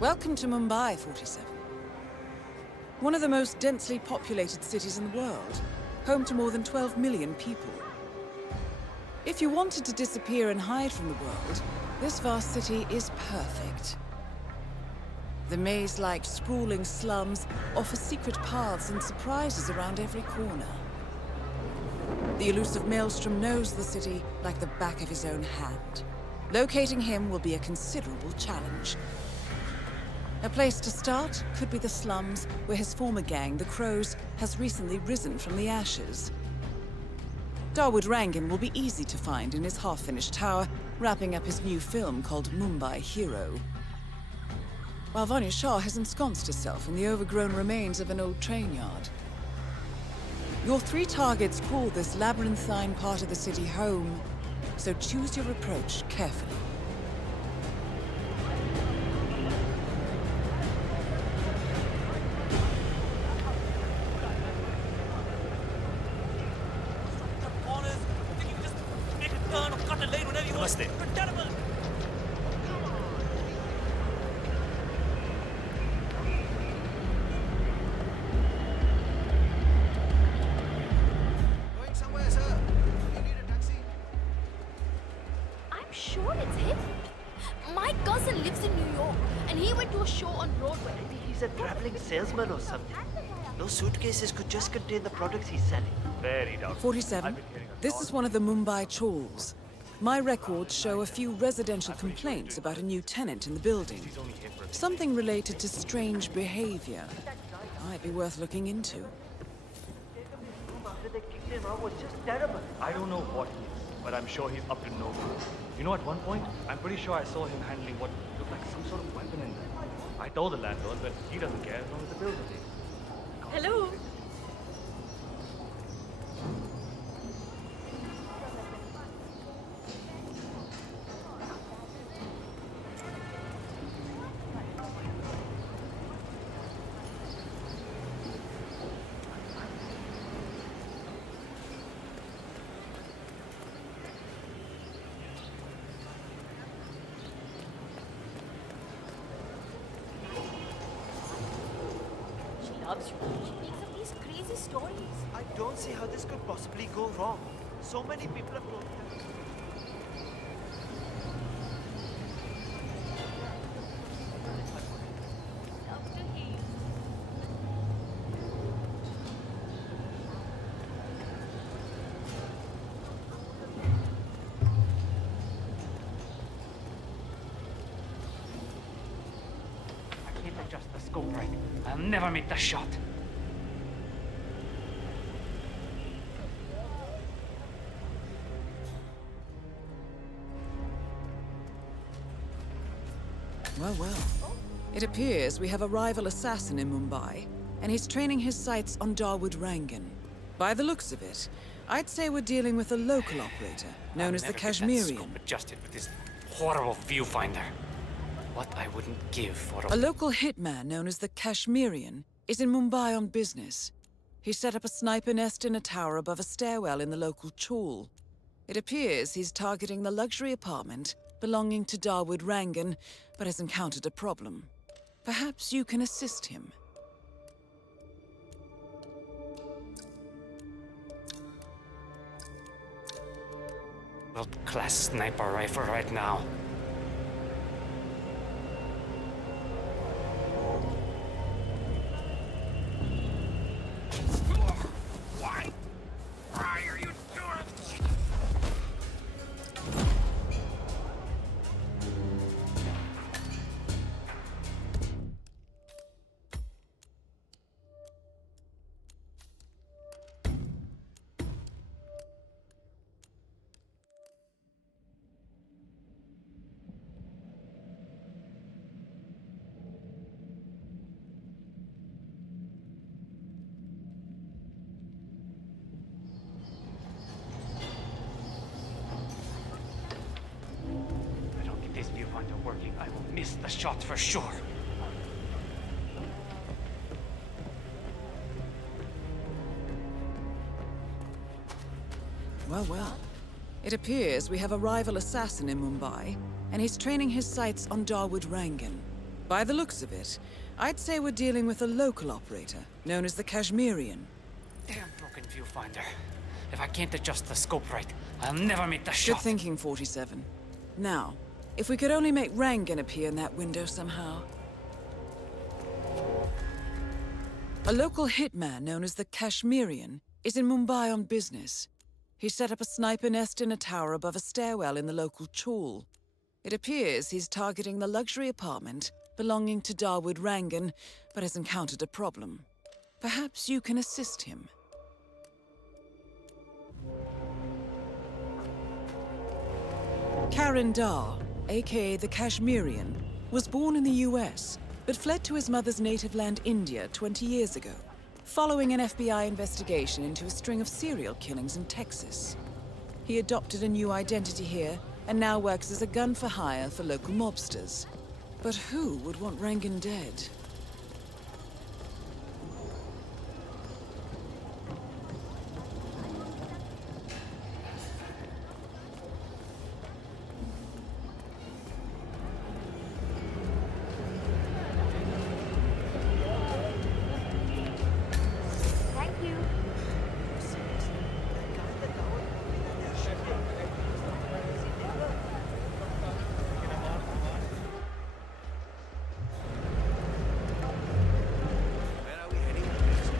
Welcome to Mumbai, 47. One of the most densely populated cities in the world, home to more than 12 million people. If you wanted to disappear and hide from the world, this vast city is perfect. The maze-like sprawling slums offer secret paths and surprises around every corner. The elusive Maelstrom knows the city like the back of his own hand. Locating him will be a considerable challenge. A place to start could be the slums, where his former gang, the Crows, has recently risen from the ashes. Dawood Rangan will be easy to find in his half-finished tower, wrapping up his new film called Mumbai Hero. While Vanya Shah has ensconced herself in the overgrown remains of an old train yard. Your three targets call this labyrinthine part of the city home, so choose your approach carefully. Namaste. Going somewhere, sir. You need a taxi? I'm sure it's him. My cousin lives in New York, and he went to a show on Broadway. Maybe he's a traveling salesman or something. Those suitcases could just contain the products he's selling. Very doubtful. 47. This is one of the Mumbai chawls. My records show a few residential complaints about a new tenant in the building. Something related to strange behavior. Might be worth looking into. After they kicked him out was just terrible. I don't know what he is, but I'm sure he's up to no good. You know, at one point, I'm pretty sure I saw him handling what looked like some sort of weapon in there. I told the landlord, but he doesn't care as long as the bills are paid. Hello. She loves you. She makes up these crazy stories. I don't see how this could possibly go wrong. So many people have told me. Love to hear you. I can't adjust the scope right. I'll never make the shot. Well, well. It appears we have a rival assassin in Mumbai, and he's training his sights on Dawood Rangan. By the looks of it, I'd say we're dealing with a local operator, known as the Kashmirian. Adjusted with this horrible viewfinder. What I wouldn't give for A local hitman known as the Kashmirian is in Mumbai on business. He set up a sniper nest in a tower above a stairwell in the local chawl. It appears he's targeting the luxury apartment belonging to Dawood Rangan, but has encountered a problem. Perhaps you can assist him. world-class sniper rifle right now. Why are you doing? If I don't get this viewfinder working, I will miss the shot for sure. Well, well. It appears we have a rival assassin in Mumbai, and he's training his sights on Dawood Rangan. By the looks of it, I'd say we're dealing with a local operator, known as the Kashmirian. Damn broken viewfinder. If I can't adjust the scope right, I'll never make the shot. Good thinking, 47. Now, if we could only make Rangan appear in that window somehow. A local hitman known as the Kashmirian is in Mumbai on business. He set up a sniper nest in a tower above a stairwell in the local chawl. It appears he's targeting the luxury apartment belonging to Dawood Rangan, but has encountered a problem. Perhaps you can assist him. Karan Dar, aka the Kashmirian, was born in the US, but fled to his mother's native land, India, 20 years ago, following an FBI investigation into a string of serial killings in Texas. He adopted a new identity here and now works as a gun for hire for local mobsters. But who would want Rangan dead? Thank you. Where are we heading next?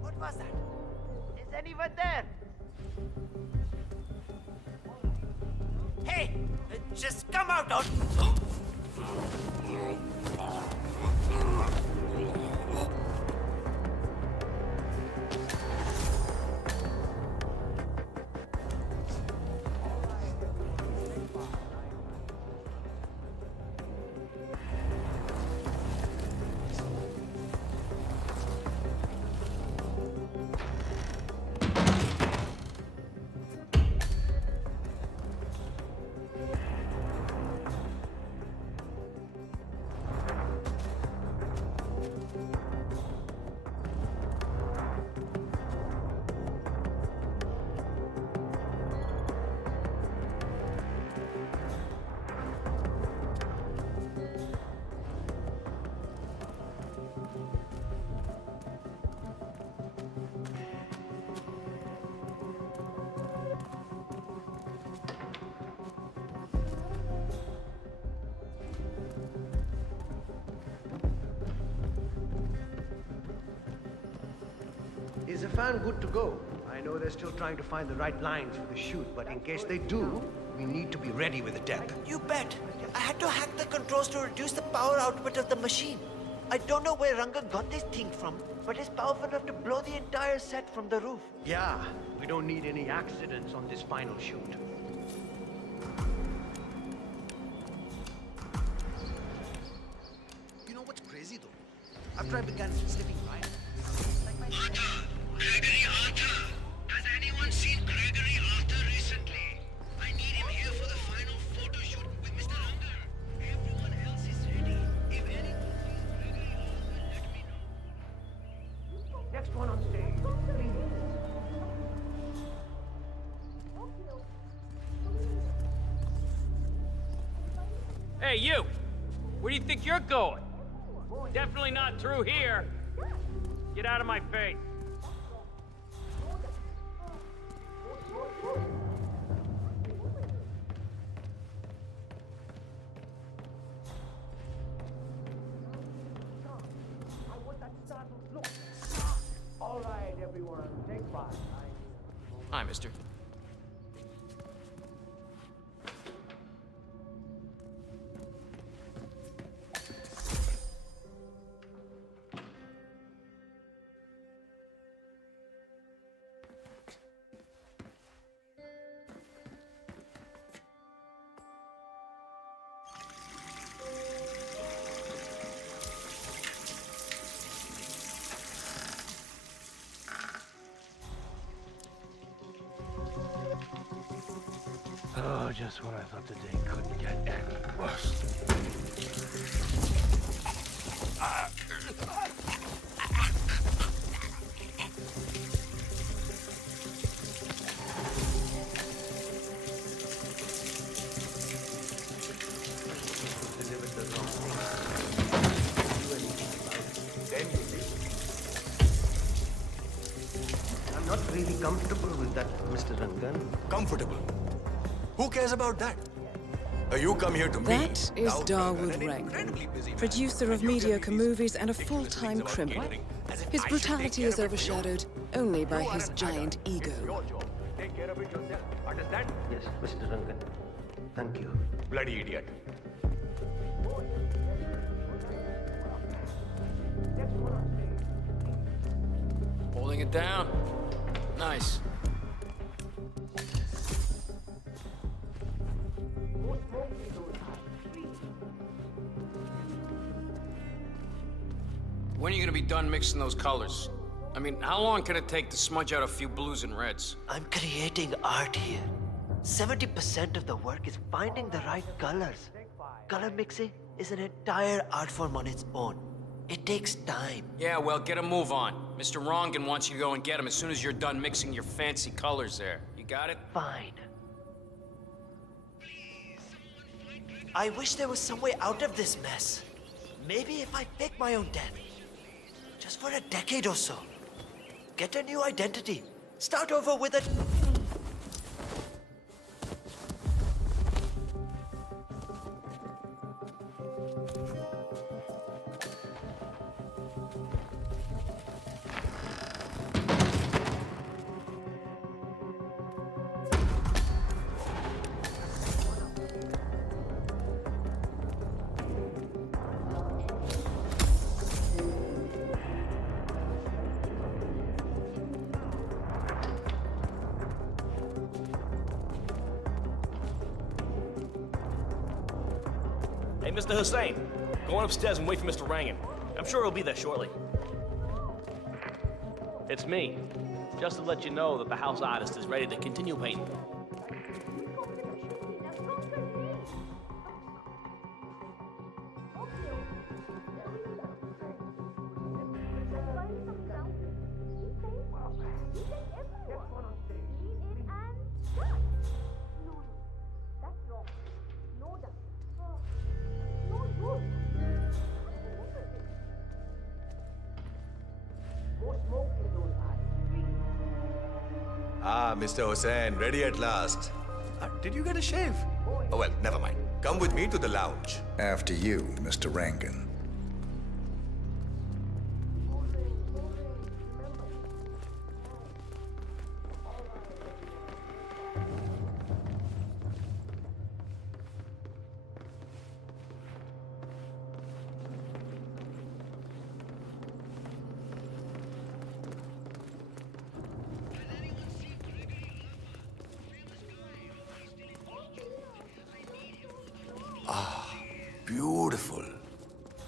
What was that? Is anyone there? Hey! Just come out on... Is the fan good to go? I know they're still trying to find the right lines for the shoot, but in case they do, we need to be ready with the tech. You bet. I had to hack the controls to reduce the power output of the machine. I don't know where Ranga got this thing from, but it's powerful enough to blow the entire set from the roof. Yeah, we don't need any accidents on this final shoot. After I began slipping right. Like my Gregory Arthur! Has anyone seen Gregory Arthur recently? I need him here for the final photo shoot with Mr. Unger. Everyone else is ready. If anyone sees Gregory Arthur, let me know. Next one on stage, please. Hey, you! Where do you think you're going? Definitely not through here. Get out of my face. All right, everyone, take 5. Hi, mister. Oh, just when I thought the day couldn't get any worse. I'm not really comfortable with that, Mr. Rangan. Comfortable. Who cares about that? You come here to me. That is doubt Dawood an incredibly Rangan, busy man, producer and of you tell me mediocre these movies and a ridiculous full-time things about criminal. catering, as if His I should take brutality care is of it. overshadowed only by You are his an giant adult. It's ego. your job. Take care of it yourself. Understand? Yes, Mr. Rangan. Thank you. Bloody idiot. Holding it down. Nice. When are you gonna be done mixing those colors? I mean, how long can it take to smudge out a few blues and reds? I'm creating art here. 70% of the work is finding the right colors. Color mixing is an entire art form on its own. It takes time. Yeah, well, get a move on. Mr. Rongan wants you to go and get him as soon as you're done mixing your fancy colors there. You got it? Fine. I wish there was some way out of this mess. Maybe if I fake my own death. Just for a decade or so. Get a new identity. Start over with a... Hey, Mr. Hussain, go on upstairs and wait for Mr. Rangan. I'm sure he'll be there shortly. It's me. Just to let you know that the house artist is ready to continue painting. Ah, Mr. Hussain, ready at last. Did you get a shave? Oh, well, never mind. Come with me to the lounge. After you, Mr. Rangan. Beautiful.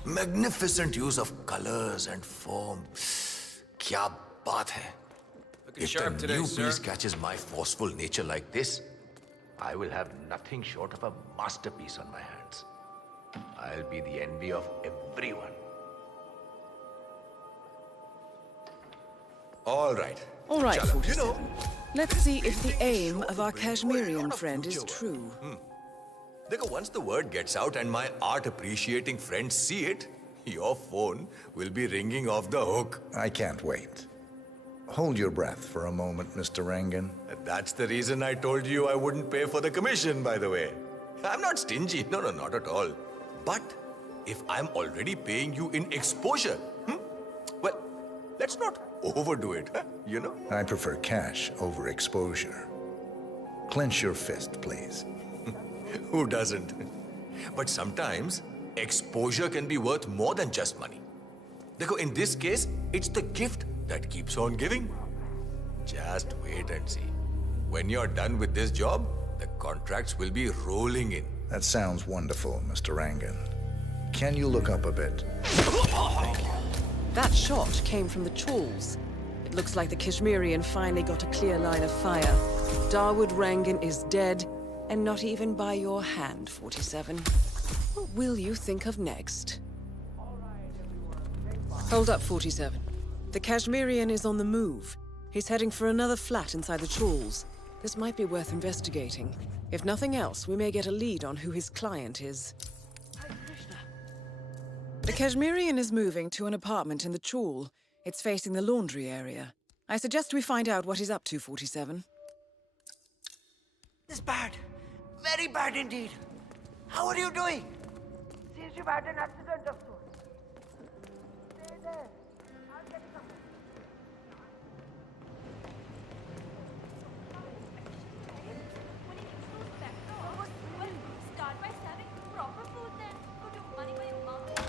Magnificent use of color. colors and form. Kya baat hai? Looking If the sharp today, new sir. piece catches my forceful nature like this, I will have nothing short of a masterpiece on my hands. I'll be the envy of everyone. All right. All right, Chala, 47. Let's see if the aim of our Kashmirian friend is true. Dekho, once the word gets out and my art-appreciating friends see it, your phone will be ringing off the hook. I can't wait. Hold your breath for a moment, Mr. Rangan. That's the reason I told you I wouldn't pay for the commission, by the way. I'm not stingy. No, not at all. But if I'm already paying you in exposure, well, let's not overdo it, you know? I prefer cash over exposure. Clench your fist, please. Who doesn't? But sometimes, exposure can be worth more than just money. Dekho, in this case, it's the gift that keeps on giving. Just wait and see. When you're done with this job, the contracts will be rolling in. That sounds wonderful, Mr. Rangan. Can you look up a bit? Thank you. That shot came from the chawls. It looks like the Kashmirian finally got a clear line of fire. Dawood Rangan is dead, and not even by your hand, 47. What will you think of next? Hold up, 47. The Kashmirian is on the move. He's heading for another flat inside the chawls. This might be worth investigating. If nothing else, we may get a lead on who his client is. The Kashmirian is moving to an apartment in the chawl. It's facing the laundry area. I suggest we find out what he's up to, 47. It's bad. Very bad indeed. How are you doing? Seems you've had an accident of sorts. Stay there. I'll get some. Start by serving proper food then. Put your money where your mouth is.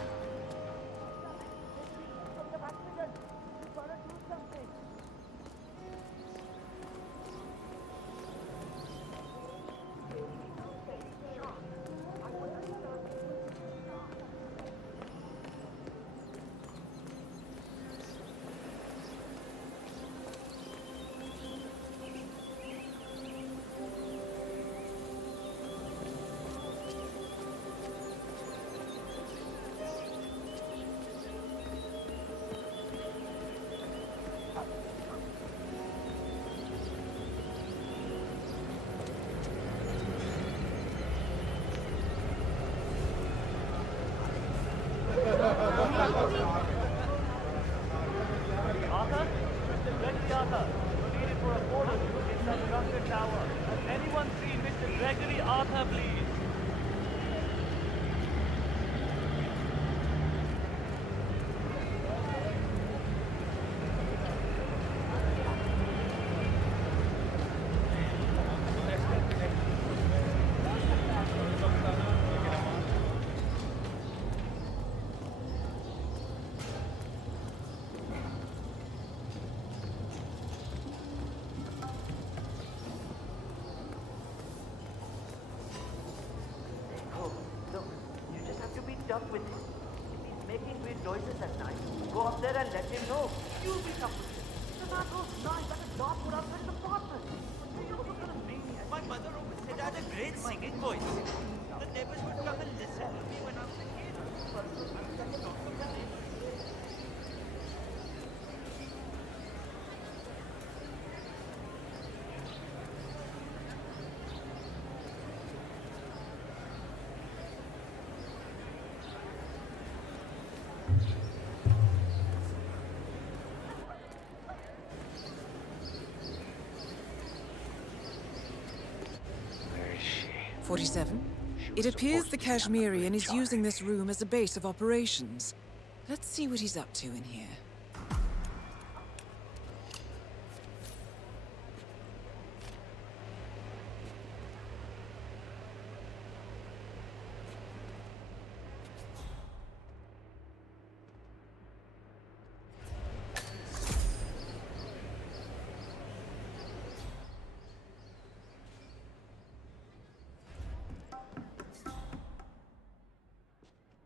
From the accident, you gotta do something. Arthur? Mr. Gregory Arthur. We're needed for a photo shoot inside the Runker Tower. Has anyone seen Mr. Gregory Arthur, please? Look, you just have to be tough with him. If he's making weird noises at night, go up there and let him know. You be tough with him. The man goes nice like a dog put outside his apartment. My mother always said I had a great singing voice. The neighbors would come and listen to me when I was a kid. Where is she? 47. It appears the Kashmirian is using this room as a base of operations. Let's see what he's up to in here.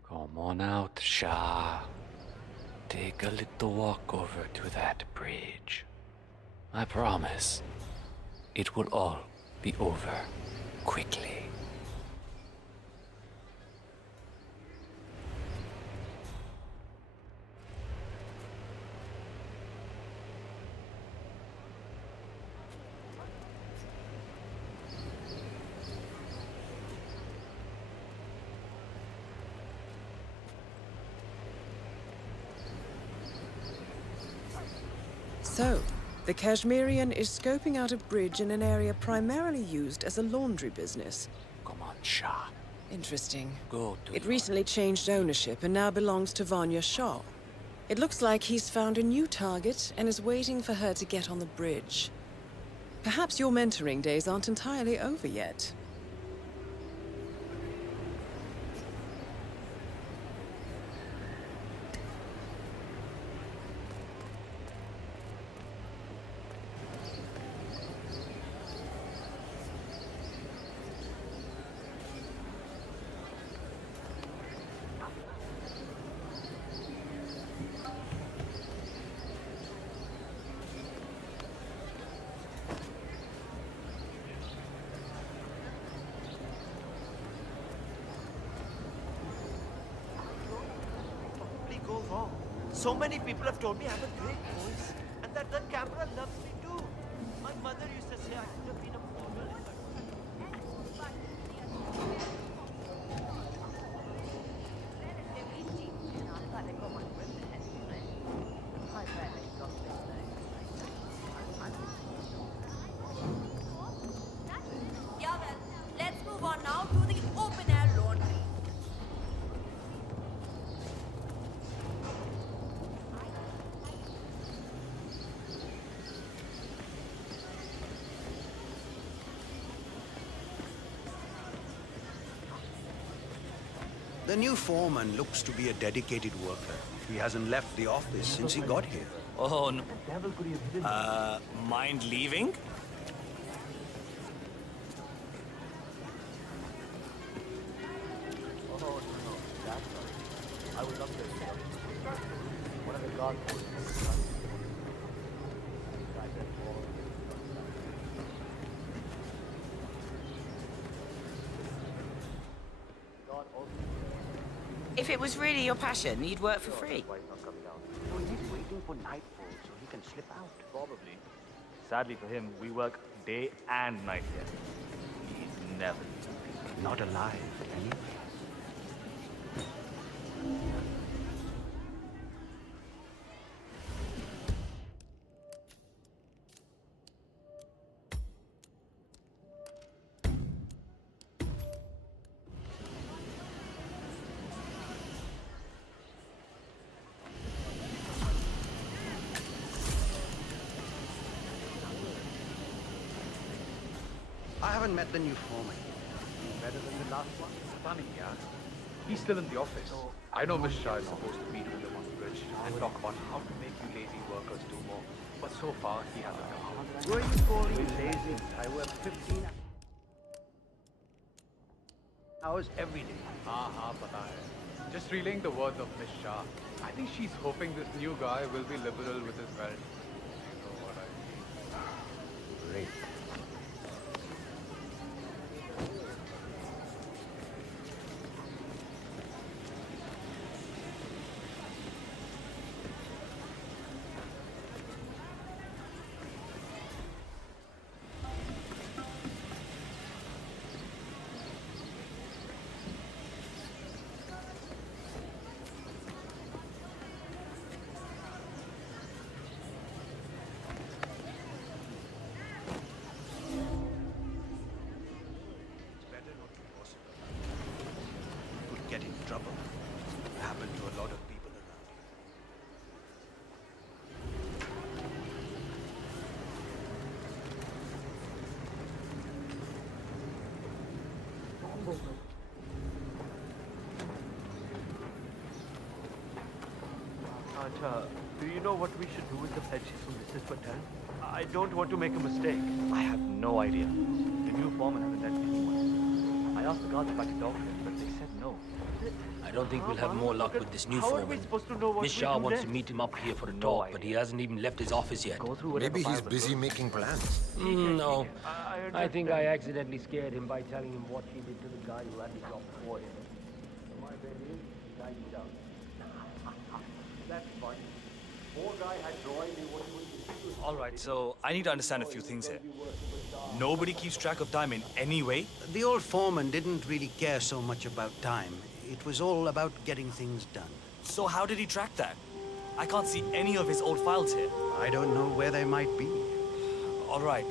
Come on out, Shah. take a little walk over to that bridge. I promise, it will all be over quickly. So, the Kashmirian is scoping out a bridge in an area primarily used as a laundry business. Come on, Shah. Interesting. Go to It recently changed ownership and now belongs to Vanya Shah. It looks like he's found a new target and is waiting for her to get on the bridge. Perhaps your mentoring days aren't entirely over yet. Go wrong. So many people have told me I have a great voice and that the camera loves me too. My mother used to say I could have been a model if Yeah, well, let's move on now to the open air laundry. The new foreman looks to be a dedicated worker. He hasn't left the office since he got here. Oh, no. Mind leaving? I would love to. One of the guards. If it was really your passion, you'd work for free. So he's waiting for nightfall so he can slip out. Probably. Sadly for him, we work day and night here. He's never. Not alive, anyway. I haven't met the new foreman. Better than the last one? Funny, yeah? He's still in the office. I know Miss Shah is supposed to meet with him on the bridge and talk about how to make you lazy workers do more. But so far, he hasn't come. Were you calling me lazy? I work 15 hours every day. Pata hai. Just relaying the words of Miss Shah. I think she's hoping this new guy will be liberal with his wealth. You know what I mean? Great. Get in trouble. It happened to a lot of people around Anta, do you know what we should do with the pledges from Mrs. Patel? I don't want to make a mistake. I have no idea. The new foreman hasn't let anyone. I asked the guards if I could talk to him, but they said no. I don't think we'll have more luck with this new How are we foreman. supposed to know what Miss we Shah do wants to next? meet him up here for a No talk, but idea. he hasn't even left his office yet. Go through whatever Maybe he's files are busy good. making plans. No. I think I understand. accidentally scared him by telling him what he did to the guy who had the job before him. So my bet is he died him down. That's funny. Poor guy had no idea what he was doing. All right, so I need to understand a few things here. Nobody keeps track of time in any way? The old foreman didn't really care so much about time. It was all about getting things done. So how did he track that? I can't see any of his old files here. I don't know where they might be. All right,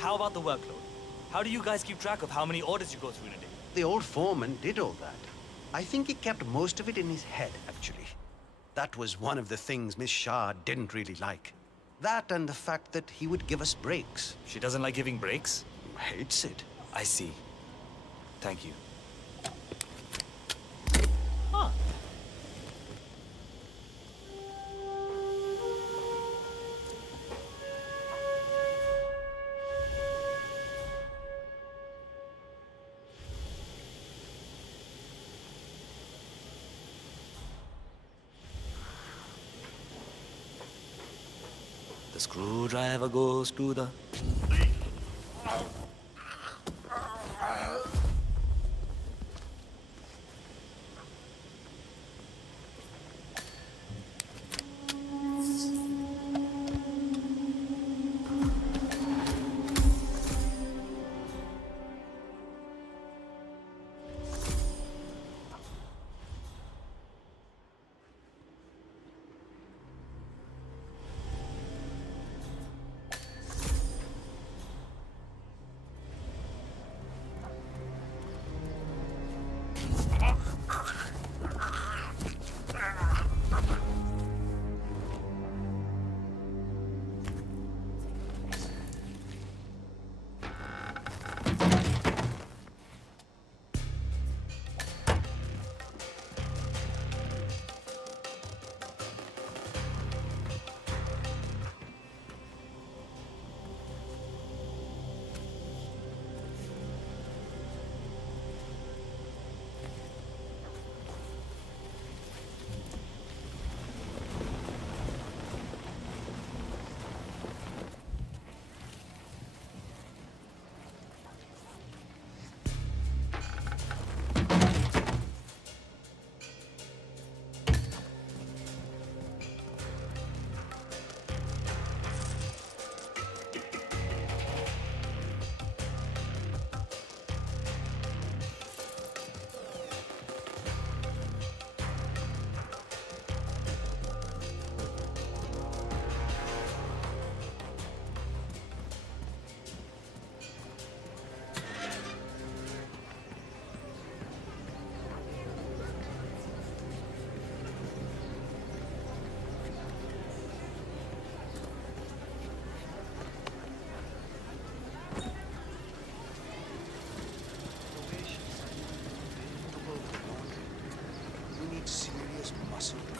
how about the workload? How do you guys keep track of how many orders you go through in a day? The old foreman did all that. I think he kept most of it in his head, actually. That was one of the things Miss Shah didn't really like. That and the fact that he would give us breaks. She doesn't like giving breaks? Hates it. I see. Thank you. The screwdriver goes to the...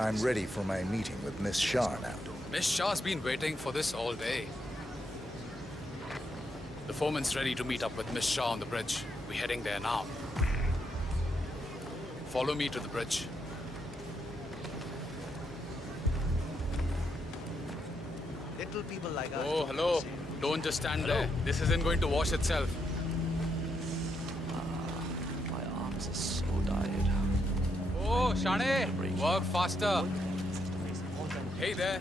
I'm ready for my meeting with Miss Shah now. Miss Shah's been waiting for this all day. The foreman's ready to meet up with Miss Shah on the bridge. We're heading there now. Follow me to the bridge. Little people like us. Oh, hello. Don't just stand there. This isn't going to wash itself. My arms are so tired. Oh, Shane, work faster. Hey there.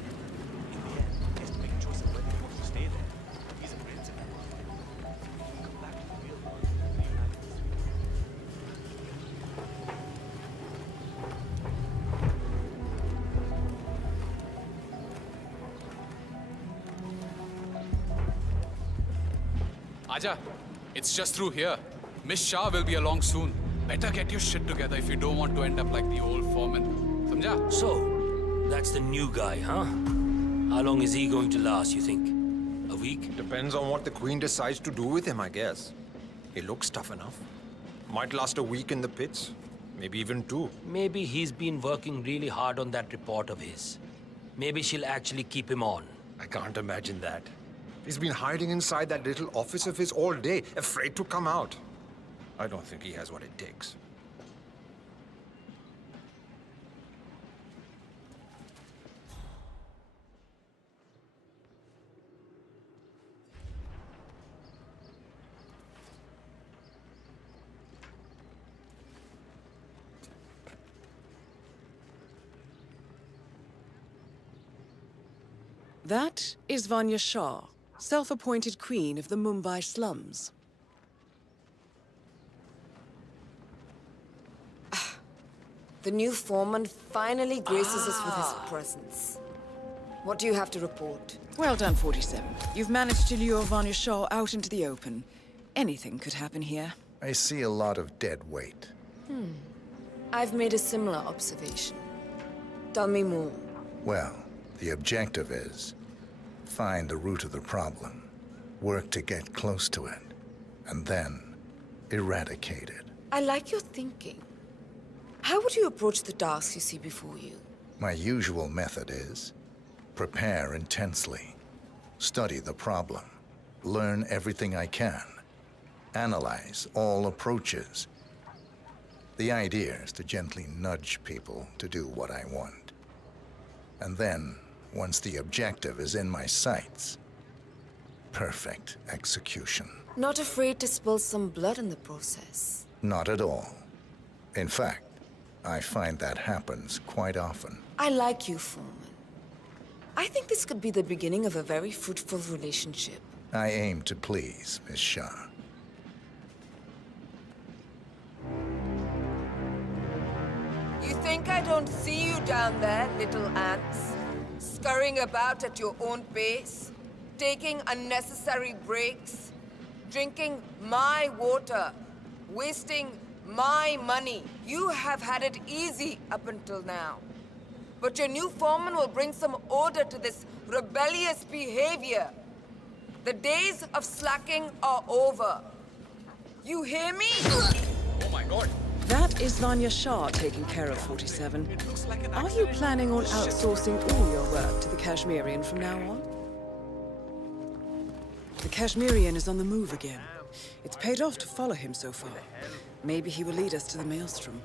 Aja, it's just through here. Miss Shah will be along soon. Better get your shit together if you don't want to end up like the old foreman. Samjha? So, that's the new guy, huh? How long is he going to last, you think? A week? Depends on what the Queen decides to do with him, I guess. He looks tough enough. Might last a week in the pits. Maybe even 2. Maybe he's been working really hard on that report of his. Maybe she'll actually keep him on. I can't imagine that. He's been hiding inside that little office of his all day, afraid to come out. I don't think he has what it takes. That is Vanya Shah, self-appointed queen of the Mumbai slums. The new foreman finally graces us with his presence. What do you have to report? Well done, 47. You've managed to lure Vanya Shah out into the open. Anything could happen here. I see a lot of dead weight. I've made a similar observation. Tell me more. Well, the objective is find the root of the problem, work to get close to it, and then eradicate it. I like your thinking. How would you approach the tasks you see before you? My usual method is prepare intensely, study the problem, learn everything I can, analyze all approaches. The idea is to gently nudge people to do what I want. And then, once the objective is in my sights, perfect execution. Not afraid to spill some blood in the process? Not at all. In fact, I find that happens quite often. I like you, Foreman. I think this could be the beginning of a very fruitful relationship. I aim to please, Miss Shah. You think I don't see you down there, little ants? Scurrying about at your own pace? Taking unnecessary breaks? Drinking my water? Wasting my money? You have had it easy up until now. But your new foreman will bring some order to this rebellious behavior. The days of slacking are over. You hear me? Oh my god. That is Vanya Shah taking care of 47. Are you planning on outsourcing all your work to the Kashmirian from now on? The Kashmirian is on the move again. It's paid off to follow him so far. Maybe he will lead us to the maelstrom.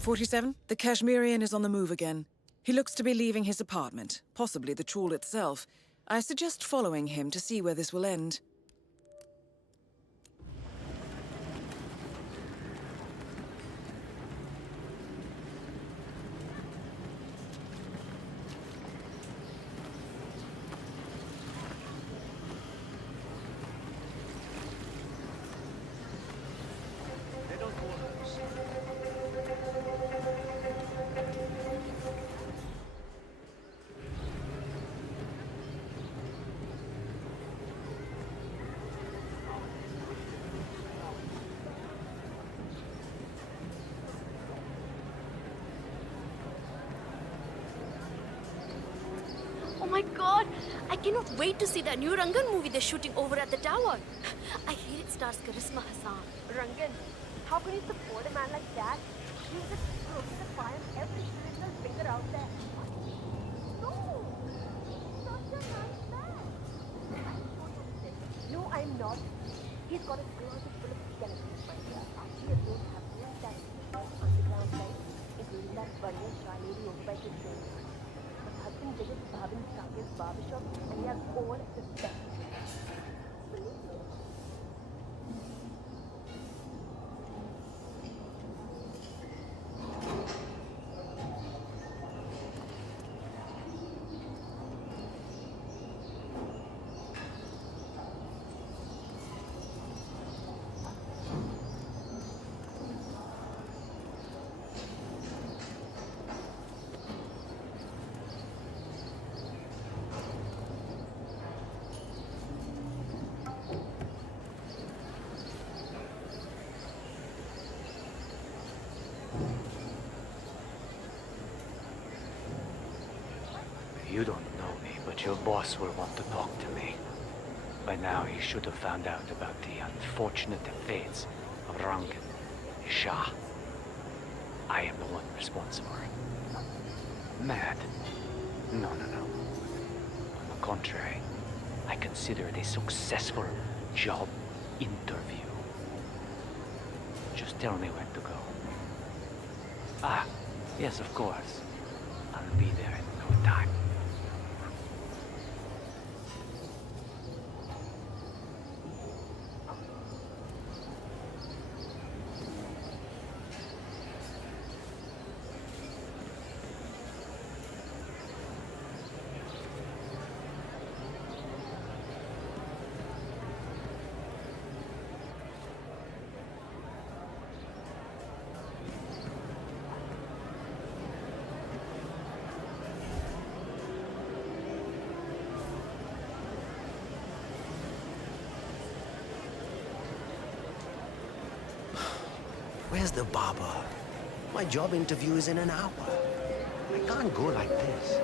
47, the Kashmirian is on the move again. He looks to be leaving his apartment, possibly the trawl itself. I suggest following him to see where this will end. Oh my god! I cannot wait to see that new Rangan movie they're shooting over at the tower. I hear it stars Charisma Hassan. Rangan, how can you support a man like that? He's just throwing the fire on every criminal finger out there. No! He's such a nice man. No, I'm not. He's got a closet full of skeletons, my dear. He has those happenings that underground life, including that Vanya Shah lady over by his place. But husband Jagat Bhabin Sake's barbershop, and he has all the best. You don't know me, but your boss will want to talk to me. By now, he should have found out about the unfortunate fates of Rangan Shah. I am the one responsible. Mad? No. On the contrary, I consider it a successful job interview. Just tell me where to go. Ah, yes, of course. I'll be there in no time. the barber. My job interview is in an hour. I can't go like this.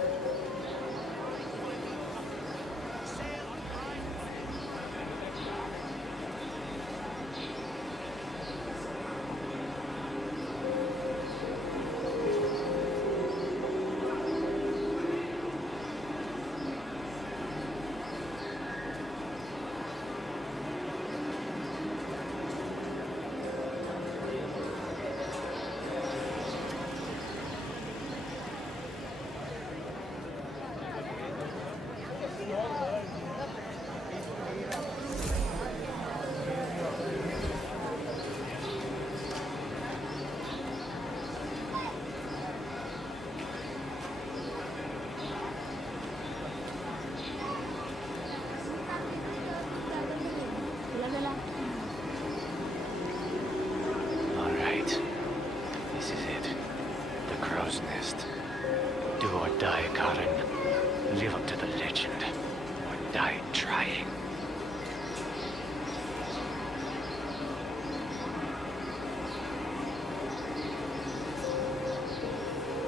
Live up to the legend, or die trying.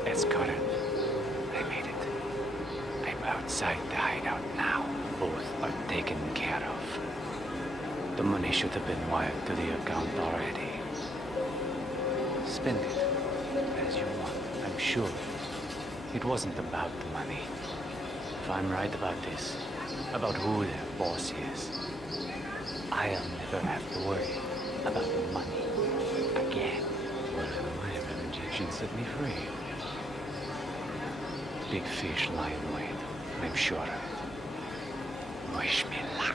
Escorin, I made it. I'm outside the hideout now. Both are taken care of. The money should have been wired to the account already. Spend it as you want, I'm sure. It wasn't about the money. If I'm right about this, about who their boss is, I'll never have to worry about the money again. Well, my injection set me free. Big fish lie in wait, I'm sure. Wish me luck.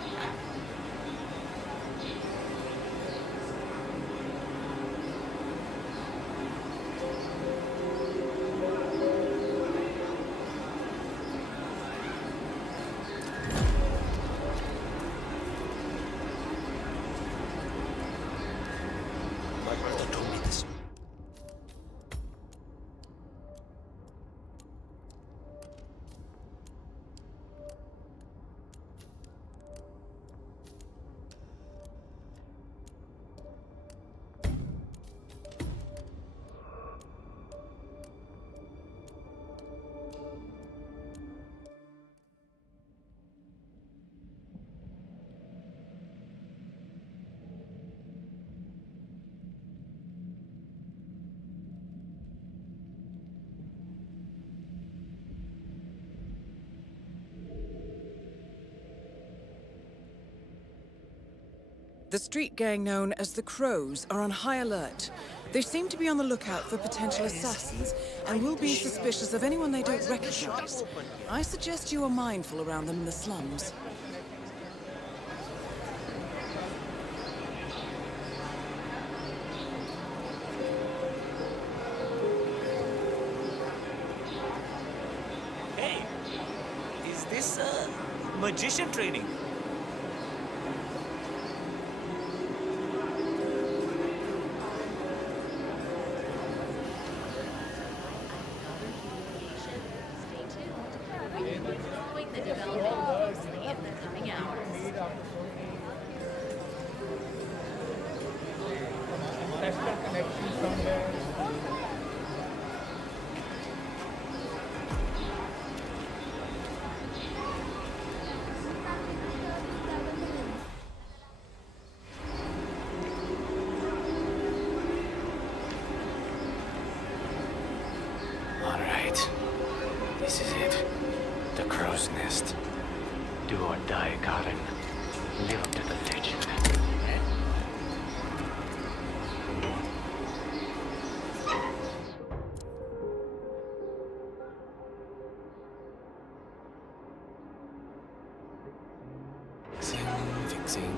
The street gang known as the Crows are on high alert. They seem to be on the lookout for potential assassins and will be suspicious of anyone they don't recognize. I suggest you are mindful around them in the slums. Hey, is this magician training? This is it. The Crow's Nest. Do or die, Karen. Live up to the legend. Fixing.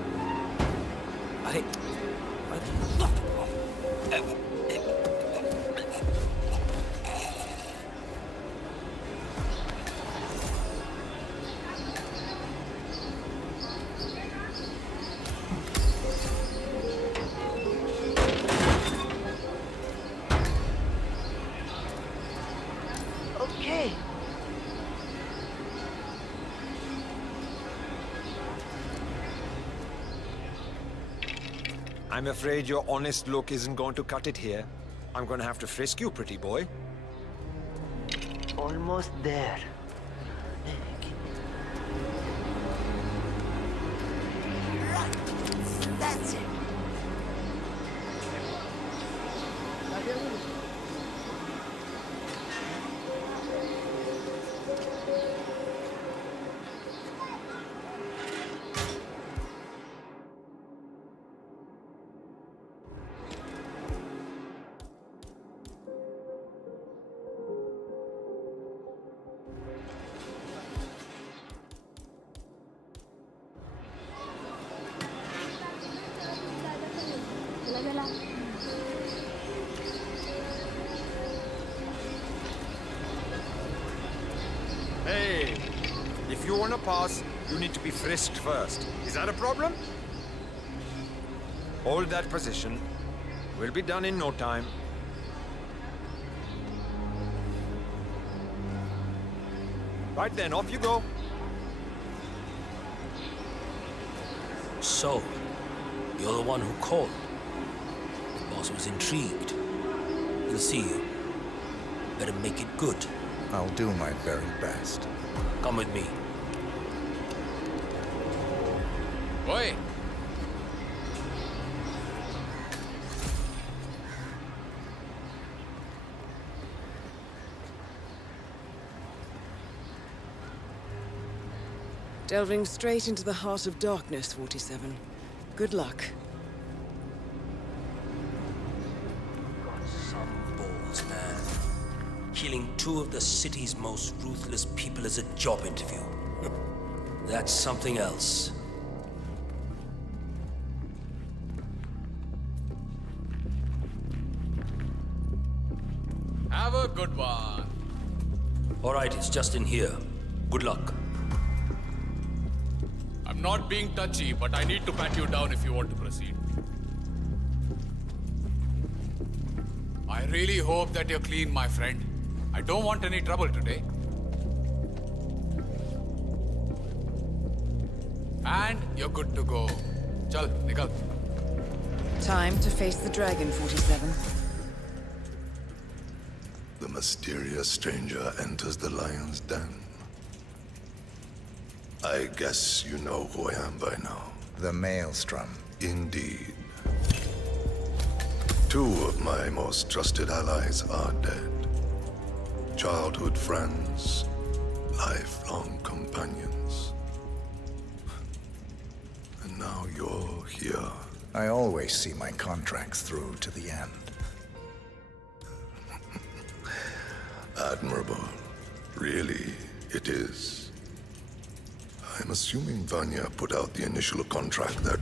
Okay. I'm afraid your honest look isn't going to cut it here. I'm going to have to frisk you, pretty boy. Almost there. Right. That's it. Hey, if you want to pass, you need to be frisked first. Is that a problem? Hold that position. We'll be done in no time. Right then, off you go. So, you're the one who called. The boss was intrigued. He'll see you. Better make it good. I'll do my very best. Come with me. Oi! Delving straight into the heart of darkness, 47. Good luck. Got some balls, man. Killing two of the city's most ruthless people is a job interview. That's something else. Have a good one. All right, it's just in here. Good luck. I'm not being touchy, but I need to pat you down if you want to proceed. I really hope that you're clean, my friend. I don't want any trouble today. And you're good to go. Chal, nikal. Time to face the dragon, 47. The mysterious stranger enters the lion's den. I guess you know who I am by now. The Maelstrom. Indeed. Two of my most trusted allies are dead. Childhood friends, lifelong companions. And now you're here. I always see my contracts through to the end. Admirable. Really, it is. I'm assuming Vanya put out the initial contract that...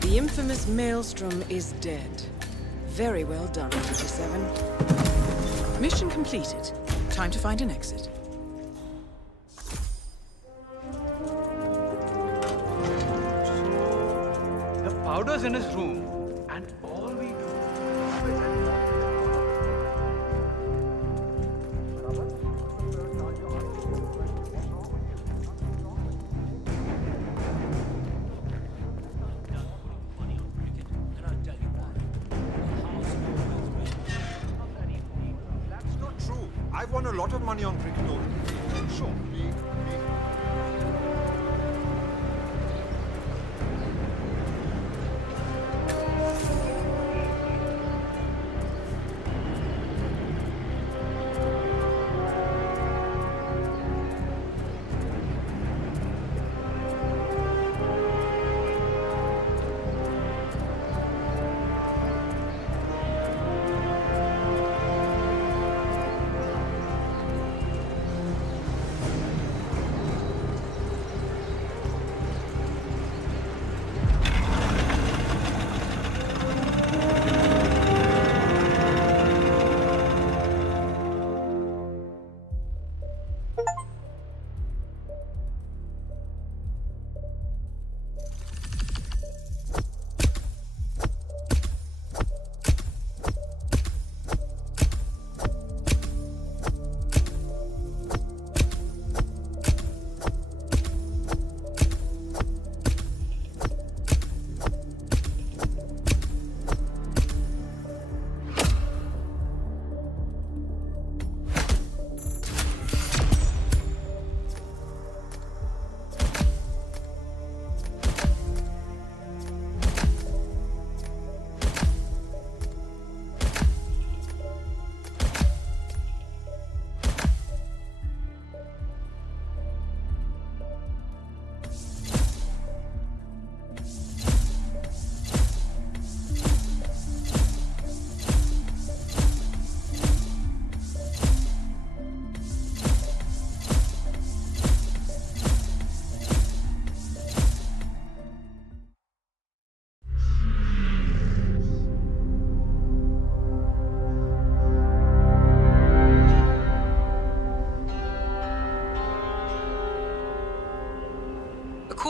The infamous Maelstrom is dead. Very well done, 47. Mission completed. Time to find an exit. The powder's in his room, and all we do... That's not true. I've won a lot of money on cricket over the years. Sure.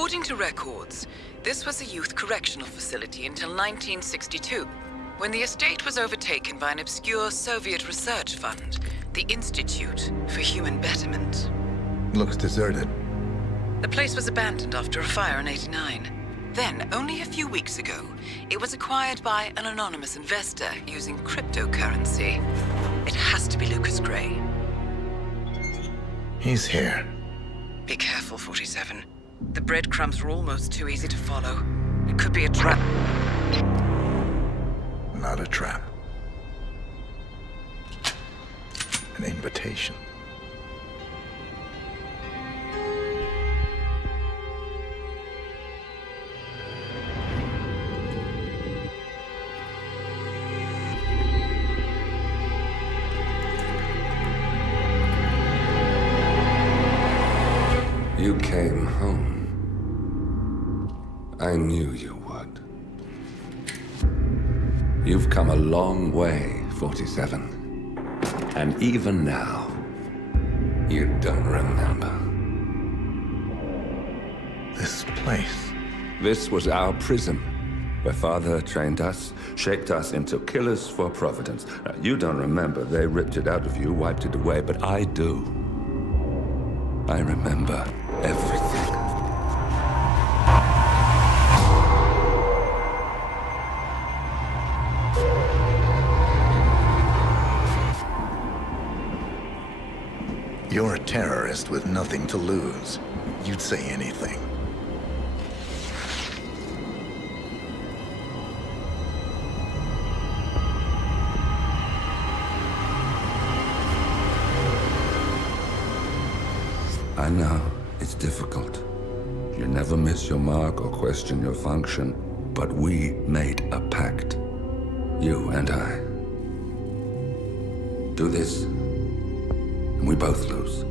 According to records, this was a youth correctional facility until 1962, when the estate was overtaken by an obscure Soviet research fund, the Institute for Human Betterment. Looks deserted. The place was abandoned after a fire in '89. Then, only a few weeks ago, it was acquired by an anonymous investor using cryptocurrency. It has to be Lucas Gray. He's here. Be careful, 47. The breadcrumbs were almost too easy to follow. It could be a trap. Not a trap. An invitation. You came home. I knew you would. You've come a long way, 47. And even now, you don't remember. This place. This was our prison, where Father trained us, shaped us into killers for Providence. Now, you don't remember. They ripped it out of you, wiped it away, but I do. I remember everything. You're a terrorist with nothing to lose. You'd say anything. I know, it's difficult. You never miss your mark or question your function, but we made a pact. You and I. Do this, and we both lose.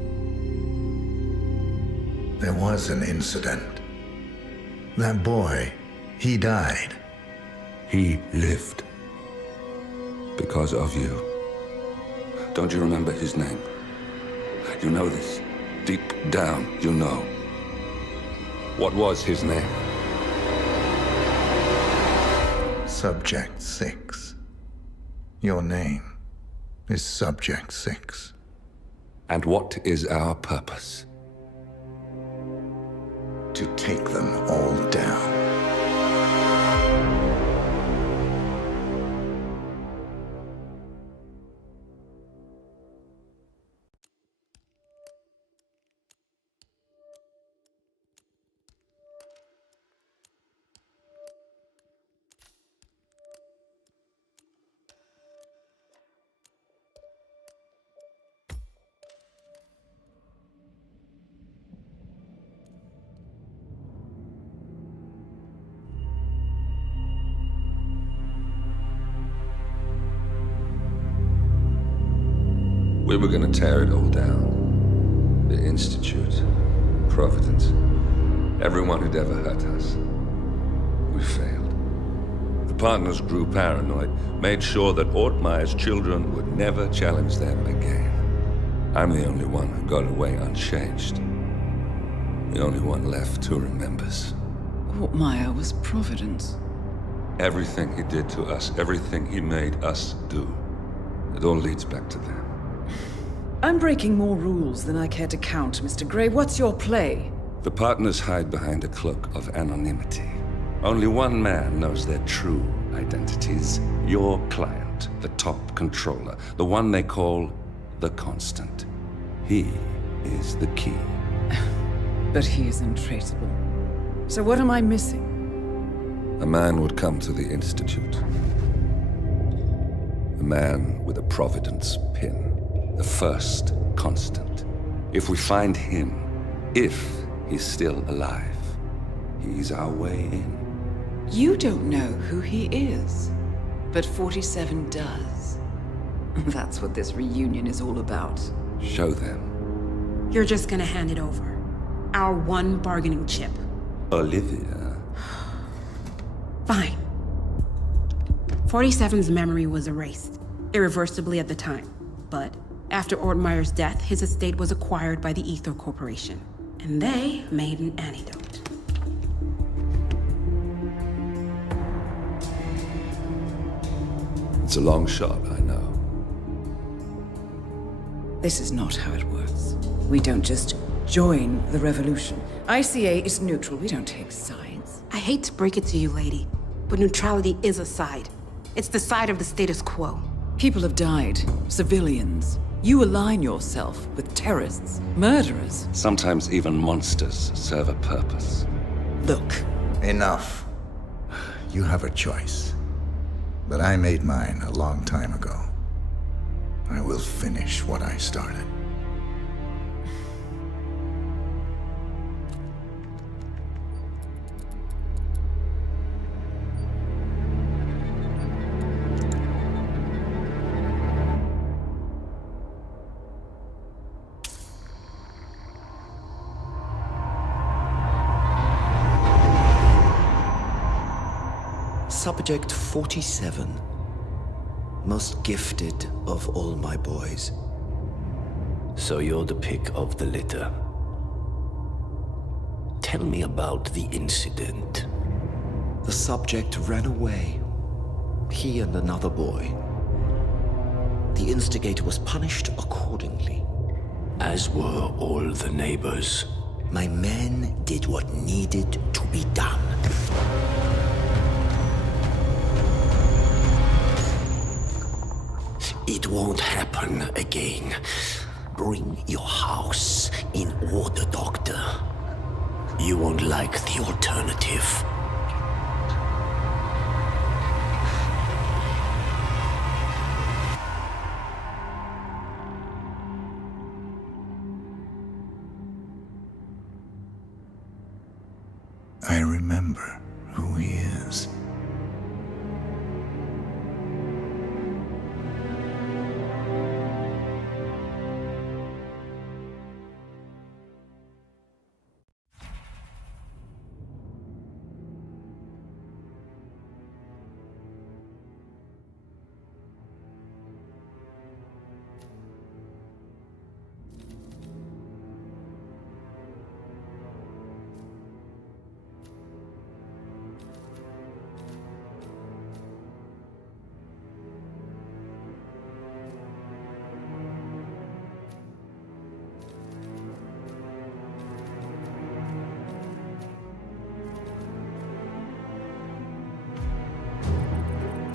There was an incident. That boy, he died. He lived. Because of you. Don't you remember his name? You know this. Deep down, you know. What was his name? Subject 6. Your name is Subject 6. And what is our purpose? To take them all down. We were gonna tear it all down. The Institute, Providence, everyone who'd ever hurt us. We failed. The partners grew paranoid, made sure that Ortmeyer's children would never challenge them again. I'm the only one who got away unchanged. The only one left who remembers. Ortmeyer was Providence. Everything he did to us, everything he made us do, it all leads back to them. I'm breaking more rules than I care to count, Mr. Gray. What's your play? The partners hide behind a cloak of anonymity. Only one man knows their true identities. Your client, the top controller, the one they call the Constant. He is the key. But he is untraceable. So what am I missing? A man would come to the Institute. A man with a Providence pin. The first Constant. If we find him, if he's still alive, he's our way in. You don't know who he is, but 47 does. That's what this reunion is all about. Show them. You're just gonna hand it over. Our one bargaining chip. Olivia. Fine. 47's memory was erased, irreversibly at the time, but after Ortmeyer's death, his estate was acquired by the Ether Corporation, and they made an antidote. It's a long shot, I know. This is not how it works. We don't just join the revolution. ICA is neutral. We don't take sides. I hate to break it to you, lady, but neutrality is a side. It's the side of the status quo. People have died. Civilians. You align yourself with terrorists, murderers. Sometimes even monsters serve a purpose. Look. Enough. You have a choice. But I made mine a long time ago. I will finish what I started. Subject 47. Most gifted of all my boys. So you're the pick of the litter. Tell me about the incident. The subject ran away. He and another boy. The instigator was punished accordingly. As were all the neighbors. My men did what needed to be done. It won't happen again. Bring your house in order, Doctor. You won't like the alternative. I remember who he is.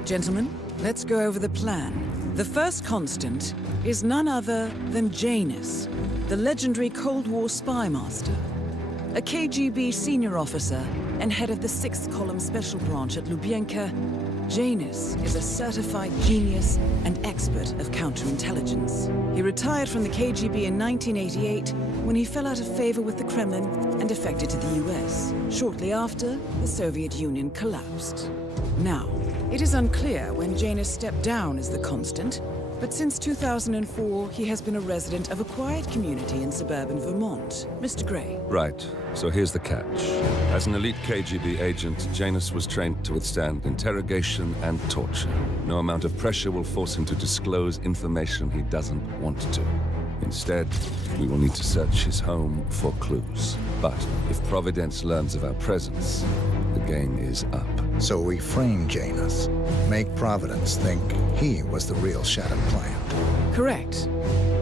Gentlemen, let's go over the plan. The first constant is none other than Janus, the legendary Cold War spy master. A KGB senior officer and head of the 6th Column Special Branch at Lubyanka, Janus is a certified genius and expert of counterintelligence. He retired from the KGB in 1988 when he fell out of favor with the Kremlin and defected to the US. Shortly after, the Soviet Union collapsed. Now, it is unclear when Janus stepped down as the constant, but since 2004, he has been a resident of a quiet community in suburban Vermont. Mr. Gray. Right. So here's the catch. As an elite KGB agent, Janus was trained to withstand interrogation and torture. No amount of pressure will force him to disclose information he doesn't want to. Instead, we will need to search his home for clues. But if Providence learns of our presence, the game is up. So we frame Janus, make Providence think he was the real Shadow client. Correct.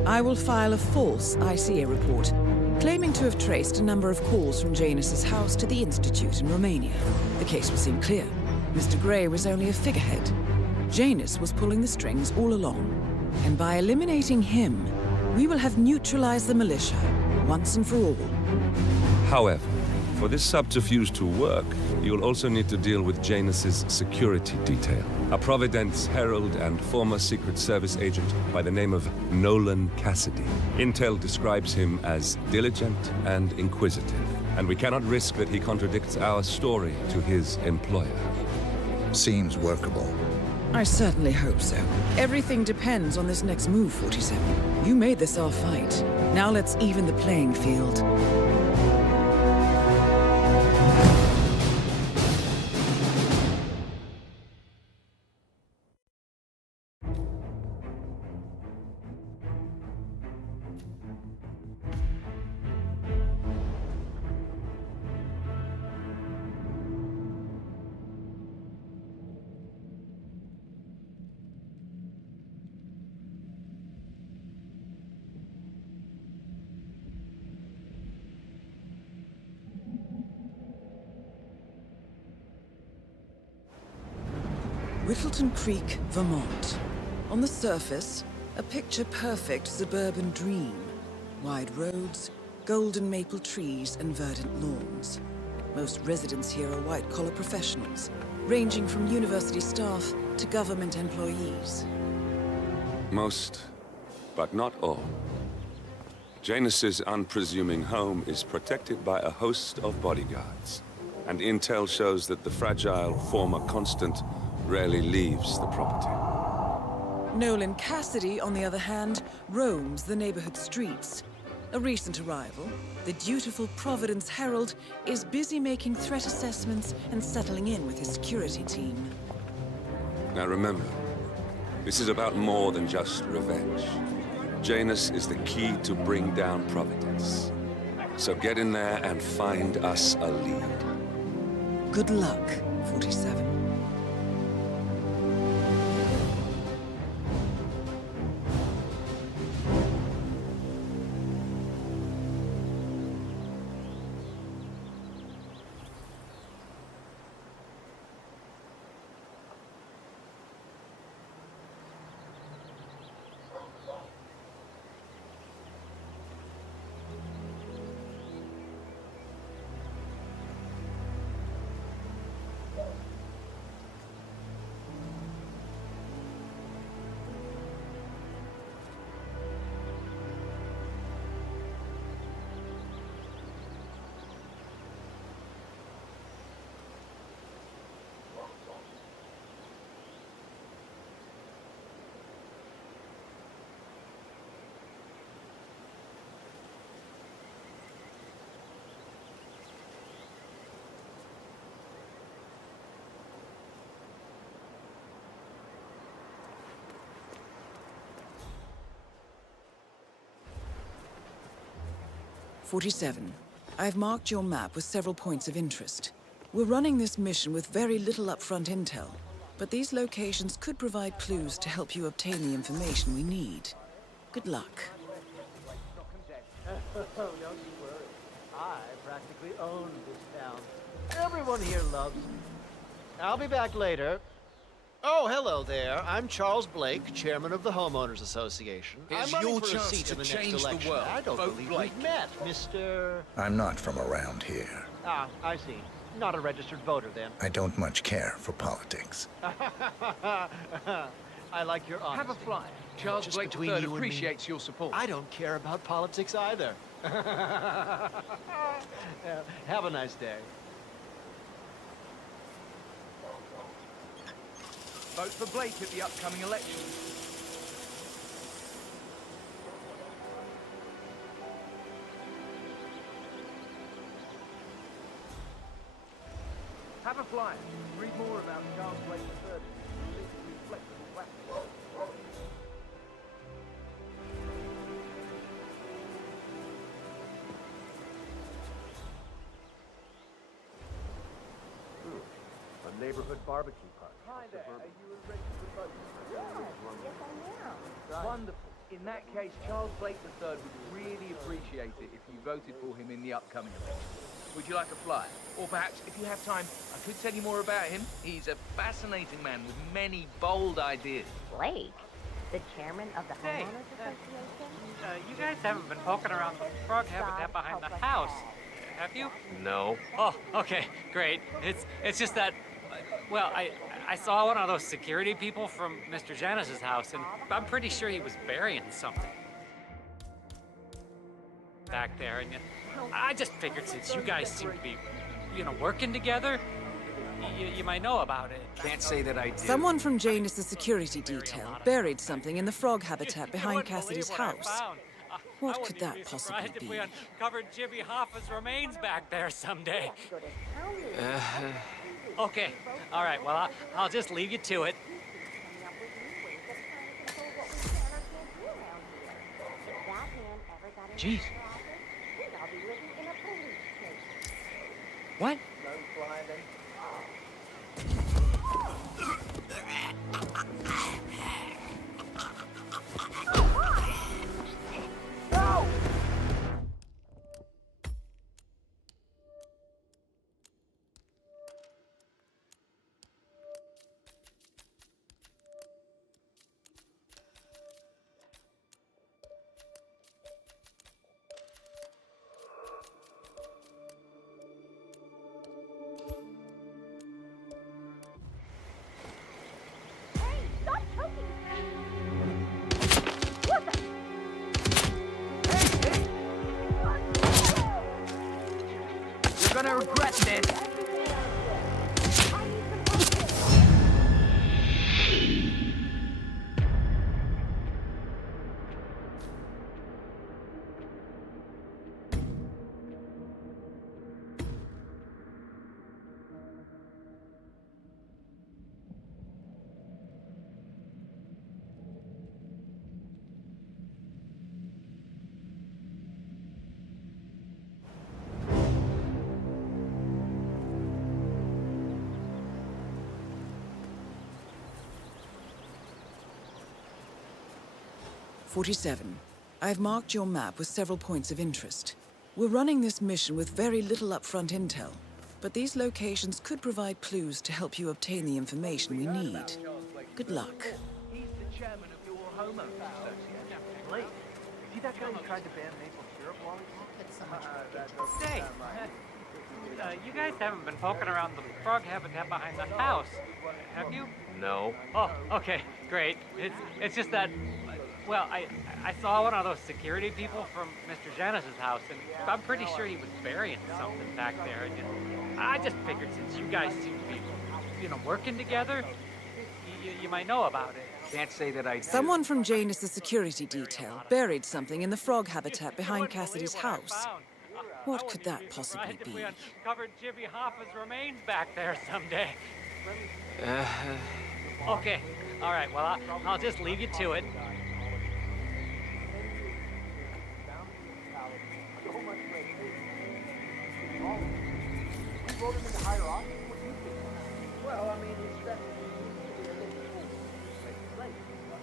I will file a false ICA report, claiming to have traced a number of calls from Janus's house to the Institute in Romania. The case will seem clear. Mr. Gray was only a figurehead. Janus was pulling the strings all along. And by eliminating him, we will have neutralized the militia, once and for all. However, for this subterfuge to work, you'll also need to deal with Janus's security detail. A Providence herald and former Secret Service agent by the name of Nolan Cassidy. Intel describes him as diligent and inquisitive, and we cannot risk that he contradicts our story to his employer. Seems workable. I certainly hope so. Everything depends on this next move, 47. You made this our fight. Now let's even the playing field. Whittleton Creek, Vermont. On the surface, a picture-perfect suburban dream. Wide roads, golden maple trees, and verdant lawns. Most residents here are white-collar professionals, ranging from university staff to government employees. Most, but not all. Janus's unpresuming home is protected by a host of bodyguards, and intel shows that the fragile former Constant rarely leaves the property. Nolan Cassidy, on the other hand, roams the neighborhood streets. A recent arrival, the dutiful Providence Herald is busy making threat assessments and settling in with his security team. Now remember, this is about more than just revenge. Janus is the key to bring down Providence. So get in there and find us a lead. Good luck, 47. "47. I've marked your map with several points of interest. We're running this mission with very little upfront intel, but these locations could provide clues to help you obtain the information we need. Good luck." Don't you worry. I practically own this town. Everyone here loves me. I'll be back later. Oh, hello there. I'm Charles Blake, chairman of the Homeowners Association. Here's I'm running your for a chance seat to in the change next the election. world. I don't Vote believe Blake. we've met, Mr. I'm not from around here. Ah, I see. Not a registered voter, then. I don't much care for politics. I like your honesty. Have a flyer. Charles Just Blake between III you and me, appreciates your support. I don't care about politics either. Have a nice day. Vote for Blake at the upcoming election. Have a flyer. Read more about Charles Blake III. Flexible weapons. A neighborhood barbecue party. Hi there. Are you a registered voter? Yes, I am. Wonderful. In that case, Charles Blake III would really appreciate it if you voted for him in the upcoming election. Would you like a flyer? Or perhaps, if you have time, I could tell you more about him. He's a fascinating man with many bold ideas. Blake? The chairman of the Homeowners Association? You guys haven't been poking around the frog habitat behind the house, have you? No. Oh, okay, great. It's just that, well, I saw one of those security people from Mr. Janus's house, and I'm pretty sure he was burying something back there, and I just figured since you guys seem to be, working together, you might know about it. Can't say that I do. Someone from Janus's security detail buried something in the frog habitat behind Cassidy's house. What could that possibly If be? we uncovered Jimmy Hoffa's remains back there someday. Okay, all right, well, I'll just leave you to it. Jeez. What? gonna regret this. "47. I've marked your map with several points of interest. We're running this mission with very little upfront intel, but these locations could provide clues to help you obtain the information we need. Good luck." He's the chairman of your homeowners association. Blake, see that guy who tried to ban maple syrup while he Say, you guys haven't been poking around the frog habitat behind the house, have you? No. Oh, okay, great. It's just that, well, I saw one of those security people from Mr. Janus's house, and I'm pretty sure he was burying something back there. And I just figured since you guys seem to be, working together, you might know about it. Can't say that I do. Someone from Janus's security detail buried something in the frog habitat behind Cassidy's house. What could that possibly be? If we uncovered Jimmy Hoffa's remains back there someday. Okay, all right, well, I'll just leave you to it.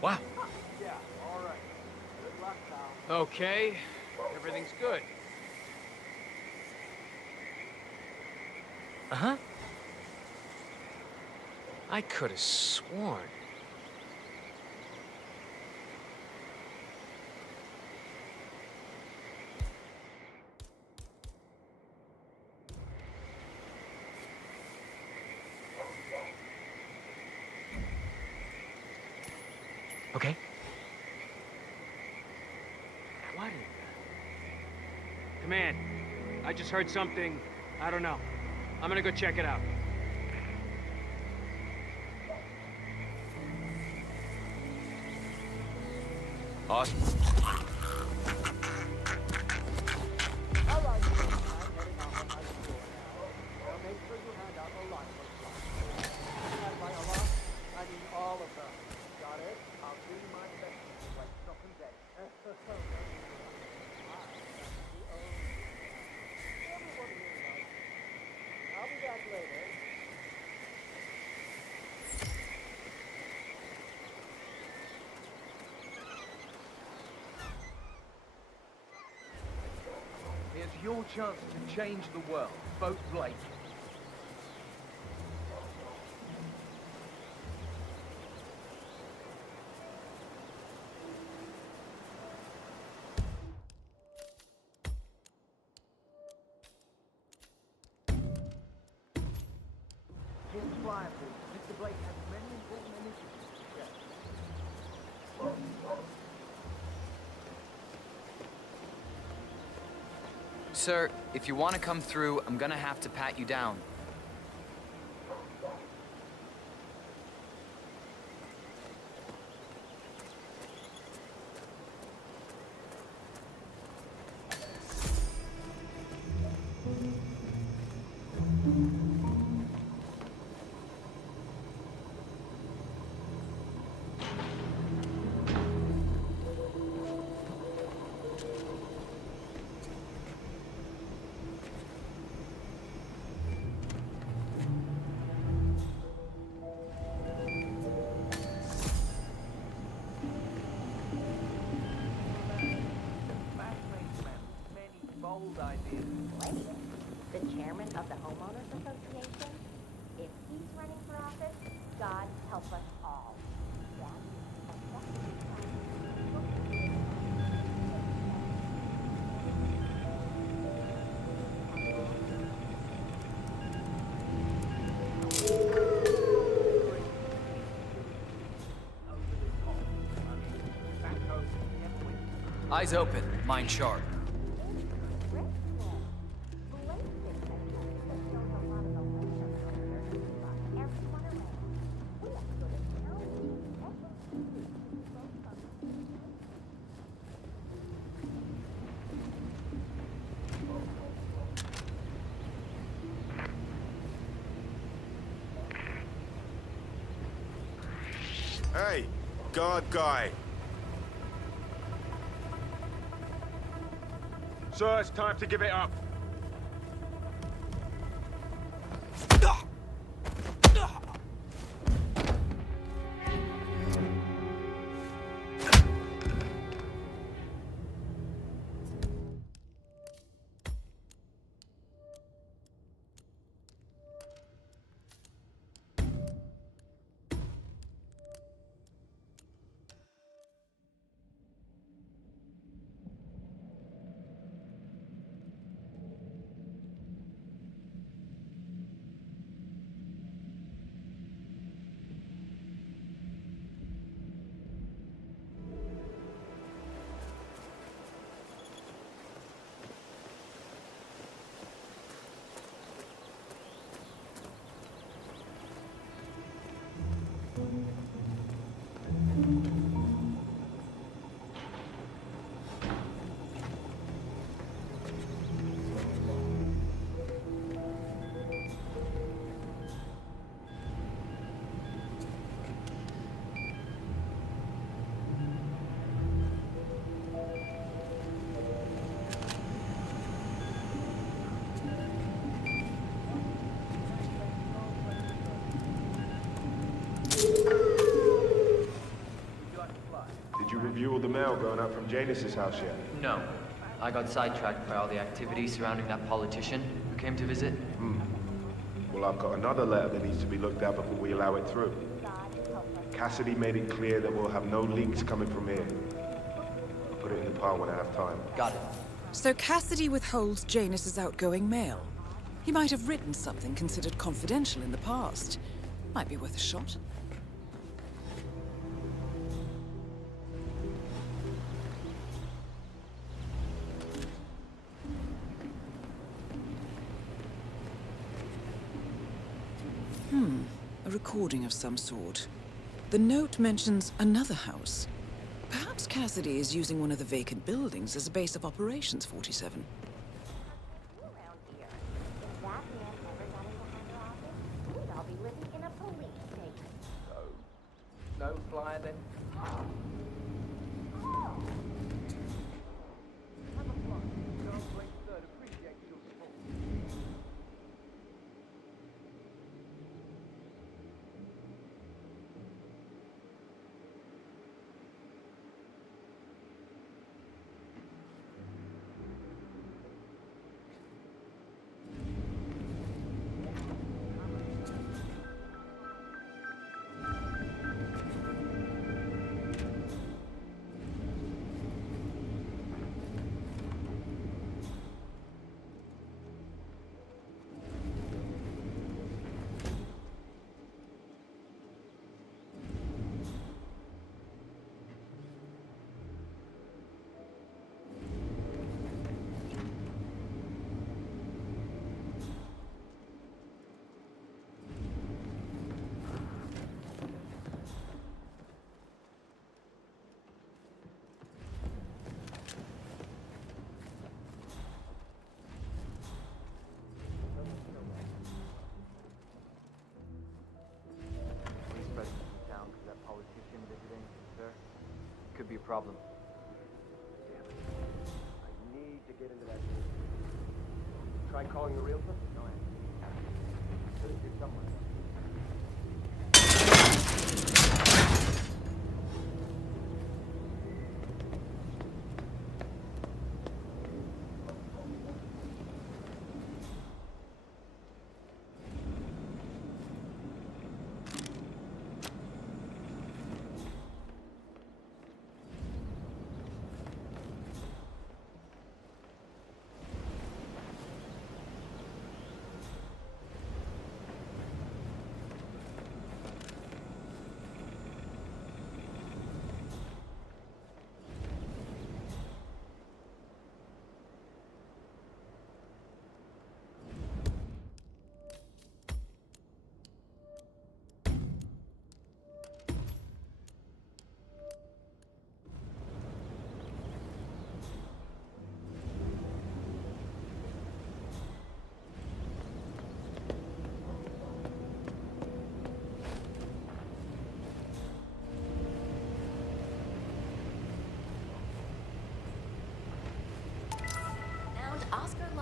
Wow. Okay, everything's good. Uh-huh. I could have sworn. Okay. What in the... Command, I just heard something. I don't know. I'm gonna go check it out. Awesome. Here's your chance to change the world. Vote Blake. Here's fire, please. Mr. Blake has many important initiatives to share. Sir, if you want to come through, I'm gonna have to pat you down. Bold ideas. The chairman of the homeowners association? If he's running for office, God help us all. Eyes open, mind sharp. Hey, guard guy. Sir, it's time to give it up. Did you review all the mail going up from Janus's house yet? No. I got sidetracked by all the activity surrounding that politician who came to visit. Well, I've got another letter that needs to be looked at before we allow it through. Cassidy made it clear that we'll have no leaks coming from here. I'll put it in the pile when I have time. Got it. So Cassidy withholds Janus's outgoing mail. He might have written something considered confidential in the past. Might be worth a shot. A recording of some sort. The note mentions another house. Perhaps Cassidy is using one of the vacant buildings as a base of operations, 47. No flyer then? Could be a problem. I need to get into that. Try calling a realtor? No answer. Could have been somewhere.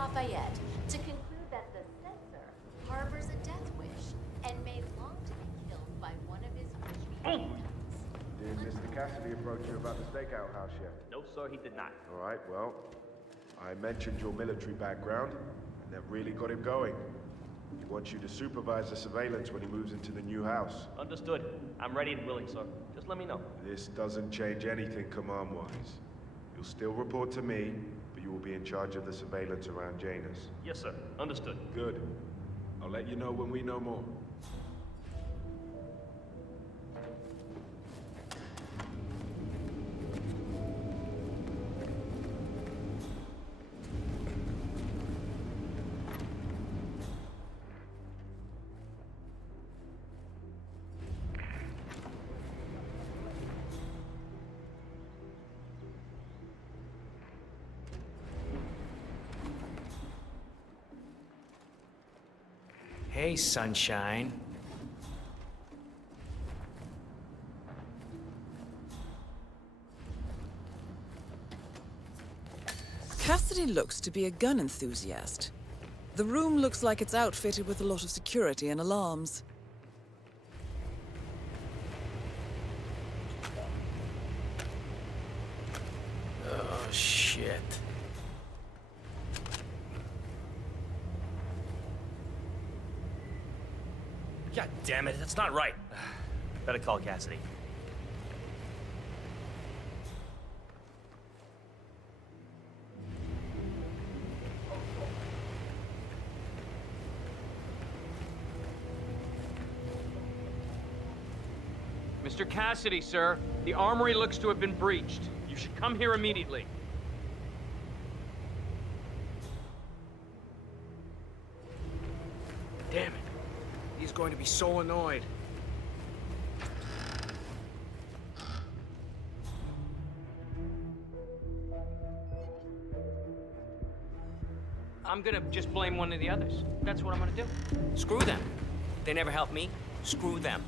Lafayette to conclude that the censor harbors a death wish and may long to be killed by one of his wish-being Did Mr. Cassidy approach you about the stakeout house yet? No, sir, he did not. All right, well, I mentioned your military background, and that really got him going. He wants you to supervise the surveillance when he moves into the new house. Understood. I'm ready and willing, sir. Just let me know. This doesn't change anything command-wise. You'll still report to me, but you will be in charge of the surveillance around Janus. Yes, sir. Understood. Good. I'll let you know when we know more. Hey, sunshine. Cassidy looks to be a gun enthusiast. The room looks like it's outfitted with a lot of security and alarms. Oh, shit. God damn it, that's not right. Better call Cassidy. Mr. Cassidy, sir. The armory looks to have been breached. You should come here immediately. Damn it. He's going to be so annoyed. I'm gonna just blame one of the others. That's what I'm gonna do. Screw them. They never helped me. Screw them.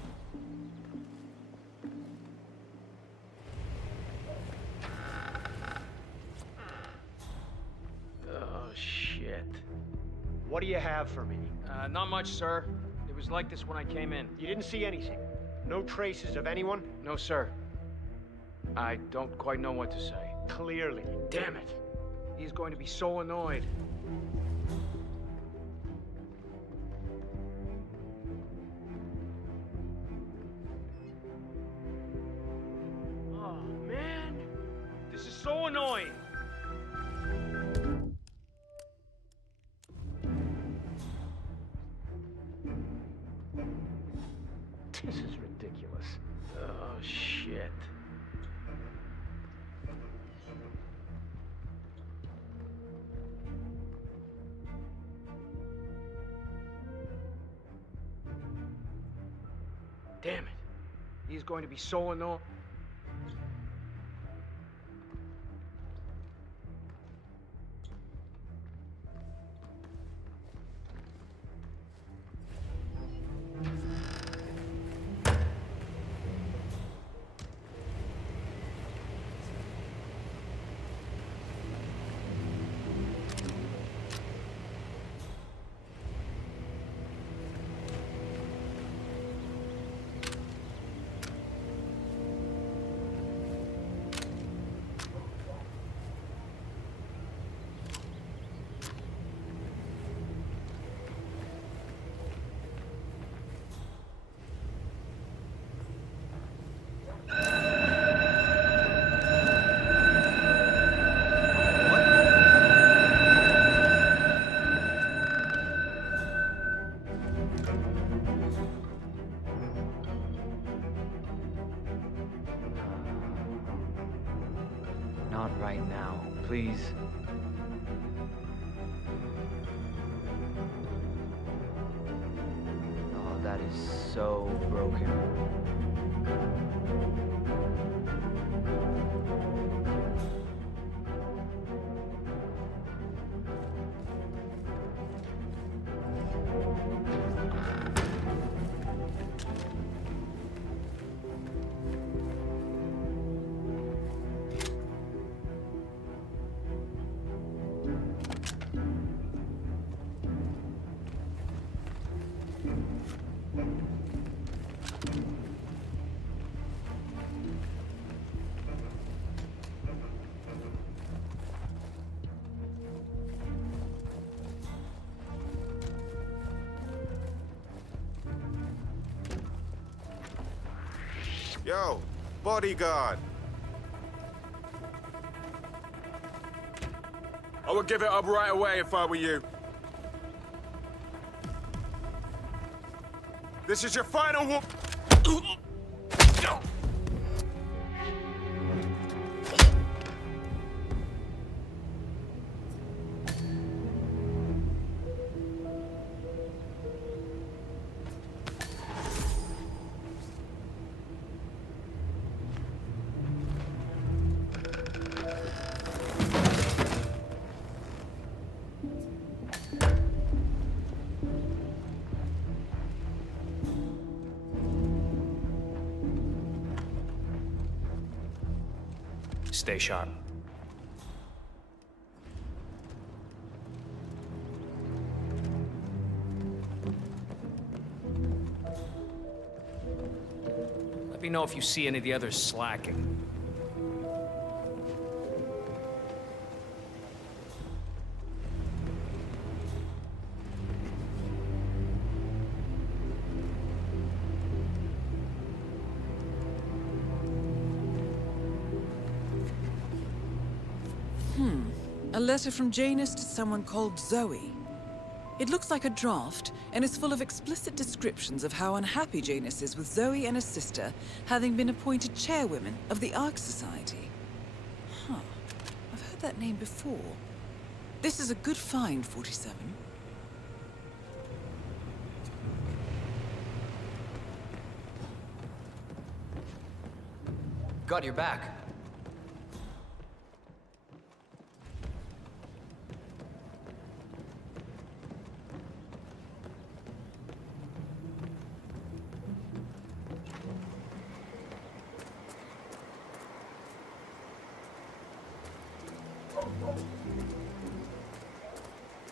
Oh, shit. What do you have for me? Not much, sir. It was like this when I came in. You didn't see anything? No traces of anyone? No, sir. I don't quite know what to say. Clearly. Damn it. He's going to be so annoyed. Oh, man. This is so annoying. This is ridiculous. Oh, shit. Damn it. He's going to be so annoyed. Not right now, please. Oh, that is so broken. Yo, bodyguard. I would give it up right away if I were you. This is your final war. Stay sharp. Let me know if you see any of the others slacking. A letter from Janus to someone called Zoe. It looks like a draft, and is full of explicit descriptions of how unhappy Janus is with Zoe and her sister having been appointed chairwomen of the Ark Society. Huh. I've heard that name before. This is a good find, 47. Got your back.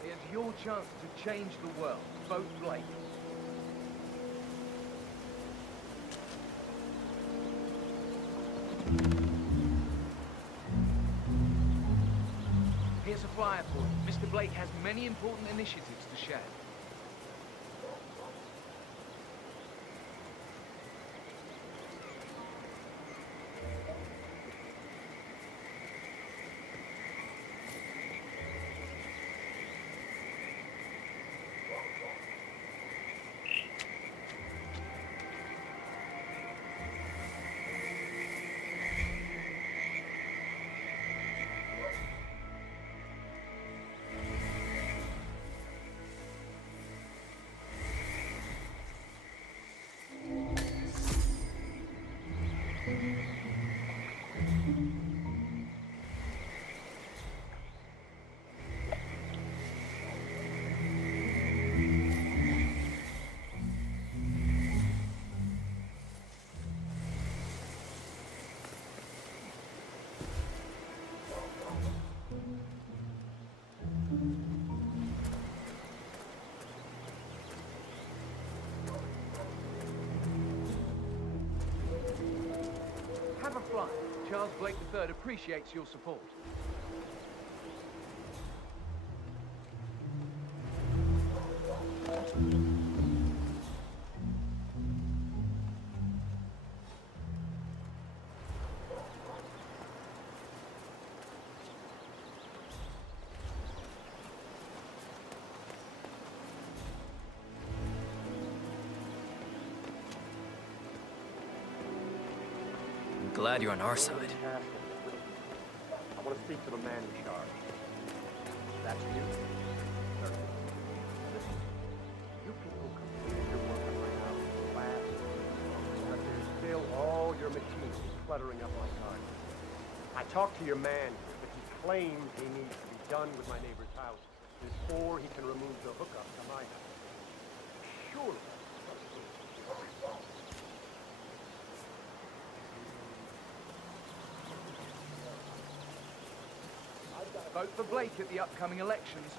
Here's your chance to change the world. Vote Blake. Here's a flyer for you. Mr. Blake has many important initiatives to share. Have a flight. Charles Blake III appreciates your support. Glad you're on our side. I want to speak to the man in charge. That's you? Certainly. Listen, you people completed your work on my house last week, but there's still all your machines cluttering up my garden. I talked to your man, but he claims he needs to be done with my neighbor's house before he can remove the hookup to my house. Surely. Vote for Blake at the upcoming elections.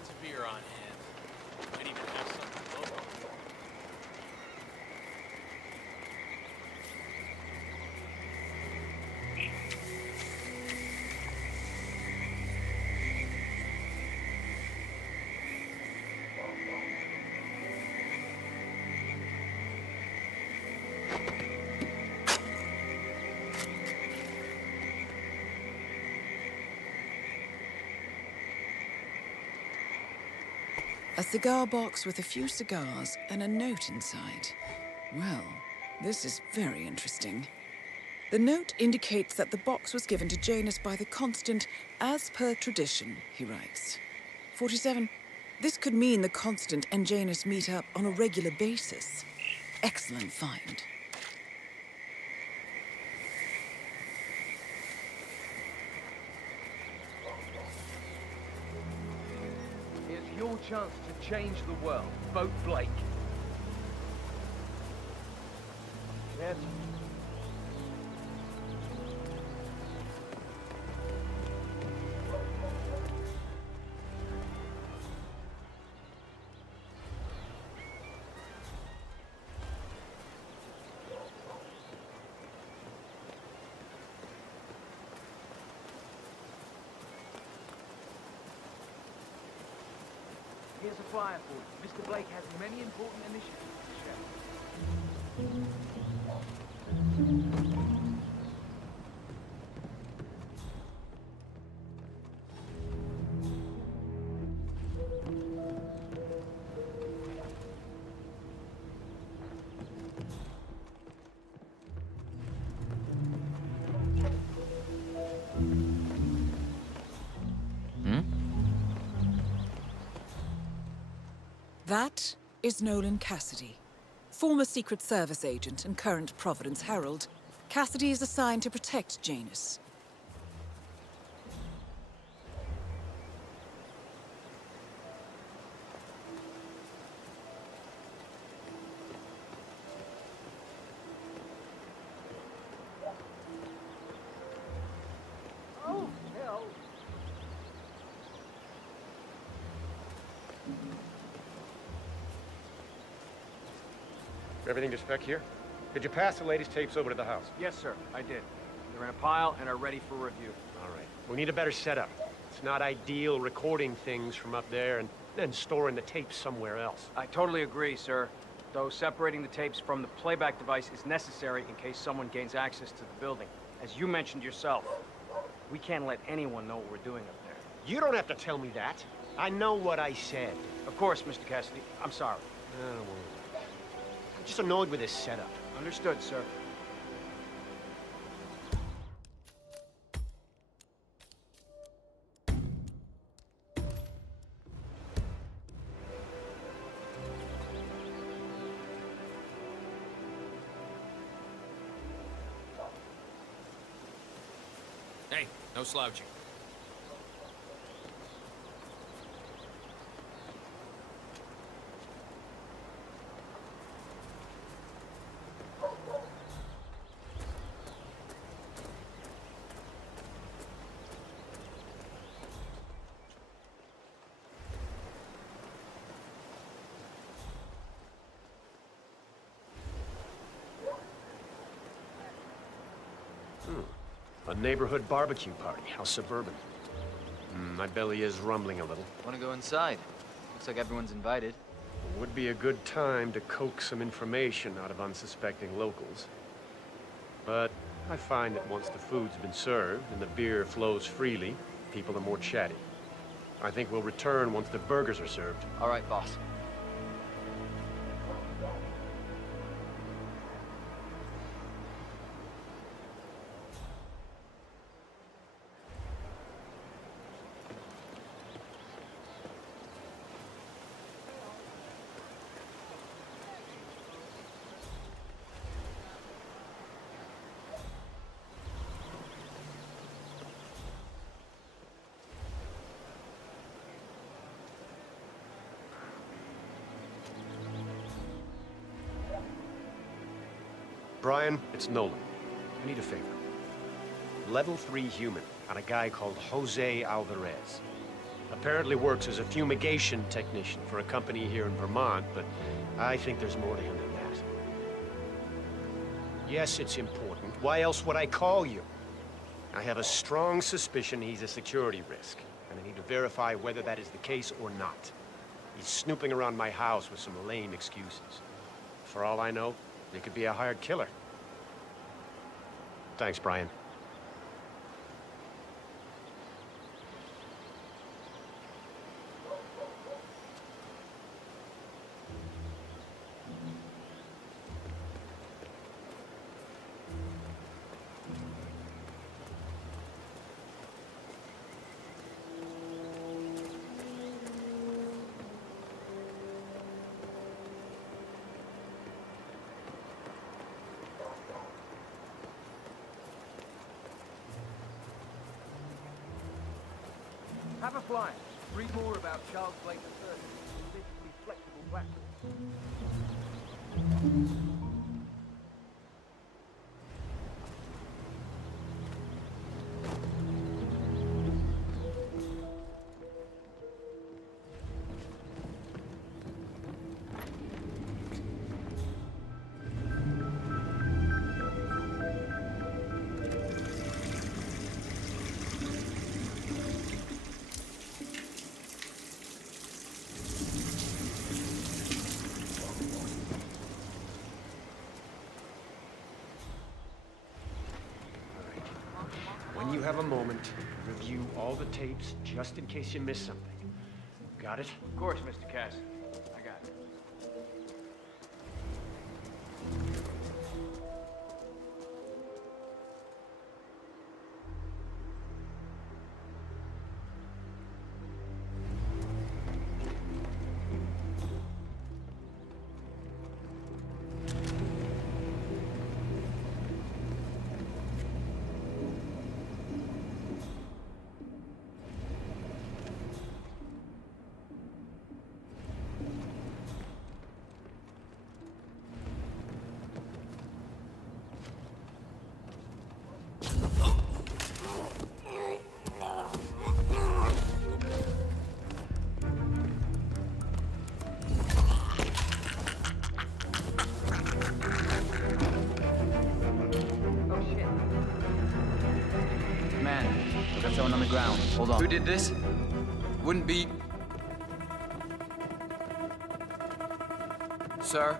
kinds of beer on hand. Might even have something local. A cigar box with a few cigars and a note inside. Well, this is very interesting. The note indicates that the box was given to Janus by the Constant as per tradition, he writes. 47. This could mean the Constant and Janus meet up on a regular basis. Excellent find. Here's your chance to change the world. Vote Blake. Yes. Here's a flyer for you. Mr. Blake has many important initiatives to share. That is Nolan Cassidy, former Secret Service agent and current Providence Herald. Cassidy is assigned to protect Janus. Oh, hell. Everything to spec here? Did you pass the latest tapes over to the house? Yes, sir, I did. They're in a pile and are ready for review. All right. We need a better setup. It's not ideal recording things from up there and then storing the tapes somewhere else. I totally agree, sir. Though separating the tapes from the playback device is necessary in case someone gains access to the building. As you mentioned yourself, we can't let anyone know what we're doing up there. You don't have to tell me that. I know what I said. Of course, Mr. Cassidy. I'm sorry. I'm just annoyed with this setup. Understood, sir. Hey, no slouching. A neighborhood barbecue party. How suburban. My belly is rumbling a little. Want to go inside? Looks like everyone's invited. Would be a good time to coax some information out of unsuspecting locals. But I find that once the food's been served and the beer flows freely, people are more chatty. I think we'll return once the burgers are served. All right, boss. Brian, it's Nolan. I need a favor. Level 3 human on a guy called Jose Alvarez. Apparently works as a fumigation technician for a company here in Vermont, but I think there's more to him than that. Yes, it's important. Why else would I call you? I have a strong suspicion he's a security risk, and I need to verify whether that is the case or not. He's snooping around my house with some lame excuses. For all I know, he could be a hired killer. Thanks, Brian. Have a fly. Read more about Charles Blake III. Politically flexible platform. When you have a moment, review all the tapes just in case you miss something. Got it? Of course, Mr. Cass. I got it. Someone on the ground. Hold on. Who did this? Wouldn't be... Sir?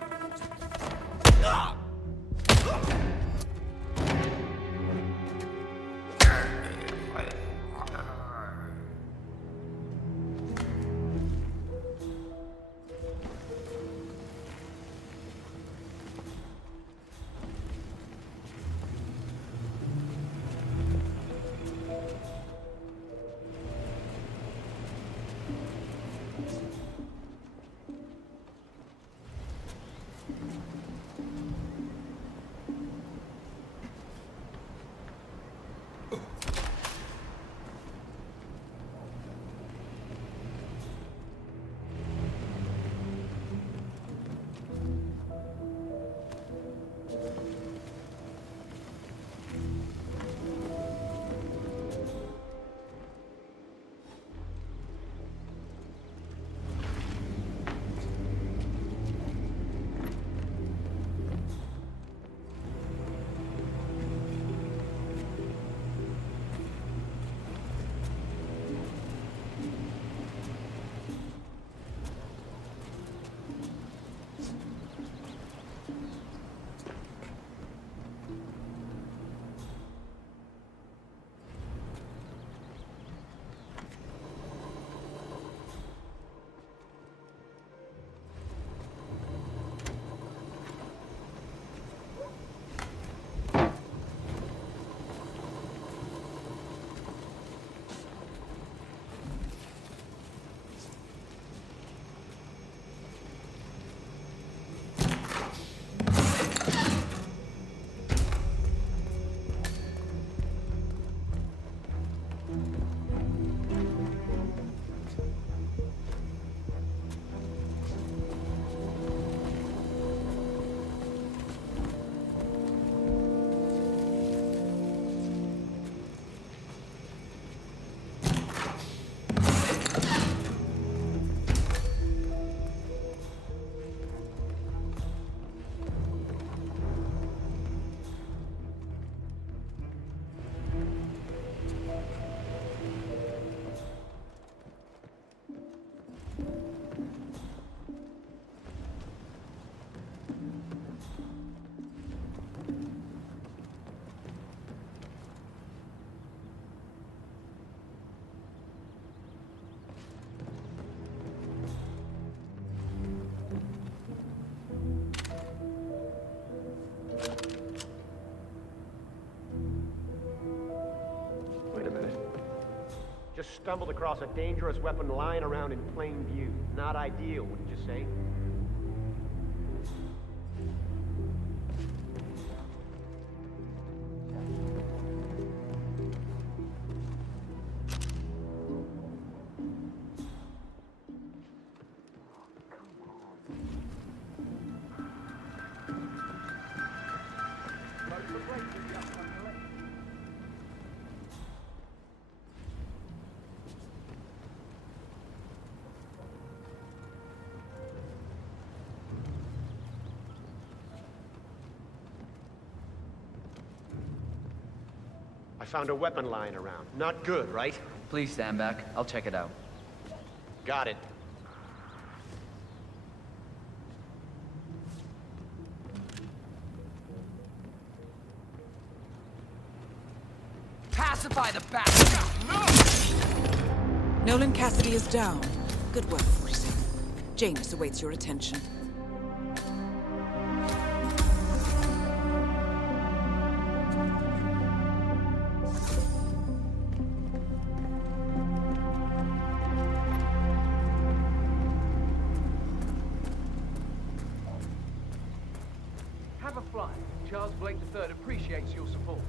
Just stumbled across a dangerous weapon lying around in plain view. Not ideal, wouldn't you say? I found a weapon lying around. Not good, right? Please stand back. I'll check it out. Got it. Pacify the bastard! Nolan Cassidy is down. Good work, 47. Janus awaits your attention. Have a flight. Charles Blake III appreciates your support.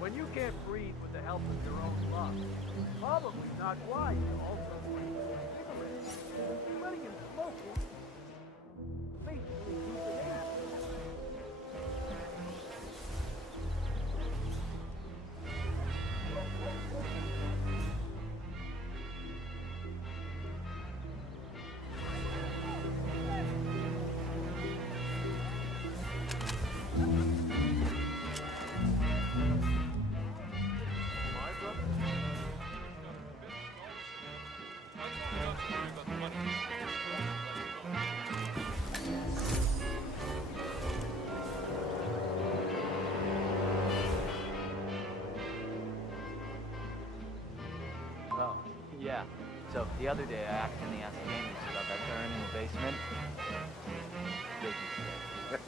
When you can't breathe with the help of your own lungs, it's probably not wise to also breathe with cigarettes. Sweating and smoking basically euthanasia. Oh, yeah. So, the other day I accidentally asked James about that turn in the basement. Big mistake.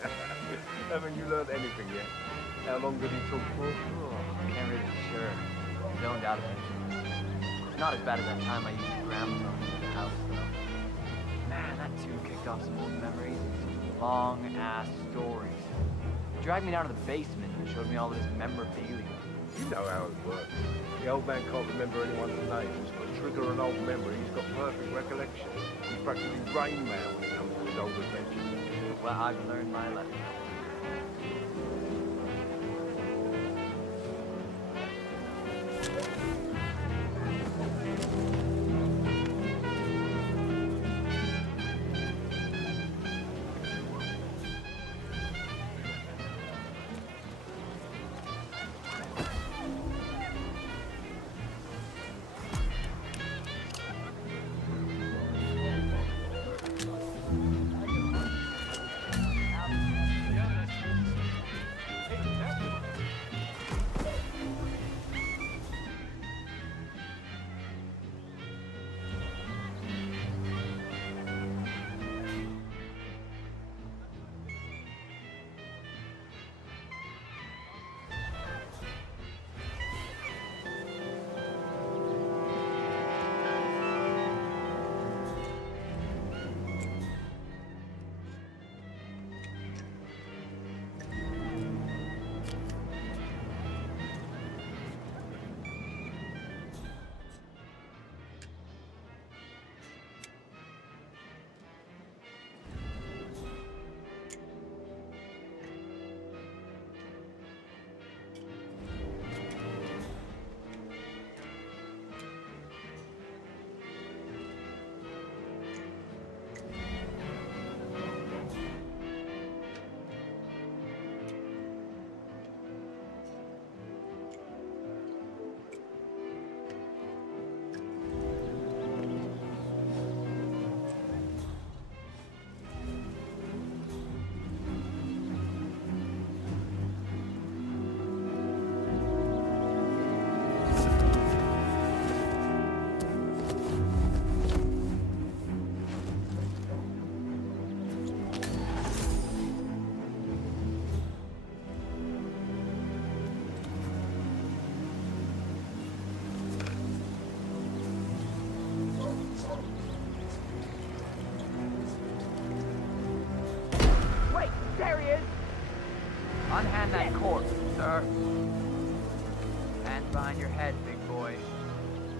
Haven't you learned anything yet? How long did he talk for? Oh, can't really be sure. Zoned out eventually. It's not as bad as that time I used the gramophone in the house, though. Man, that tune kicked off some old memories. Some long-ass stories. He dragged me down to the basement and showed me all this memorabilia. You know how it works. The old man can't remember anyone's names, but trigger an old memory, he's got perfect recollection. He's practically Rain Man when it comes to his old adventures. Well, I've learned my lesson. behind your head, big boy.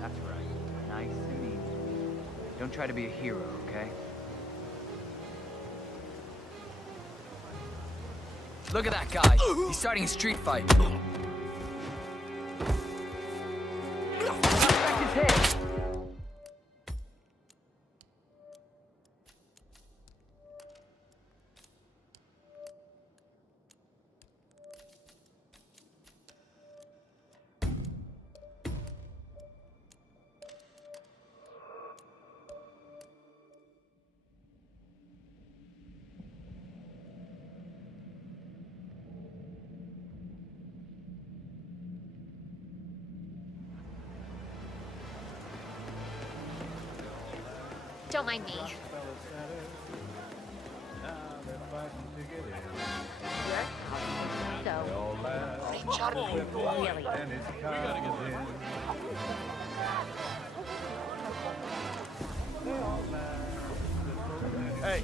That's right. Nice and easy. Don't try to be a hero, okay? Look at that guy. He's starting a street fight. Back his head. Don't mind me. So, really. Hey,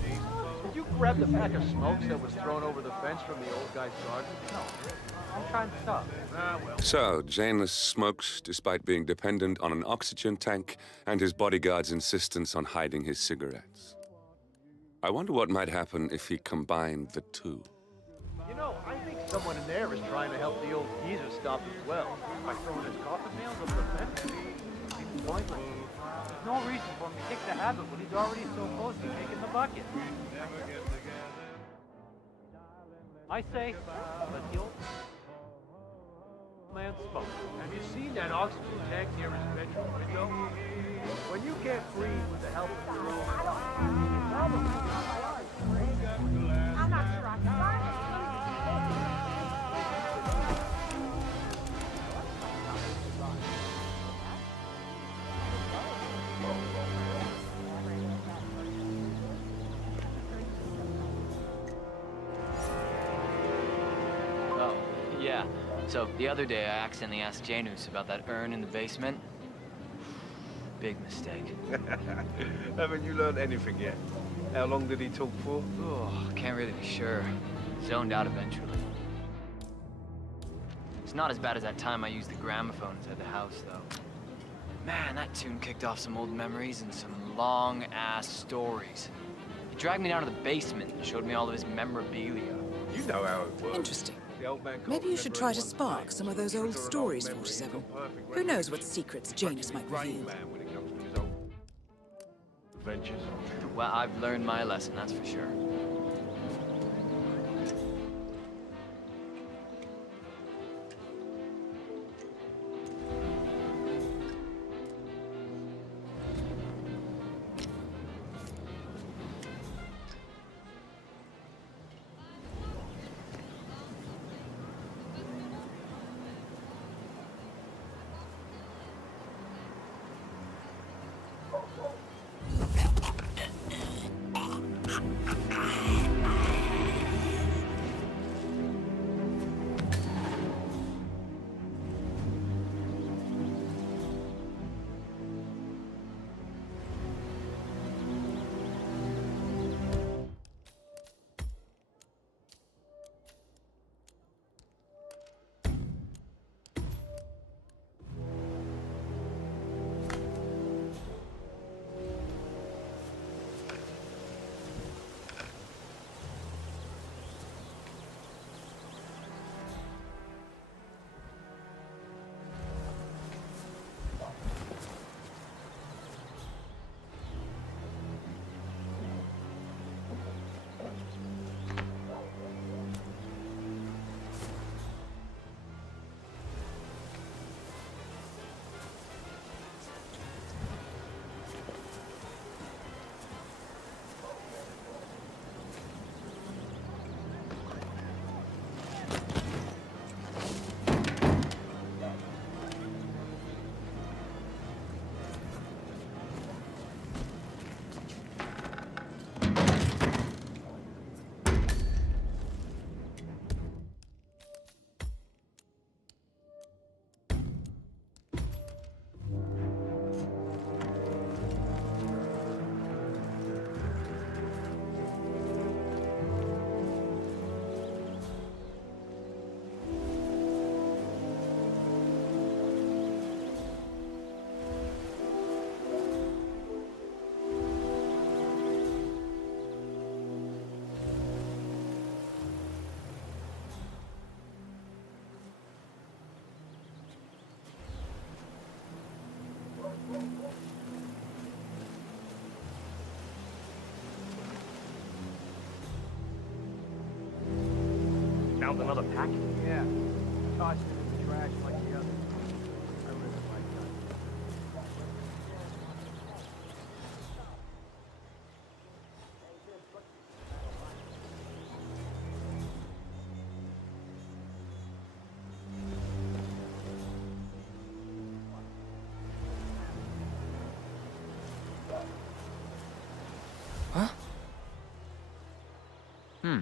did you grab the pack of smokes that was thrown over the fence from the old guy's garden? No, I'm trying to stop. Ah, well. So, Janus smokes despite being dependent on an oxygen tank and his bodyguard's insistence on hiding his cigarettes. I wonder what might happen if he combined the two. You know, I think someone in there is trying to help the old geezer stop as well. By throwing his coffin nails over the fence? Seems pointless. There's no reason for him to kick the habit when he's already so close to kicking the bucket. I say, let the old man smoke. Have you seen that oxygen tank near his bedroom window? When you can't breathe with the help of your own... I'm not sure I can. Oh, yeah. So, the other day I accidentally asked Janus about that urn in the basement. Big mistake. Haven't you learned anything yet? How long did he talk for? Oh, can't really be sure. Zoned out eventually. It's not as bad as that time I used the gramophone inside the house, though. Man, that tune kicked off some old memories and some long-ass stories. He dragged me down to the basement and showed me all of his memorabilia. You know how it works. Interesting. Maybe you should try to spark some of those old stories, 47. Who knows what secrets Janus might reveal? Adventures. Well, I've learned my lesson, that's for sure. Found another pack? Yeah. Tossed it in the trash like the others. I live in my gun. Huh? Hmm.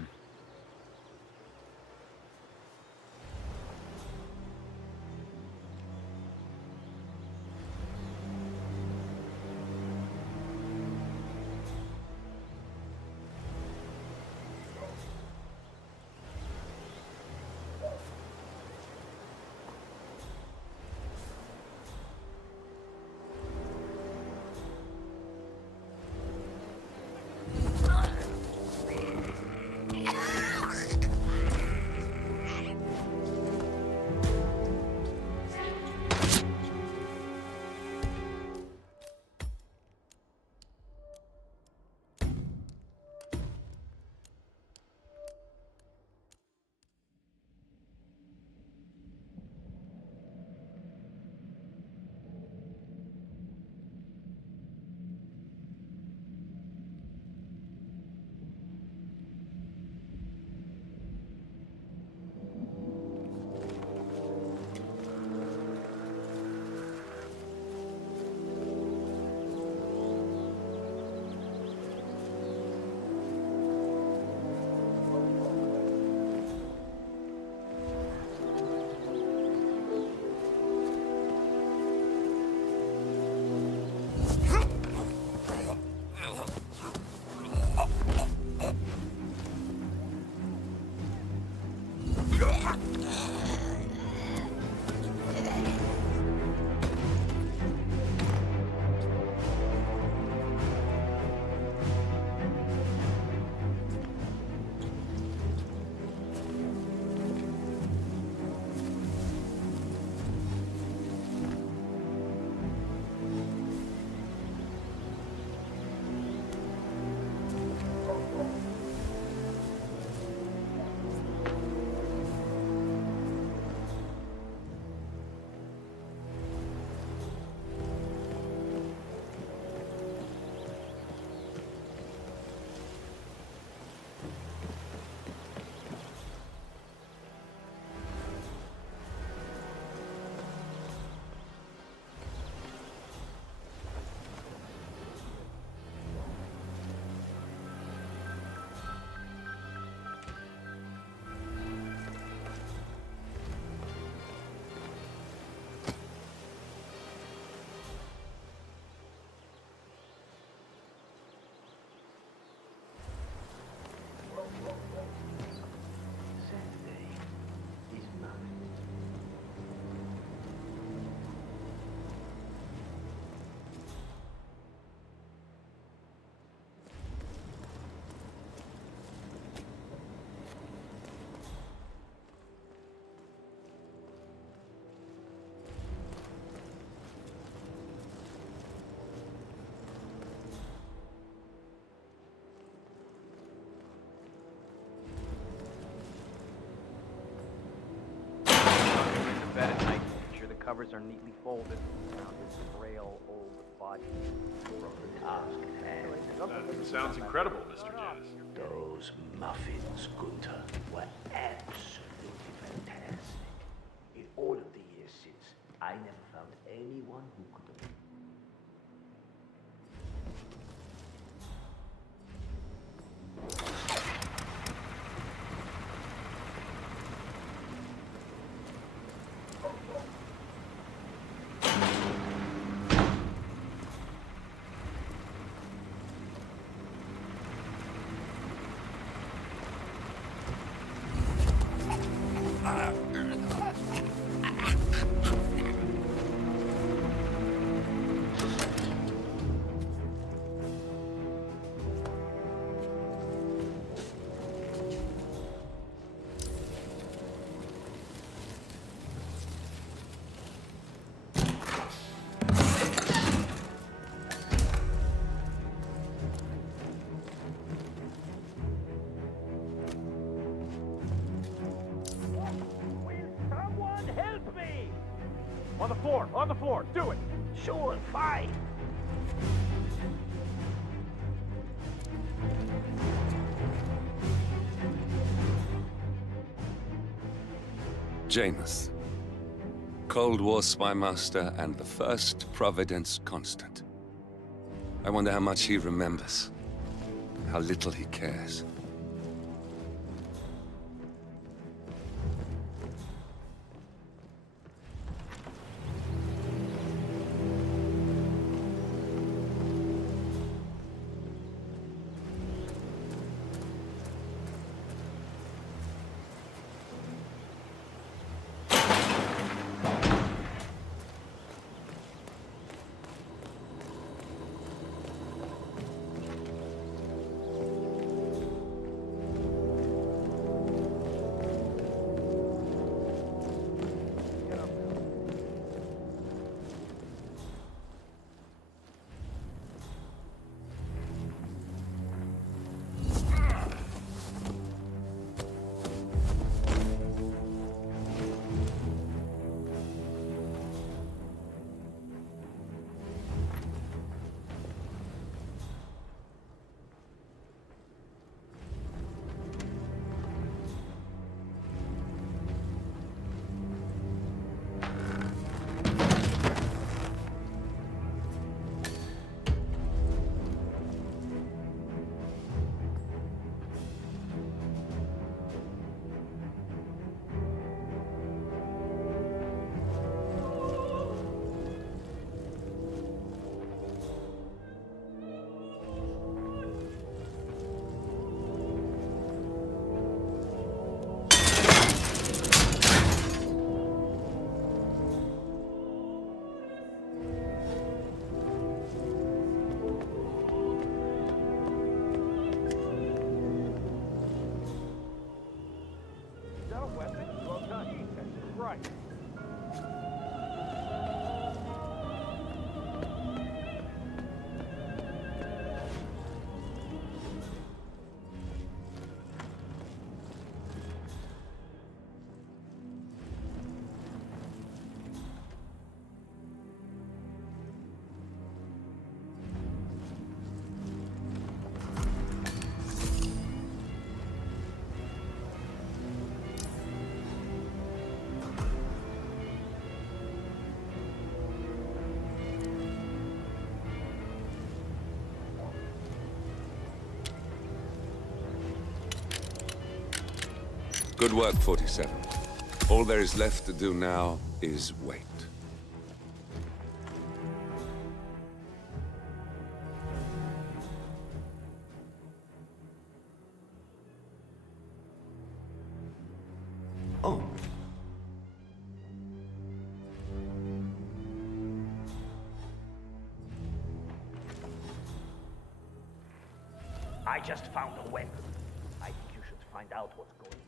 Bed at night, ensure the covers are neatly folded around his frail old body. That sounds incredible, Mr. Janice. Those muffins, Gunther, were absolutely fantastic. In all of the years since, I never found anyone who could have. On the floor, do it! Sure, fine. Janus. Cold War spy master and the first Providence constant. I wonder how much he remembers, how little he cares. Good work, 47. All there is left to do now is wait. Oh. I just found a weapon. I think you should find out what's going on.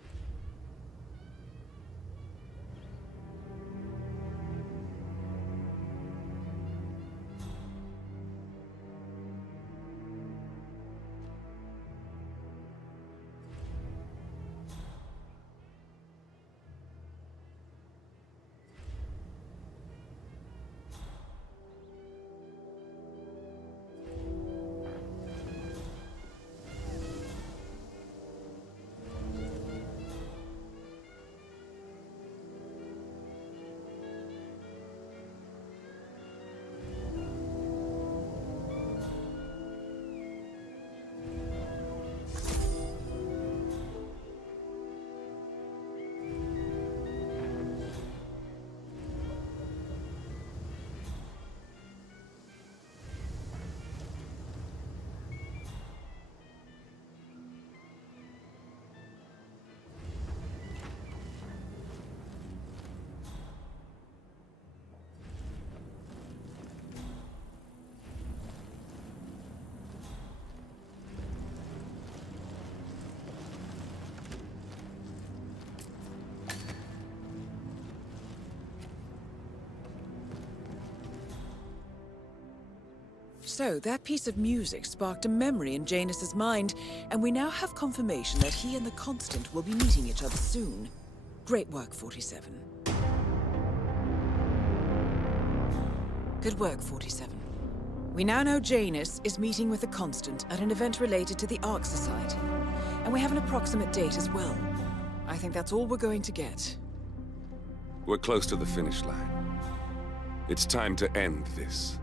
So, that piece of music sparked a memory in Janus's mind, and we now have confirmation that he and the Constant will be meeting each other soon. Great work, 47. Good work, 47. We now know Janus is meeting with the Constant at an event related to the Ark Society. And we have an approximate date as well. I think that's all we're going to get. We're close to the finish line. It's time to end this.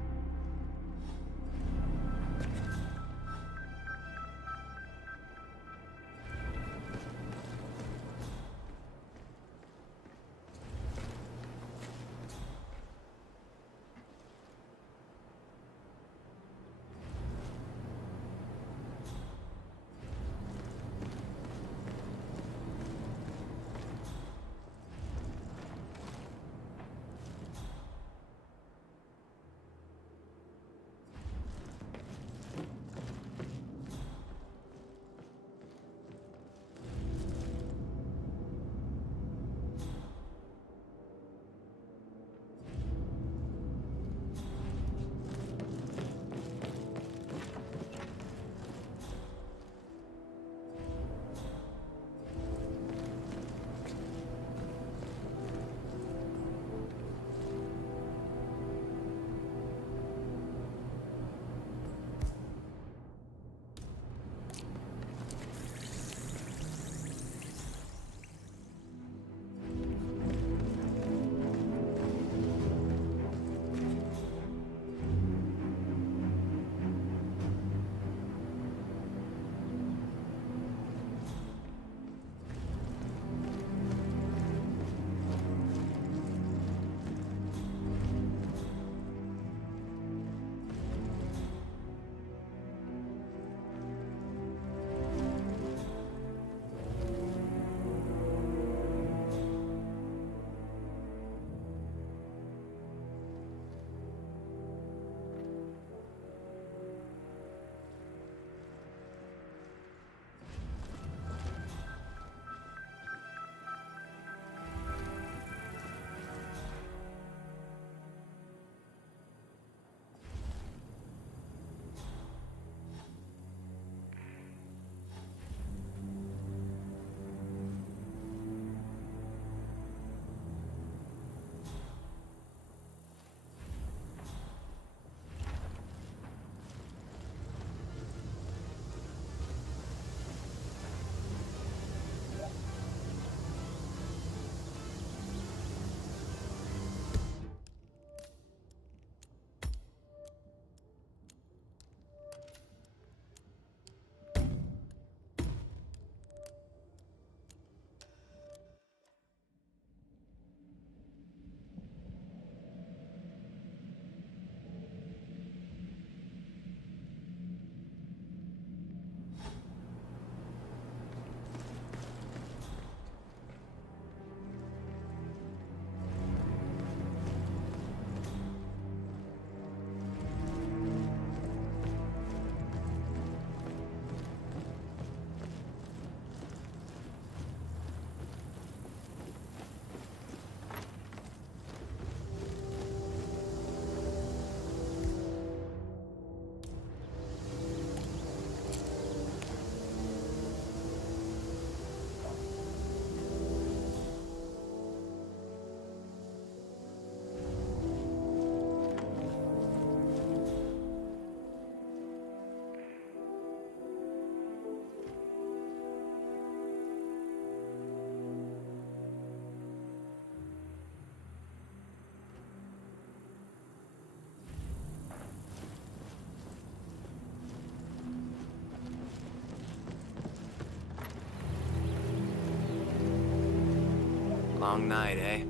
Long night, eh?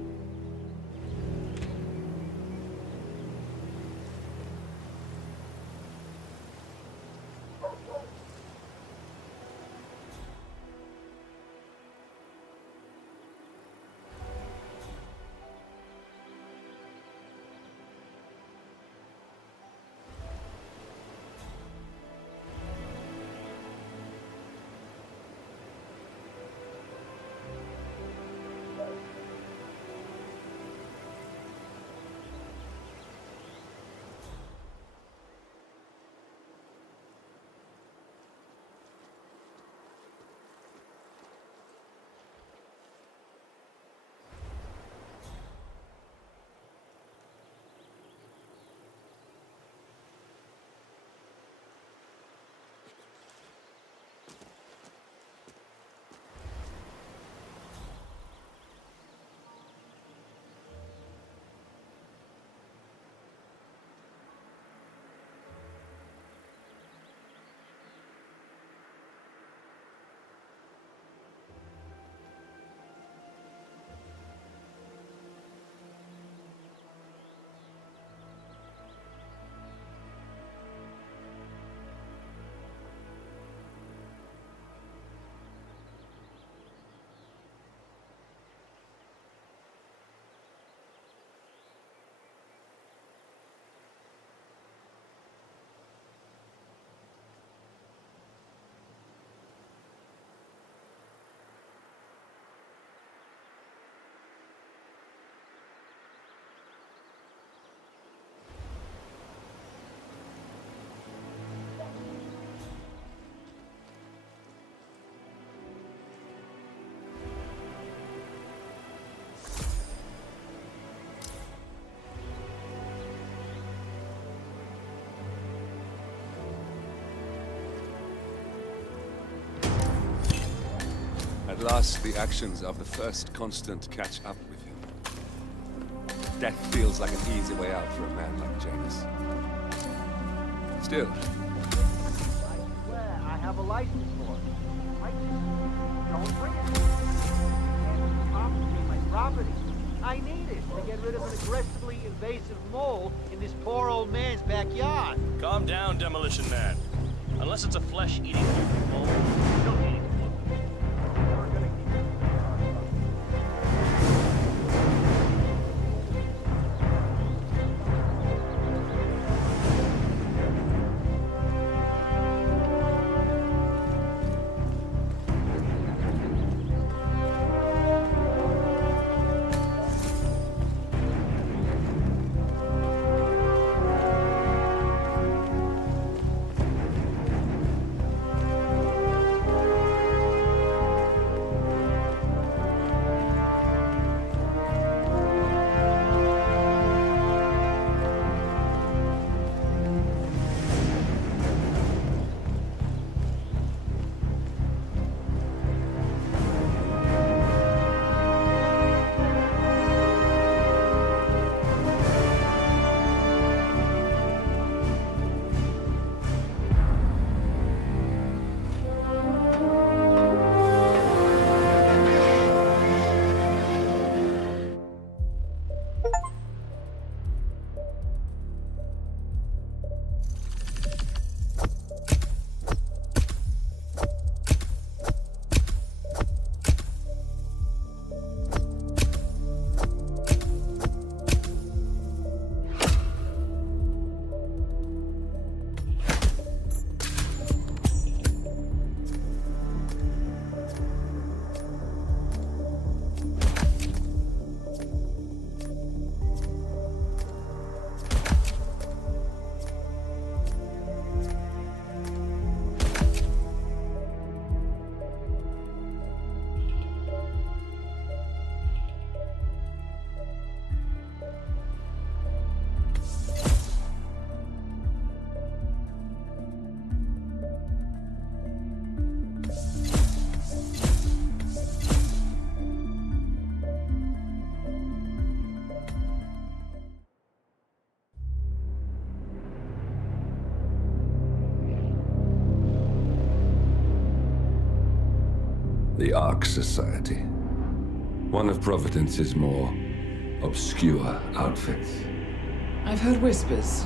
At last, the actions of the first constant catch up with him. Death feels like an easy way out for a man like Janus. Still, I swear, I have a license for it. I just don't bring it. It's confiscate my property. I need it to get rid of an aggressively invasive mole in this poor old man's backyard. Calm down, Demolition Man. Unless it's a flesh-eating mole, you don't need it. the Ark Society. One of Providence's more obscure outfits. I've heard whispers.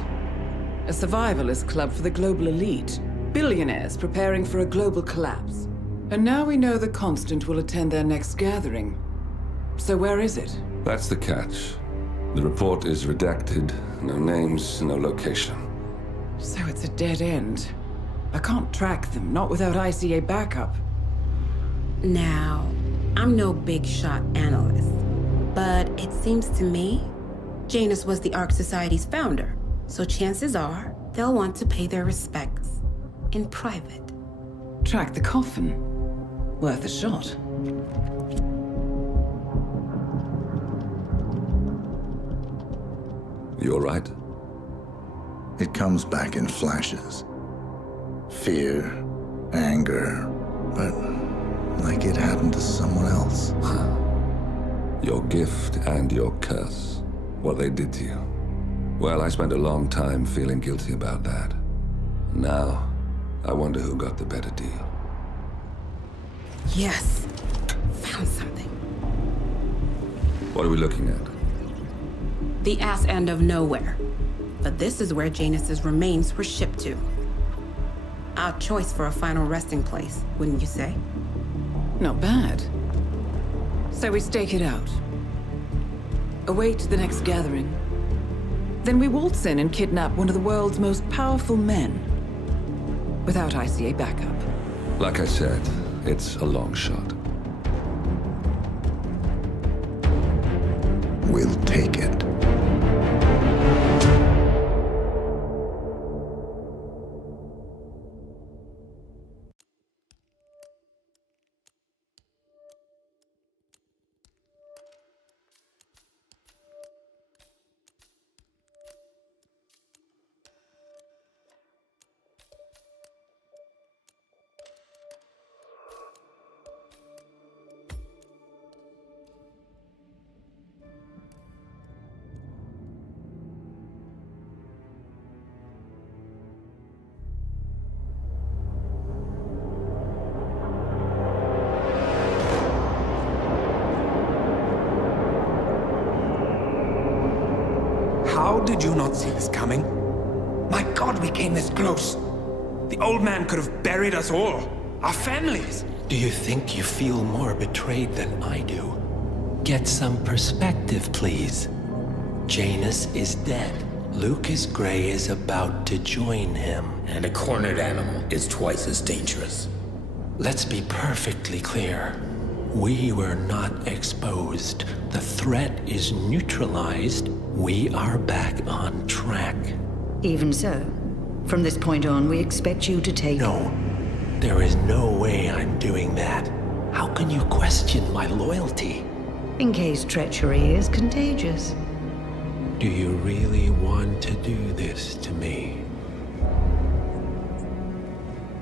A survivalist club for the global elite. Billionaires preparing for a global collapse. And now we know the Constant will attend their next gathering. So where is it? That's the catch. The report is redacted. No names, no location. So it's a dead end. I can't track them, not without ICA backup. Now, I'm no big shot analyst, but it seems to me Janus was the Ark Society's founder, so chances are they'll want to pay their respects in private. Track the coffin. Worth a shot. You all right? It comes back in flashes. Fear, anger, but like it happened to someone else. Your gift and your curse. What they did to you. Well, I spent a long time feeling guilty about that. Now, I wonder who got the better deal. Yes. Found something. What are we looking at? The ass end of nowhere. But this is where Janus's remains were shipped to. Our choice for a final resting place, wouldn't you say? Not bad. So we stake it out. Await the next gathering. Then we waltz in and kidnap one of the world's most powerful men. Without ICA backup. Like I said, it's a long shot. We'll take it. How did you not see this coming? My God, we came this close. The old man could have buried us all. Our families. Do you think you feel more betrayed than I do? Get some perspective, please. Janus is dead. Lucas Gray is about to join him. And a cornered animal is twice as dangerous. Let's be perfectly clear. We were not exposed. The threat is neutralized. We are back on track. Even so, from this point on, we expect you to take... No, there is no way I'm doing that. How can you question my loyalty? In case treachery is contagious. Do you really want to do this to me?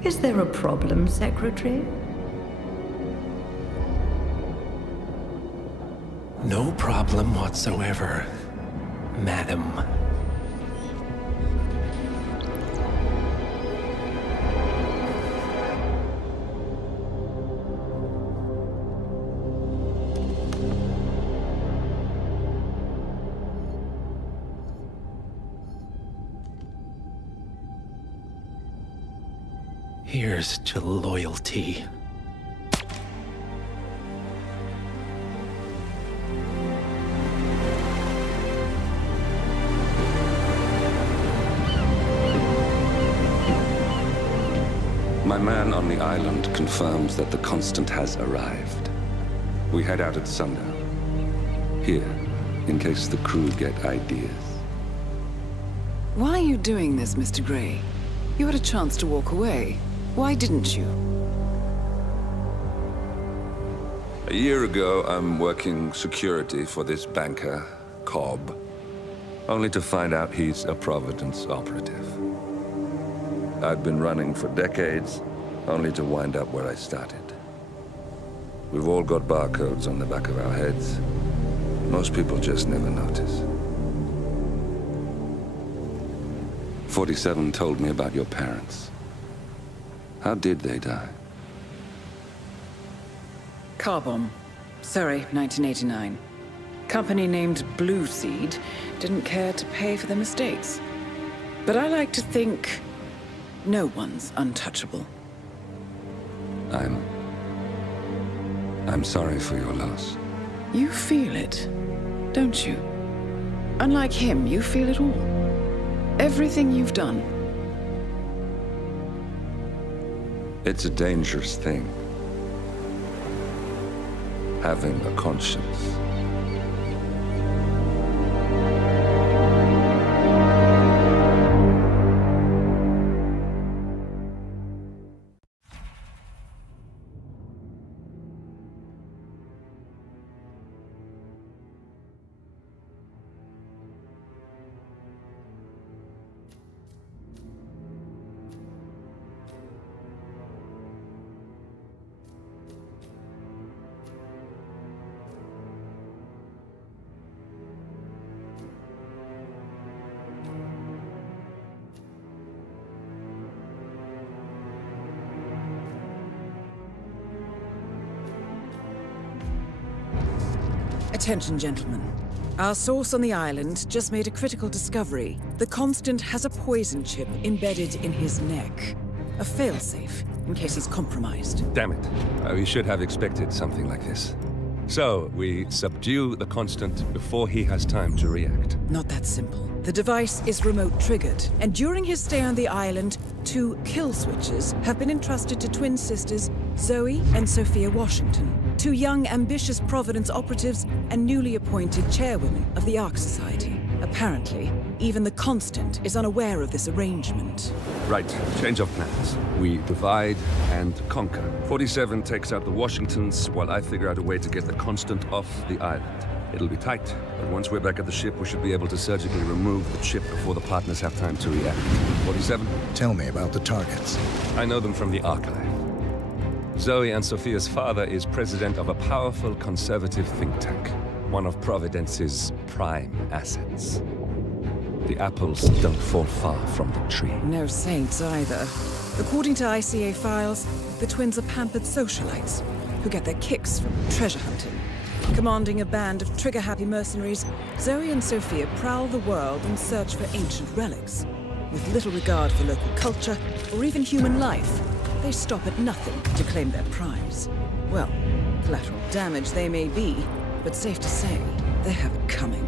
Is there a problem, Secretary? No problem whatsoever, Madam. Here's to loyalty. My man on the island confirms that the Constant has arrived. We head out at sundown. Here, in case the crew get ideas. Why are you doing this, Mr. Gray? You had a chance to walk away. Why didn't you? A year ago, I'm working security for this banker, Cobb, only to find out he's a Providence operative. I'd been running for decades, only to wind up where I started. We've all got barcodes on the back of our heads. Most people just never notice. 47 told me about your parents. How did they die? Car bomb. Surrey, 1989. Company named Blue Seed didn't care to pay for their mistakes. But I like to think no one's untouchable. I'm sorry for your loss. You feel it, don't you? Unlike him, you feel it all. Everything you've done. It's a dangerous thing. Having a conscience. Attention, gentlemen. Our source on the island just made a critical discovery. The Constant has a poison chip embedded in his neck. A failsafe, in case he's compromised. Damn it. We should have expected something like this. So, we subdue the Constant before he has time to react. Not that simple. The device is remote-triggered, and during his stay on the island, 2 kill switches have been entrusted to twin sisters Zoe and Sophia Washington, 2 young, ambitious Providence operatives and newly appointed chairwomen of the Ark Society. Apparently, even the Constant is unaware of this arrangement. Right, change of plans. We divide and conquer. 47 takes out the Washingtons, while I figure out a way to get the Constant off the island. It'll be tight, but once we're back at the ship, we should be able to surgically remove the chip before the partners have time to react. 47? Tell me about the targets. I know them from the archive. Zoe and Sophia's father is president of a powerful conservative think tank, one of Providence's prime assets. The apples don't fall far from the tree. No saints either. According to ICA files, the twins are pampered socialites who get their kicks from treasure hunting. Commanding a band of trigger-happy mercenaries, Zoe and Sophia prowl the world in search for ancient relics. With little regard for local culture or even human life, they stop at nothing to claim their prize. Well, collateral damage they may be, but safe to say, they have it coming.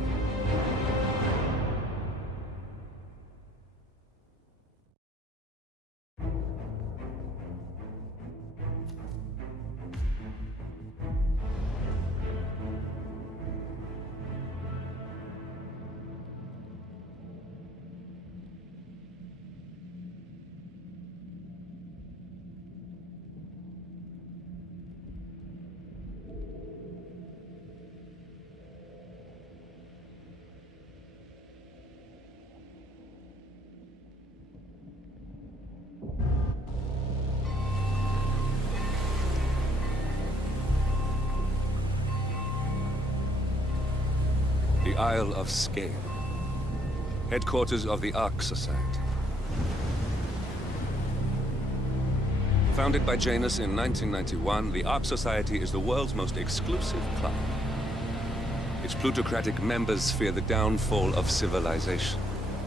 The Isle of Skane, headquarters of the Ark Society. Founded by Janus in 1991, the Ark Society is the world's most exclusive club. Its plutocratic members fear the downfall of civilization,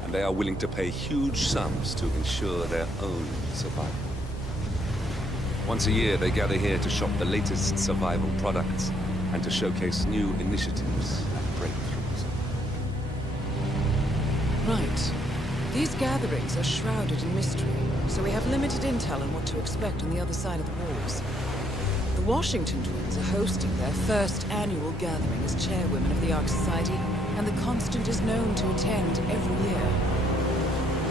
and they are willing to pay huge sums to ensure their own survival. Once a year, they gather here to shop the latest survival products and to showcase new initiatives and breakthroughs. Right. These gatherings are shrouded in mystery, so we have limited intel on what to expect on the other side of the walls. The Washington twins are hosting their first annual gathering as chairwomen of the Ark Society, and the Constant is known to attend every year.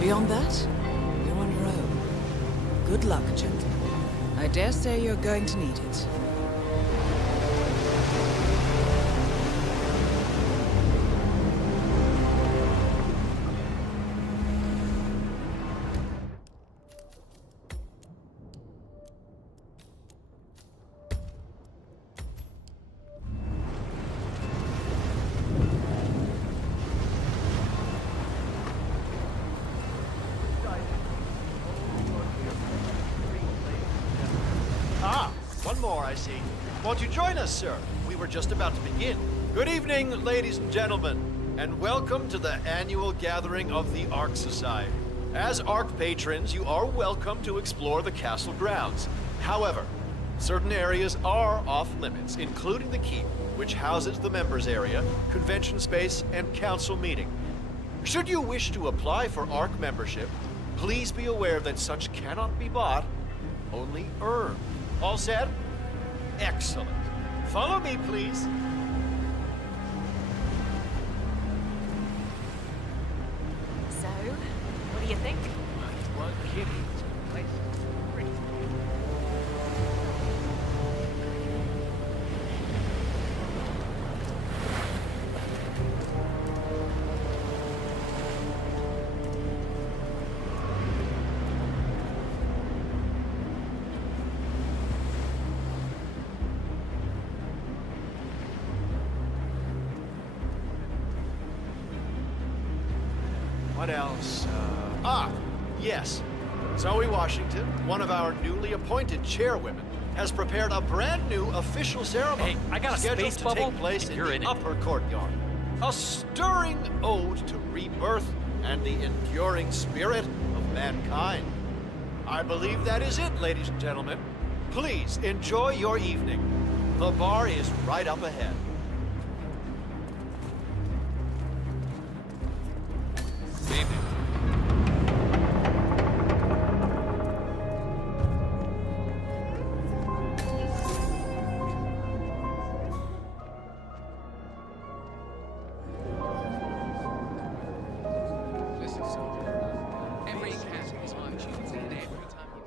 Beyond that, you're on your own. Good luck, gentlemen. I dare say you're going to need it. One more, I see. Won't you join us, sir? We were just about to begin. Good evening, ladies and gentlemen, and welcome to the annual gathering of the Ark Society. As Ark patrons, you are welcome to explore the castle grounds. However, certain areas are off limits, including the keep, which houses the members area, convention space, and council meeting. Should you wish to apply for Ark membership, please be aware that such cannot be bought, only earned. All set? Excellent. Follow me, please. So, what do you think? Well, Kitty, this place is pretty. What else? Yes. Zoe Washington, one of our newly appointed chairwomen, has prepared a brand new official ceremony. Hey, I got a scheduled space to bubble, take place if in you're the in it. upper courtyard. A stirring ode to rebirth and the enduring spirit of mankind. I believe that is it, ladies and gentlemen. Please enjoy your evening. The bar is right up ahead.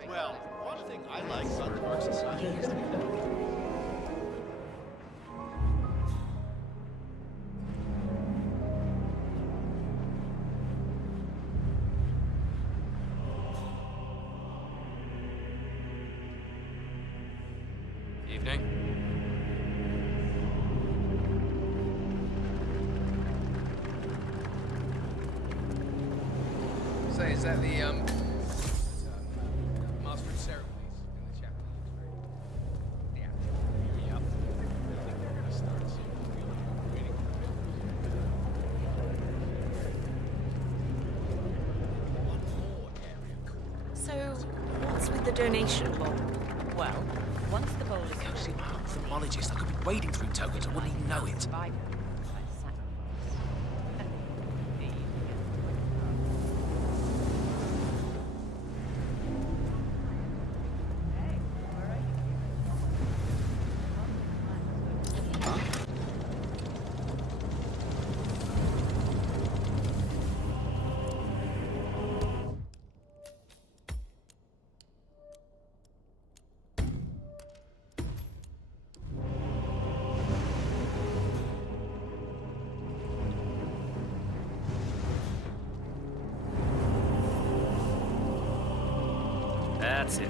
Well, one thing I like about the Ark Society is the Evening. Say, is that the, Master of Ceremonies in the chapel? Yeah. Yep. I think they're gonna start soon. next with the donation bowl? Well, once the bowl is See, I'm a thermologist. I could be wading through tokens. I wouldn't even know it. That's it.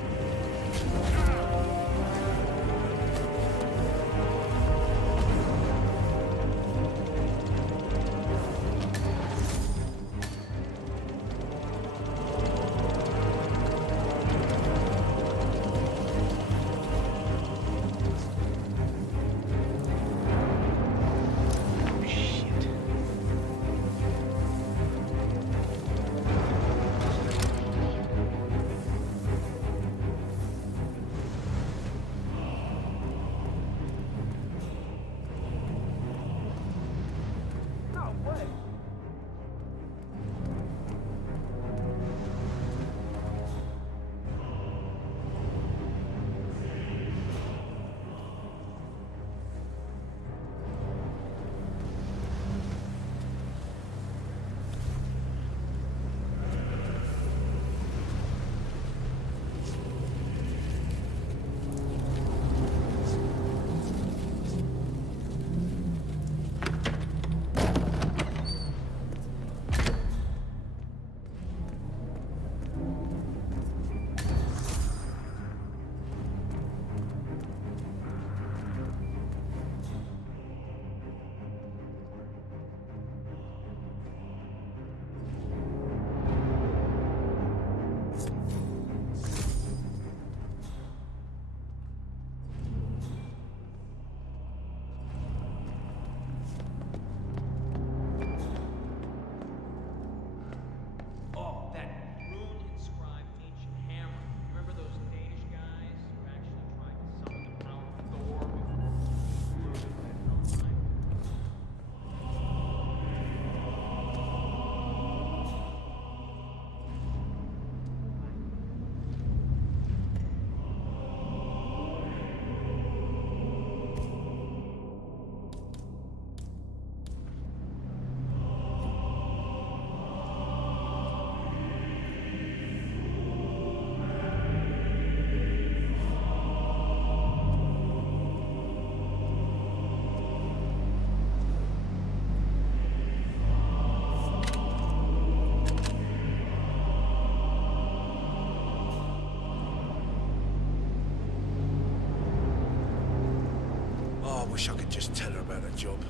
Wish I could just tell her about her job.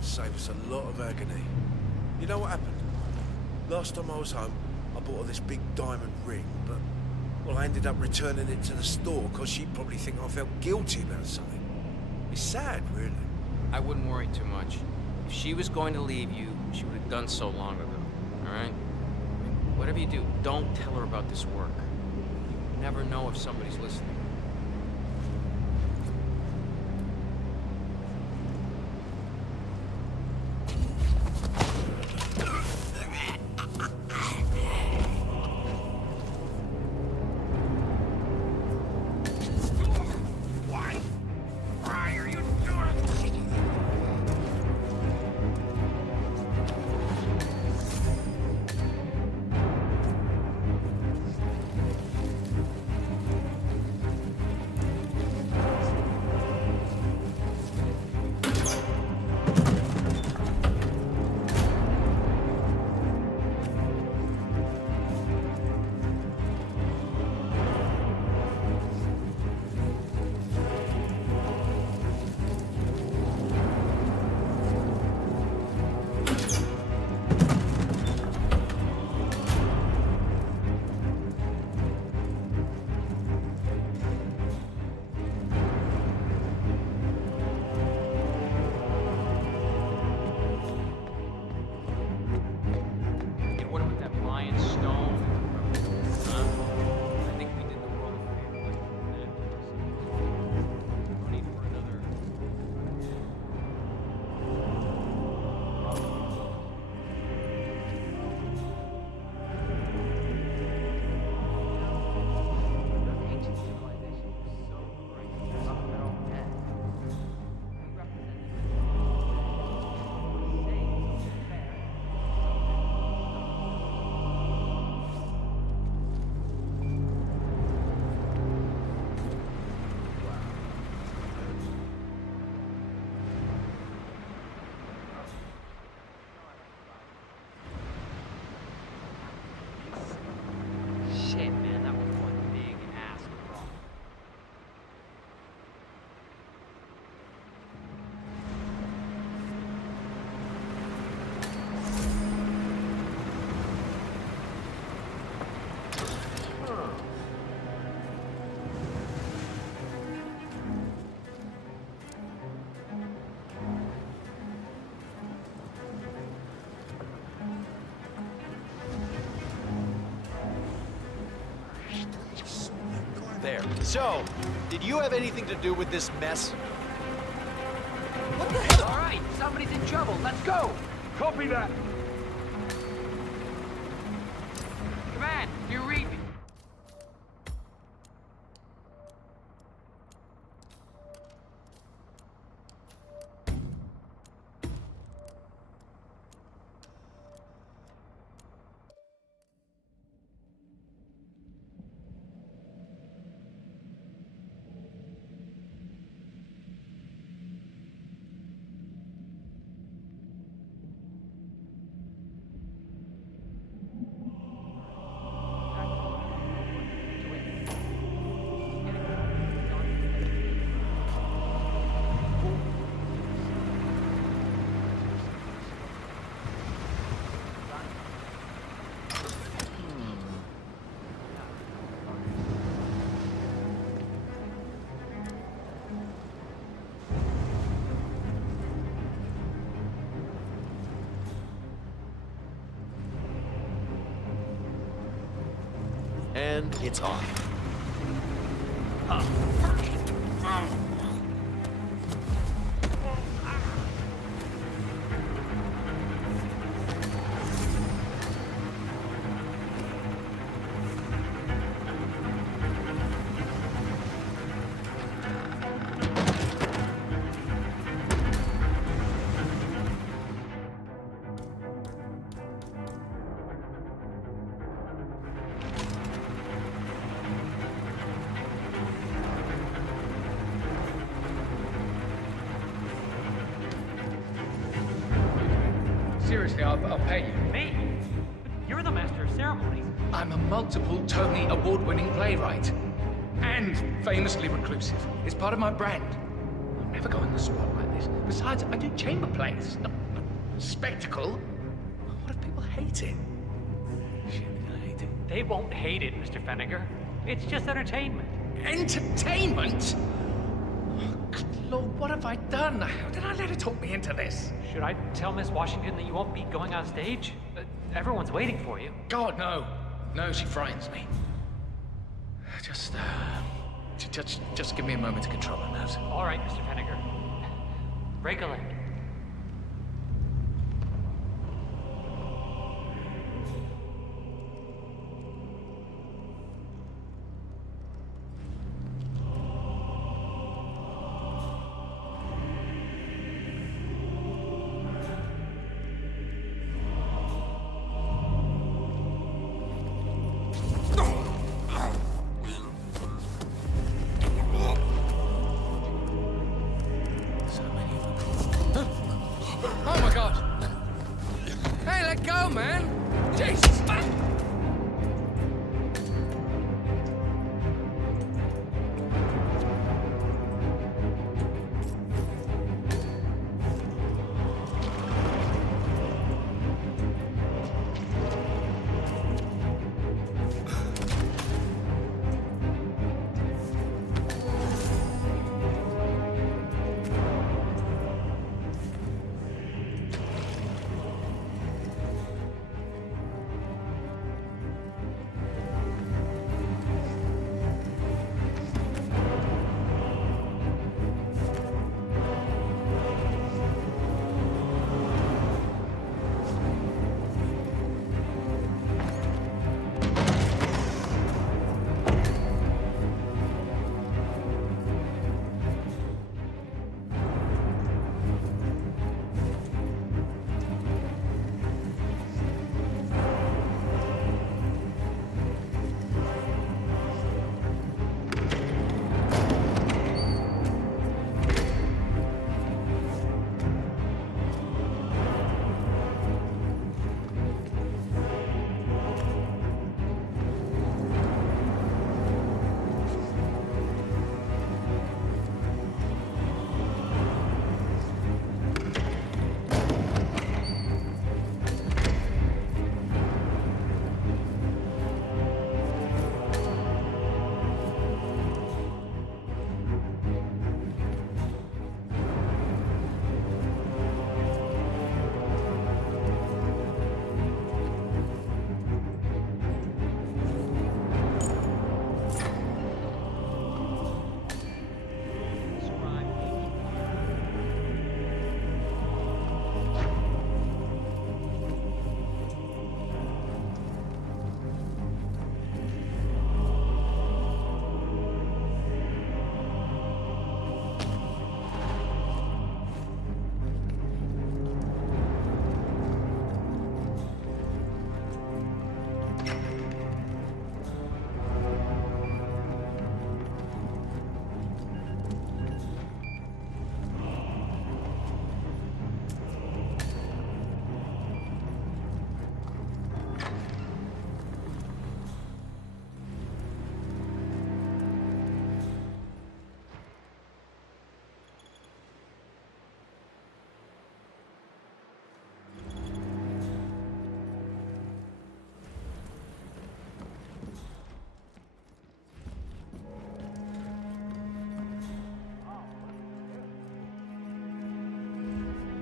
Save us a lot of agony. You know what happened? Last time I was home, I bought her this big diamond ring, but, well, I ended up returning it to the store because she'd probably think I felt guilty about something. It's sad, really. I wouldn't worry too much. If she was going to leave you, she would have done so long ago, all right? Whatever you do, don't tell her about this work. You never know if somebody's listening. There. So, did you have anything to do with this mess? What the hell? All right, somebody's in trouble. Let's go. Copy that. Command, you read me. And it's on. Seriously, I'll pay you. Me? You're the master of ceremonies. I'm a multiple Tony award-winning playwright. And famously reclusive. It's part of my brand. I'm never going to swat like this. Besides, I do chamber plays. Not spectacle. What if people hate it? Shit, they're gonna hate it. They won't hate it, Mr. Fenniger. It's just entertainment. Entertainment? Oh, good Lord, what have I done? How did I let her talk me into this? Should I tell Miss Washington that you won't be going on stage? Everyone's waiting for you. God, no. No, she frightens me. Just give me a moment to control my nerves. All right, Mr. Fenniger. Break a leg. Oh my God! Hey, let go, man! Jesus!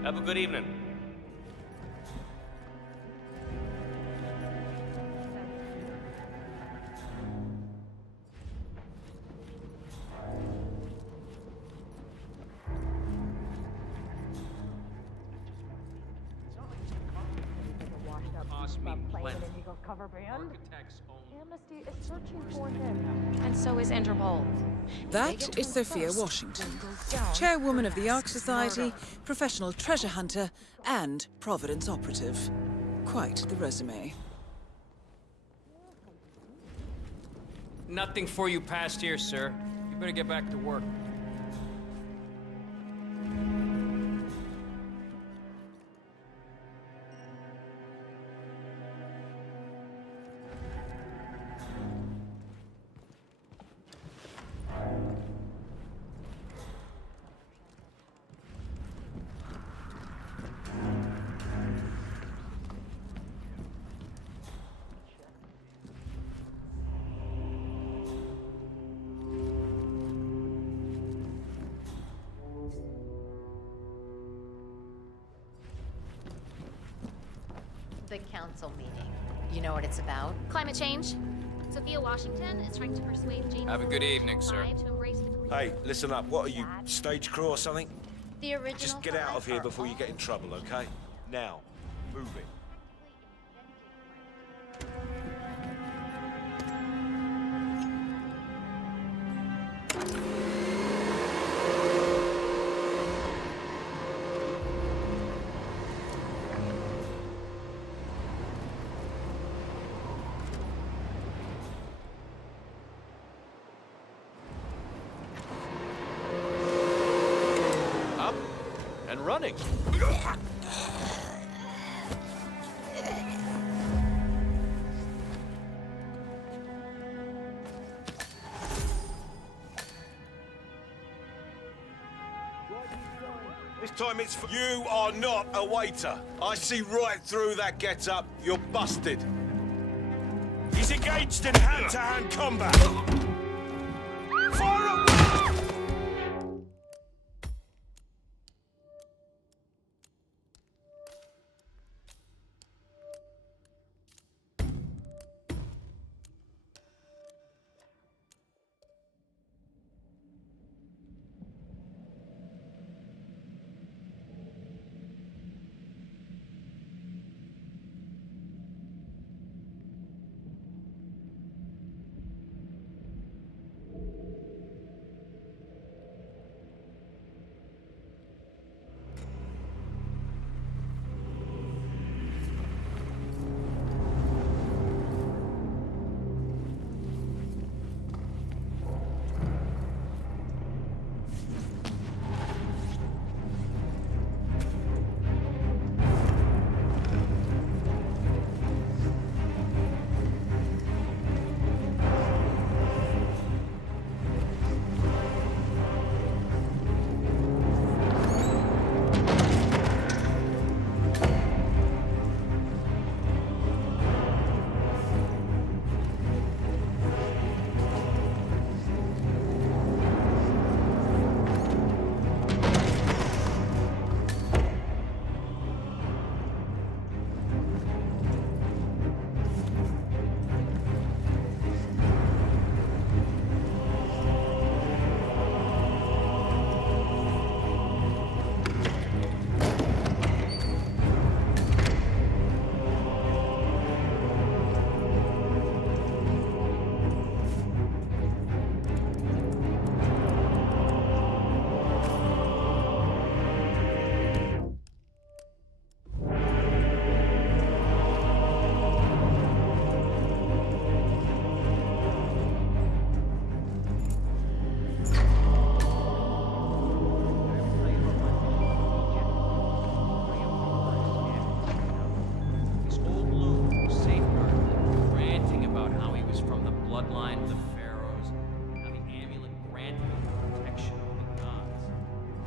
Have a good evening. Cover band. Amnesty is searching for him. And so is Interpol. That is Sophia Washington, chairwoman of the Ark Society, professional treasure hunter, and Providence operative. Quite the resume. Nothing for you past here, sir. You better get back to work. The council meeting. You know what it's about? Climate change. Sophia Washington is trying to persuade James. Have a good evening, sir. To embrace the Hey, listen up. What are you, stage crew or something? The original. Just get out of here before you get in trouble, okay? Now, move it. Up and running. This time it's for... You are not a waiter. I see right through that get-up. You're busted. He's engaged in hand-to-hand combat. Fire up!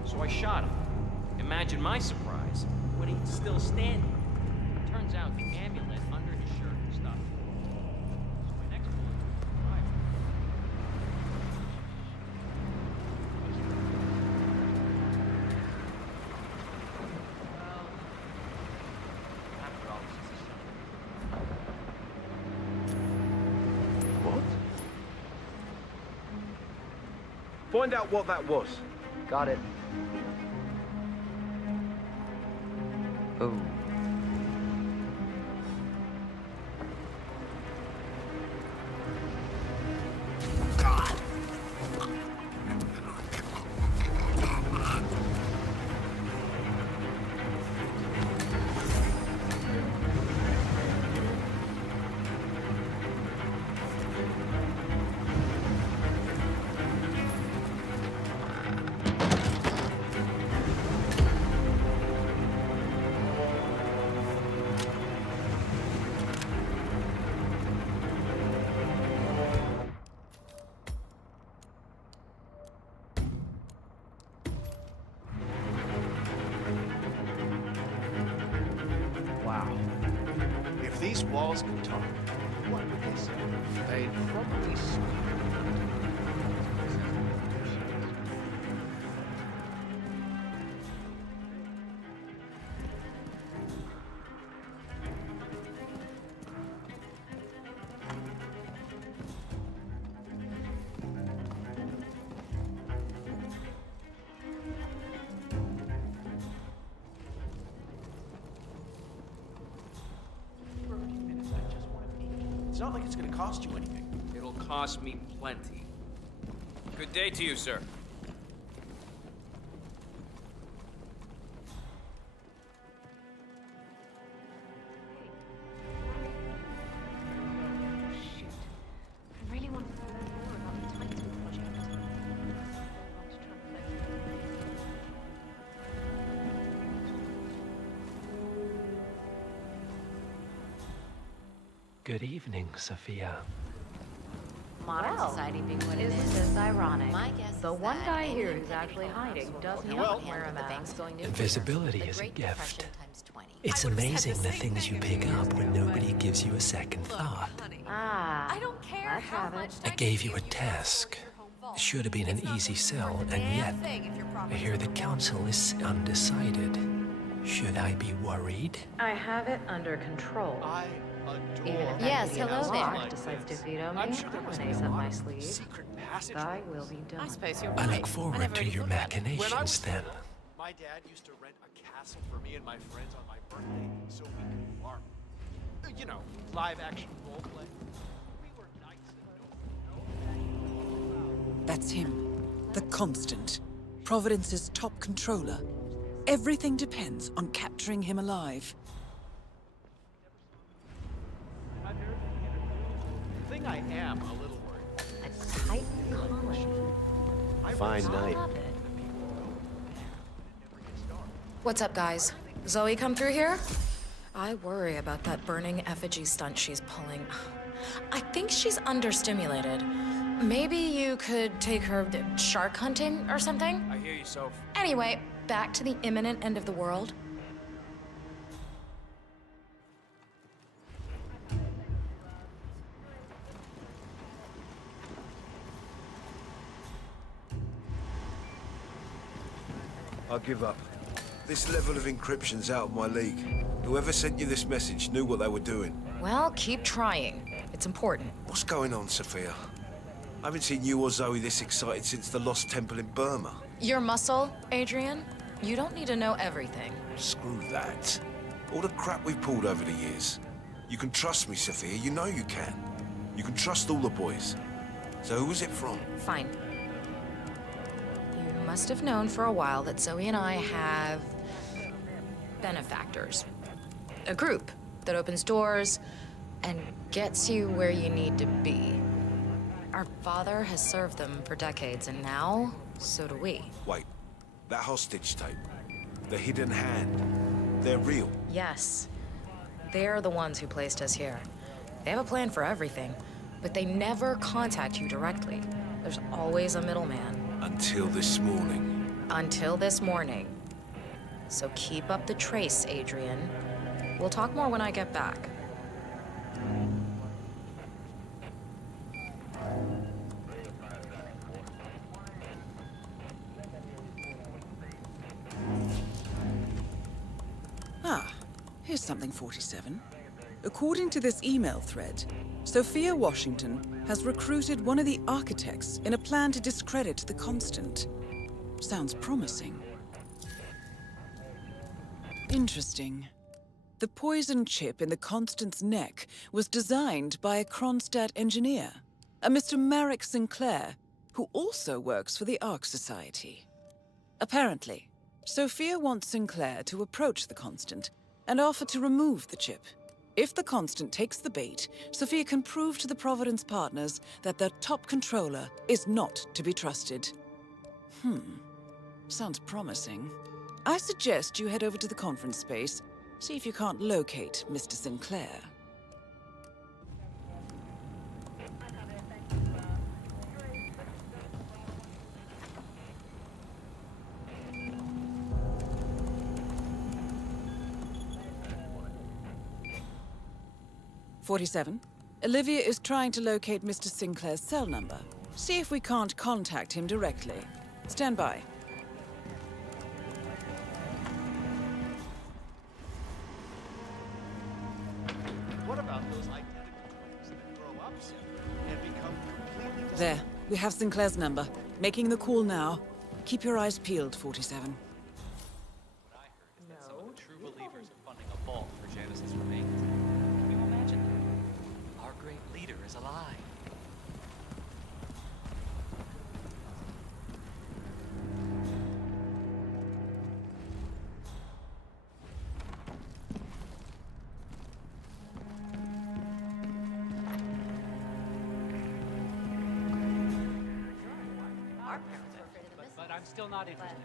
So I shot him. Imagine my surprise when he was still standing. Turns out the amulet under his shirt stopped. So my next bullet was right. Find out what that was. Got it. Oh. Wow. If these walls could talk, what would they say? They'd probably It's not like it's gonna cost you anything. It'll cost me plenty. Good day to you, sir. Shit. I really want to know more about the Titan project. Good evening, Sophia. Modern society being what it Isn't is. this ironic? My guess The is one that guy any here of who's the actually people hiding will doesn't have well a hand wear a with the mask. bank's going nuclear. Invisibility The is a Great gift. Depression times 20. It's amazing the things you pick up when nobody gives you a second thought. Ah, I don't care let's how have much it. I gave you a task. It should have been an easy sell, and yet I hear the council is undecided. Should I be worried? I have it under control. I Even if Yes, anybody hello else there. decides to veto me, I'm sure there must an be ace a up lot my of sleeve, secret passage. I will be done. I suppose you're I right. look forward never to really your thought about it. machinations then. My dad used to rent a castle for me and my friends on my birthday so we could farm. You know, live action role play. We were knights and That's him. The Constant. Providence's top controller. Everything depends on capturing him alive. The thing I am a little worried. A tight colony. Fine night. What's up, guys? Zoe come through here? I worry about that burning effigy stunt she's pulling. I think she's understimulated. Maybe you could take her shark hunting or something? I hear you, Soph. Anyway, back to the imminent end of the world. I give up. This level of encryption's out of my league. Whoever sent you this message knew what they were doing. Well, keep trying. It's important. What's going on, Sophia? I haven't seen you or Zoe this excited since the Lost Temple in Burma. Your muscle, Adrian? You don't need to know everything. Screw that. All the crap we've pulled over the years. You can trust me, Sophia. You know you can. You can trust all the boys. So who was it from? Fine. You must have known for a while that Zoe and I have benefactors. A group that opens doors and gets you where you need to be. Our father has served them for decades, and now, so do we. Wait, that hostage tape. The hidden hand. They're real. Yes. They're the ones who placed us here. They have a plan for everything, but they never contact you directly. There's always a middleman. Until this morning. Until this morning. So keep up the trace, Adrian. We'll talk more when I get back. Ah, here's something 47. According to this email thread, Sophia Washington has recruited one of the architects in a plan to discredit the Constant. Sounds promising. Interesting. The poison chip in the Constant's neck was designed by a Kronstadt engineer, a Mr. Marek Sinclair, who also works for the Ark Society. Apparently, Sophia wants Sinclair to approach the Constant and offer to remove the chip. If the Constant takes the bait, Sophia can prove to the Providence partners that their top controller is not to be trusted. Sounds promising. I suggest you head over to the conference space, see if you can't locate Mr. Sinclair. "47. Olivia is trying to locate Mr. Sinclair's cell number. See if we can't contact him directly. Stand by." What about those identical twins that grow up soon and become completely... There, we have Sinclair's number. Making the call now. Keep your eyes peeled, 47. What I heard is that some of the true believers are funding a vault for Janice's remains. Can you imagine that? Our great leader is alive. But I'm still not interested.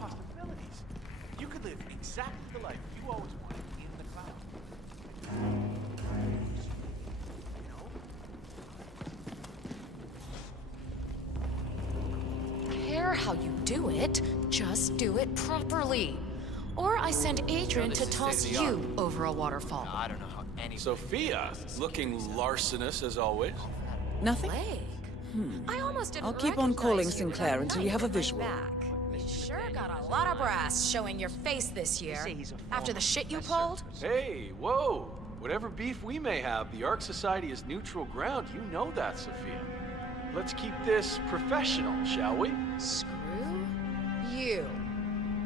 Possibilities. You could live exactly the life you always wanted in the cloud. Care how you do it, just do it properly. Or I send Adrian to toss you over a waterfall. I don't know how any... Sophia, looking larcenous as always. Nothing? I almost didn't I'll keep on calling recognize you Sinclair that until you have a night visual. back. You sure got a lot of brass showing your face this year. After the shit you pulled? Hey, whoa! Whatever beef we may have, the Ark Society is neutral ground. You know that, Sophia. Let's keep this professional, shall we? Screw you.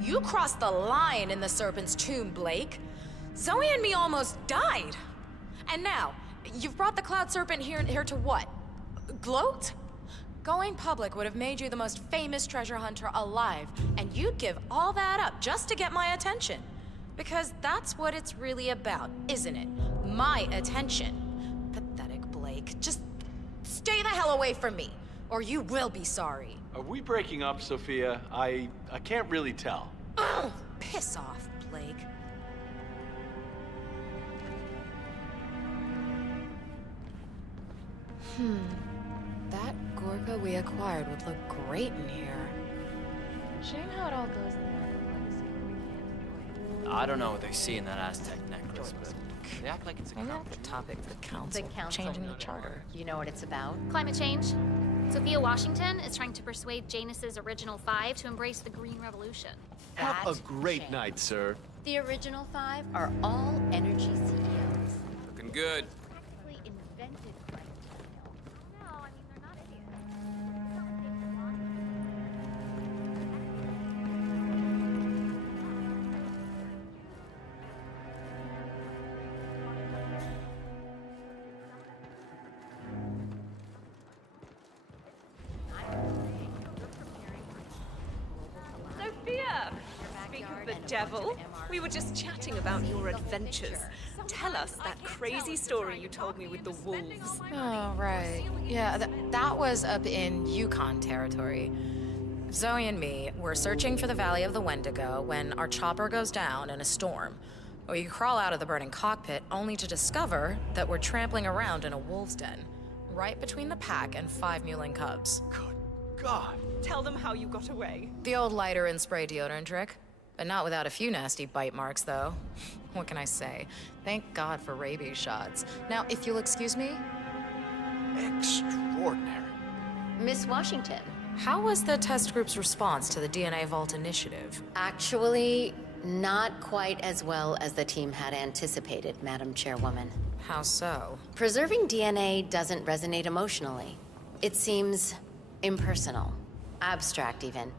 You crossed the line in the Serpent's tomb, Blake. Zoe and me almost died. And now, you've brought the Cloud Serpent here to what? Gloat? Going public would have made you the most famous treasure hunter alive, and you'd give all that up just to get my attention. Because that's what it's really about, isn't it? My attention. Pathetic Blake. Just stay the hell away from me, or you will be sorry. Are we breaking up, Sophia? I can't really tell. Oh, piss off, Blake. That Gorka we acquired would look great in here. Shame how it all goes in there. I don't know what they see in that Aztec necklace, but they act like it's a Maybe not the topic of the council. Changing the charter. You know what it's about? Climate change. Sophia Washington is trying to persuade Janus's original 5 to embrace the Green Revolution. Have a great night, sir. The original 5 are all energy CEOs. Looking good. Practically invented climate change. No, I mean, they're not idiots. Sophia! Speak of the devil. We were just chatting about your adventures. Tell us that crazy story you told me with the wolves. Oh, right. Yeah, that was up in Yukon territory. Zoe and me were searching for the Valley of the Wendigo when our chopper goes down in a storm. We crawl out of the burning cockpit only to discover that we're trampling around in a wolf's den, right between the pack and 5 mewling cubs. Good God. Tell them how you got away. The old lighter and spray deodorant trick. But not without a few nasty bite marks, though. What can I say? Thank God for rabies shots. Now, if you'll excuse me... Extraordinary. Miss Washington, How was the test group's response to the DNA Vault initiative? Actually, not quite as well as the team had anticipated, Madam Chairwoman. How so? Preserving DNA doesn't resonate emotionally. It seems impersonal, abstract even.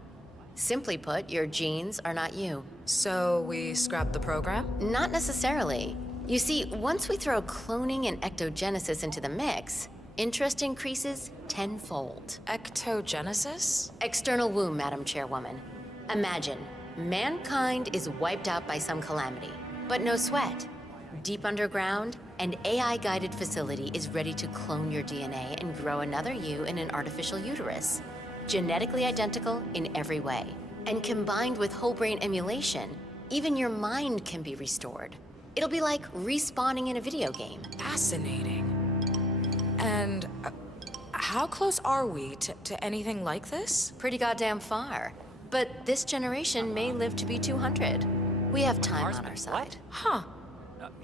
Simply put, your genes are not you. So we scrap the program? Not necessarily. You see, once we throw cloning and ectogenesis into the mix, interest increases tenfold. Ectogenesis? External womb, Madam Chairwoman. Imagine, mankind is wiped out by some calamity, but no sweat. Deep underground, an AI-guided facility is ready to clone your DNA and grow another you in an artificial uterus. Genetically identical in every way. And combined with whole brain emulation, even your mind can be restored. It'll be like respawning in a video game. Fascinating. And how close are we to anything like this? Pretty goddamn far. But this generation may live to be 200. We have time on our side. Huh.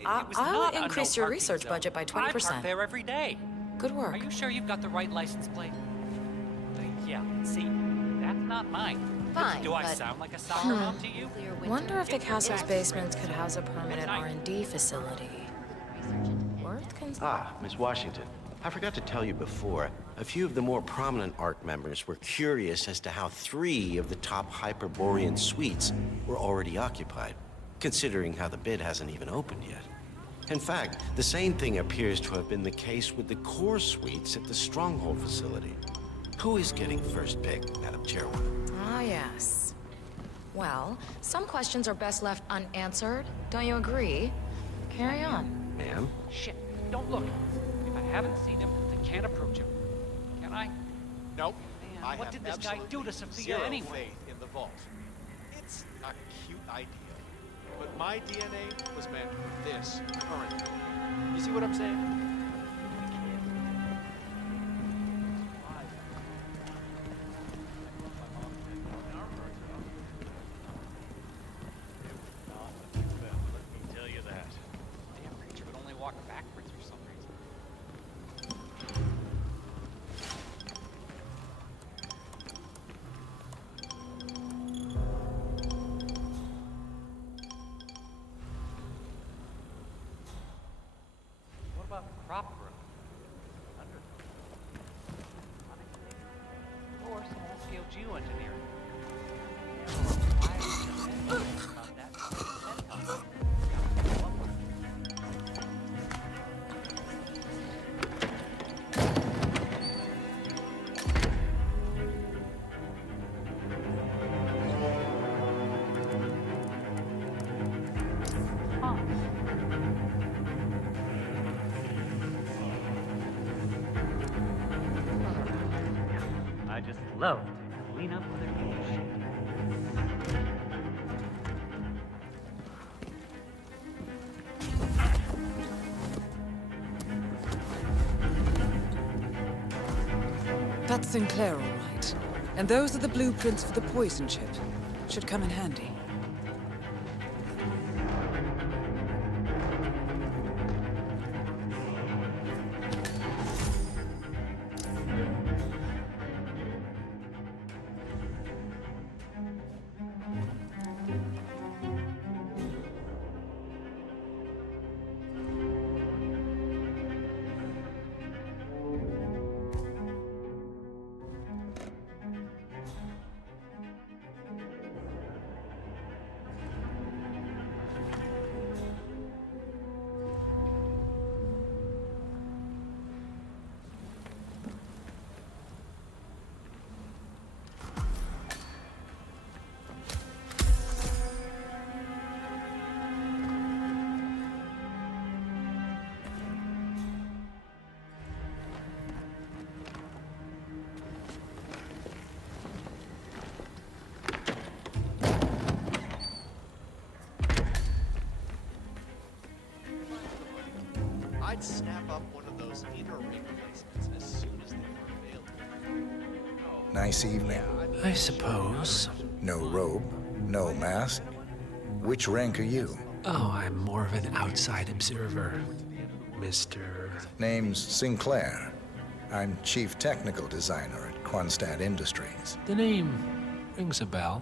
I'll increase your research budget by 20%. I park there every day. Good work. Are you sure you've got the right license plate? Yeah, see, that's not mine. Fine, Do I but- sound like a soccer mom to you? Wonder if the castle's basements could house a permanent R&D facility. Ah, Miss Washington. I forgot to tell you before, a few of the more prominent ARC members were curious as to how 3 of the top Hyperborean suites were already occupied, considering how the bid hasn't even opened yet. In fact, the same thing appears to have been the case with the core suites at the Stronghold facility. Who is getting first pick, Madam Chairwoman? Ah, yes. Well, some questions are best left unanswered. Don't you agree? Carry on. Ma'am? Shit, don't look. If I haven't seen him, I can't approach him. Can I? Nope. Man, what did this guy do to Sophia anyway? Faith in the vault. It's a cute idea, but my DNA was meant for this current. You see what I'm saying? Crop growth. Or small-scale geoengineering. About that. I just love to clean up other people's shit. That's Sinclair, all right. And those are the blueprints for the poison chip. Should come in handy. I'd snap up one of those inner ring replacements as soon as they were available. Nice evening. I suppose. No robe, no mask. Which rank are you? Oh, I'm more of an outside observer, Mr. Name's Sinclair. I'm Chief Technical Designer at Quonset Industries. The name rings a bell.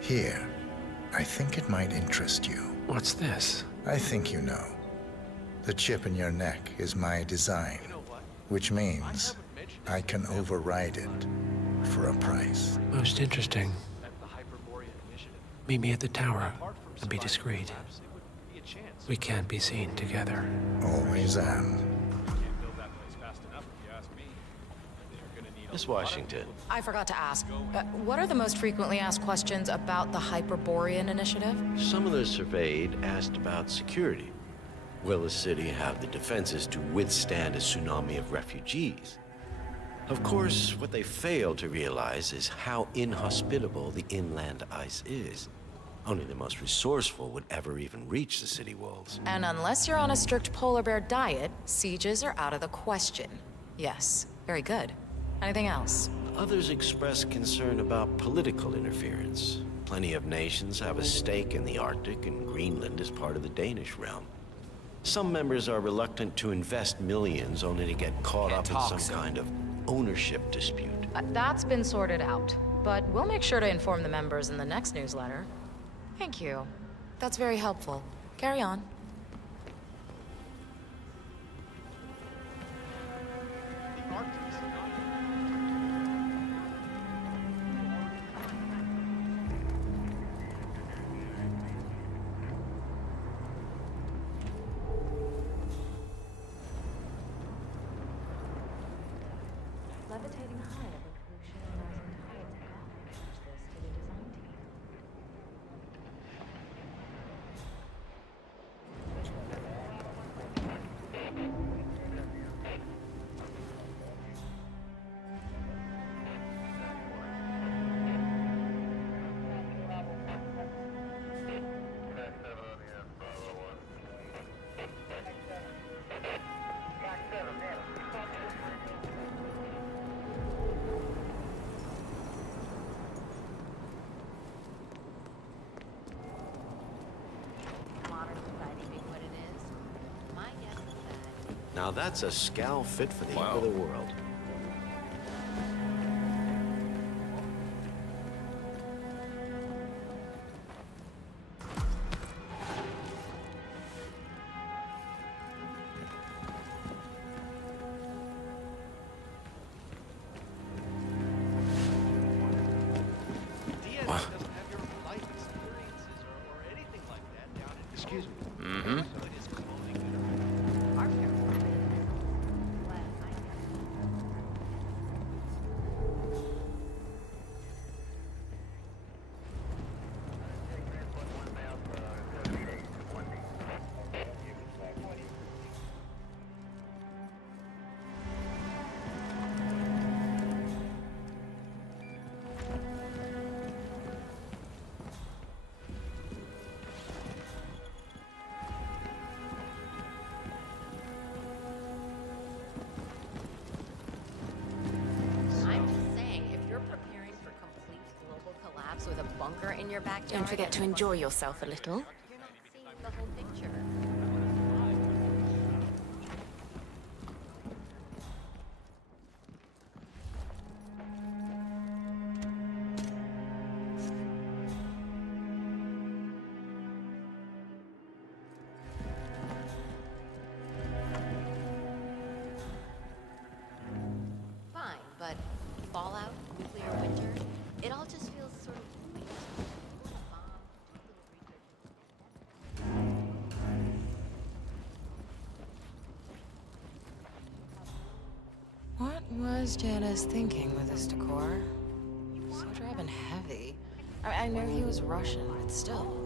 Here, I think it might interest you. What's this? I think you know. The chip in your neck is my design, which means I can override it for a price. Most interesting. Meet me at the tower and be discreet. We can't be seen together. Always am. Miss Washington. I forgot to ask. What are the most frequently asked questions about the Hyperborean initiative? Some of those surveyed asked about security. Will the city have the defenses to withstand a tsunami of refugees? Of course, what they fail to realize is how inhospitable the inland ice is. Only the most resourceful would ever even reach the city walls. And unless you're on a strict polar bear diet, sieges are out of the question. Yes, very good. Anything else? Others express concern about political interference. Plenty of nations have a stake in the Arctic, and Greenland is part of the Danish realm. Some members are reluctant to invest millions only to get caught up in some kind of ownership dispute. That's been sorted out, but we'll make sure to inform the members in the next newsletter. Thank you. That's very helpful. Carry on. Levitating high over crucial rising tides have this to the design team. Now that's a scow fit for the end of the world. Excuse me. Mm-hmm. I'm just saying, if you're preparing for complete global collapse with a bunker in your backyard... Don't forget to enjoy yourself a little. You're not seeing the whole picture. Fine, but fallout, nuclear winter, it all just feels sort of weird. What was Janice thinking with this decor? So drab and heavy. I know he was Russian, but still.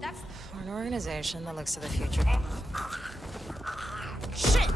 That's For an organization that looks to the future. Shit!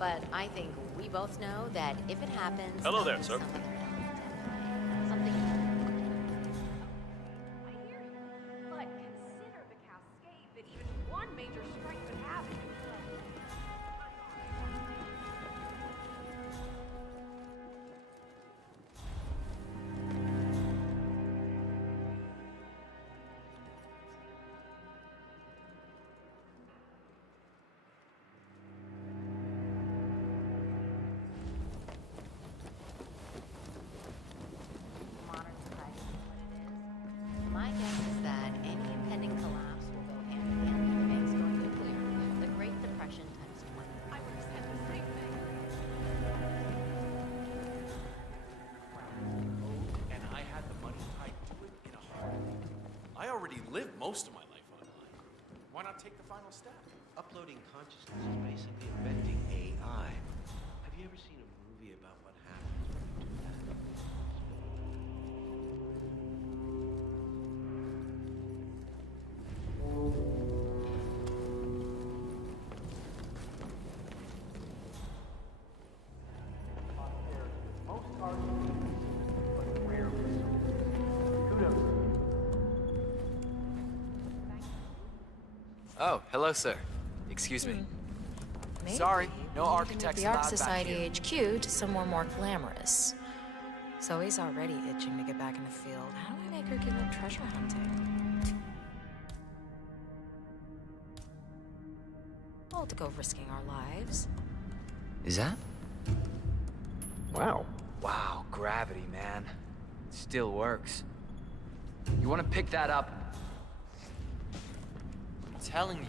But I think we both know that if it happens... Hello there, sir. Something... But consider the cascade that even one major strike could have. My guess is that any impending collapse will go hand in hand with the banks going nuclear. The Great Depression times 20. I would have said the same thing. And I had the money tied to it in a heartbeat. I already lived most of my life online. Why not take the final step? Uploading consciousness is basically inventing AI. Have you ever seen a movie about what happens when you do that? Most targets, but rarely so. Kudos. Oh, hello, sir. Excuse me. Maybe Sorry, no we can architects make the Ark allowed back Society here. HQ to somewhere more glamorous. Zoe's already itching to get back in the field. How do I make her give up treasure hunting? All to go risking our lives. Is that? Wow. Wow, gravity, man. It still works. You want to pick that up? I'm telling you,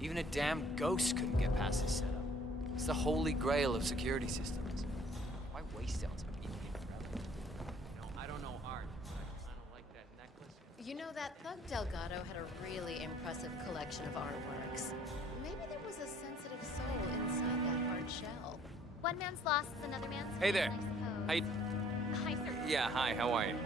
even a damn ghost couldn't get past this setup. It's the holy grail of security systems. Why waste it on some idiot rebel? You know, I don't know art, but I kind of like that necklace. You know, that Thug Delgado had a really impressive collection of artworks. Maybe there was a sensitive soul inside that hard shell. One man's loss is another man's Hey gain, there. I suppose. Hi. Hi, sir. Yeah, hi, how are you?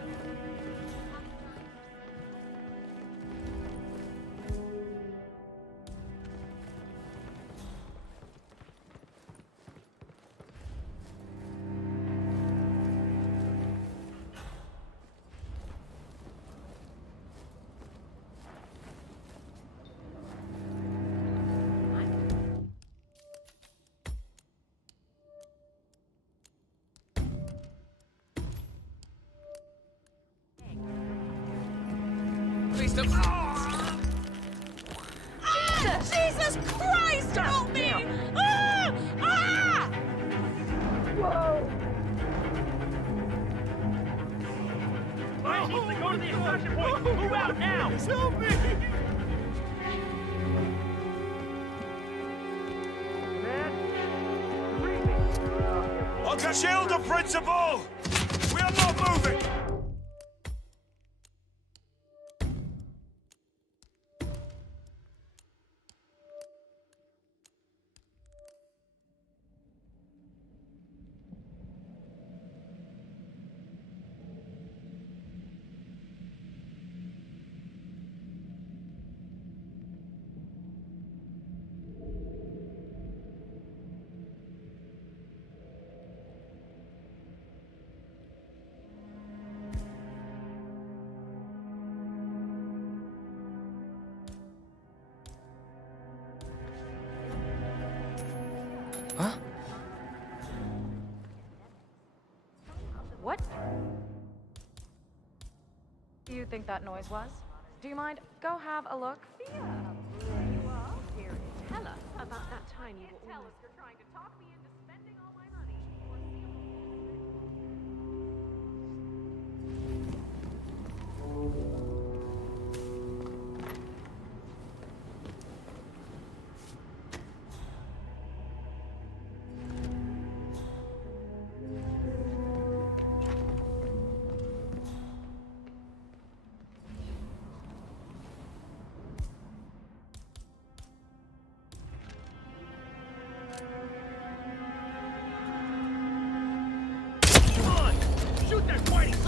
Please don't. Jesus Christ, help me! Ah! Ah! Whoa! I need to go to the extraction point! Move out now! Help me! Uncle Shield, principal! We are not moving! Huh? What do you think that noise was? Do you mind? Go have a look. You are? Here, tell us about that time you were almost... you're trying to talk me into spending all my money.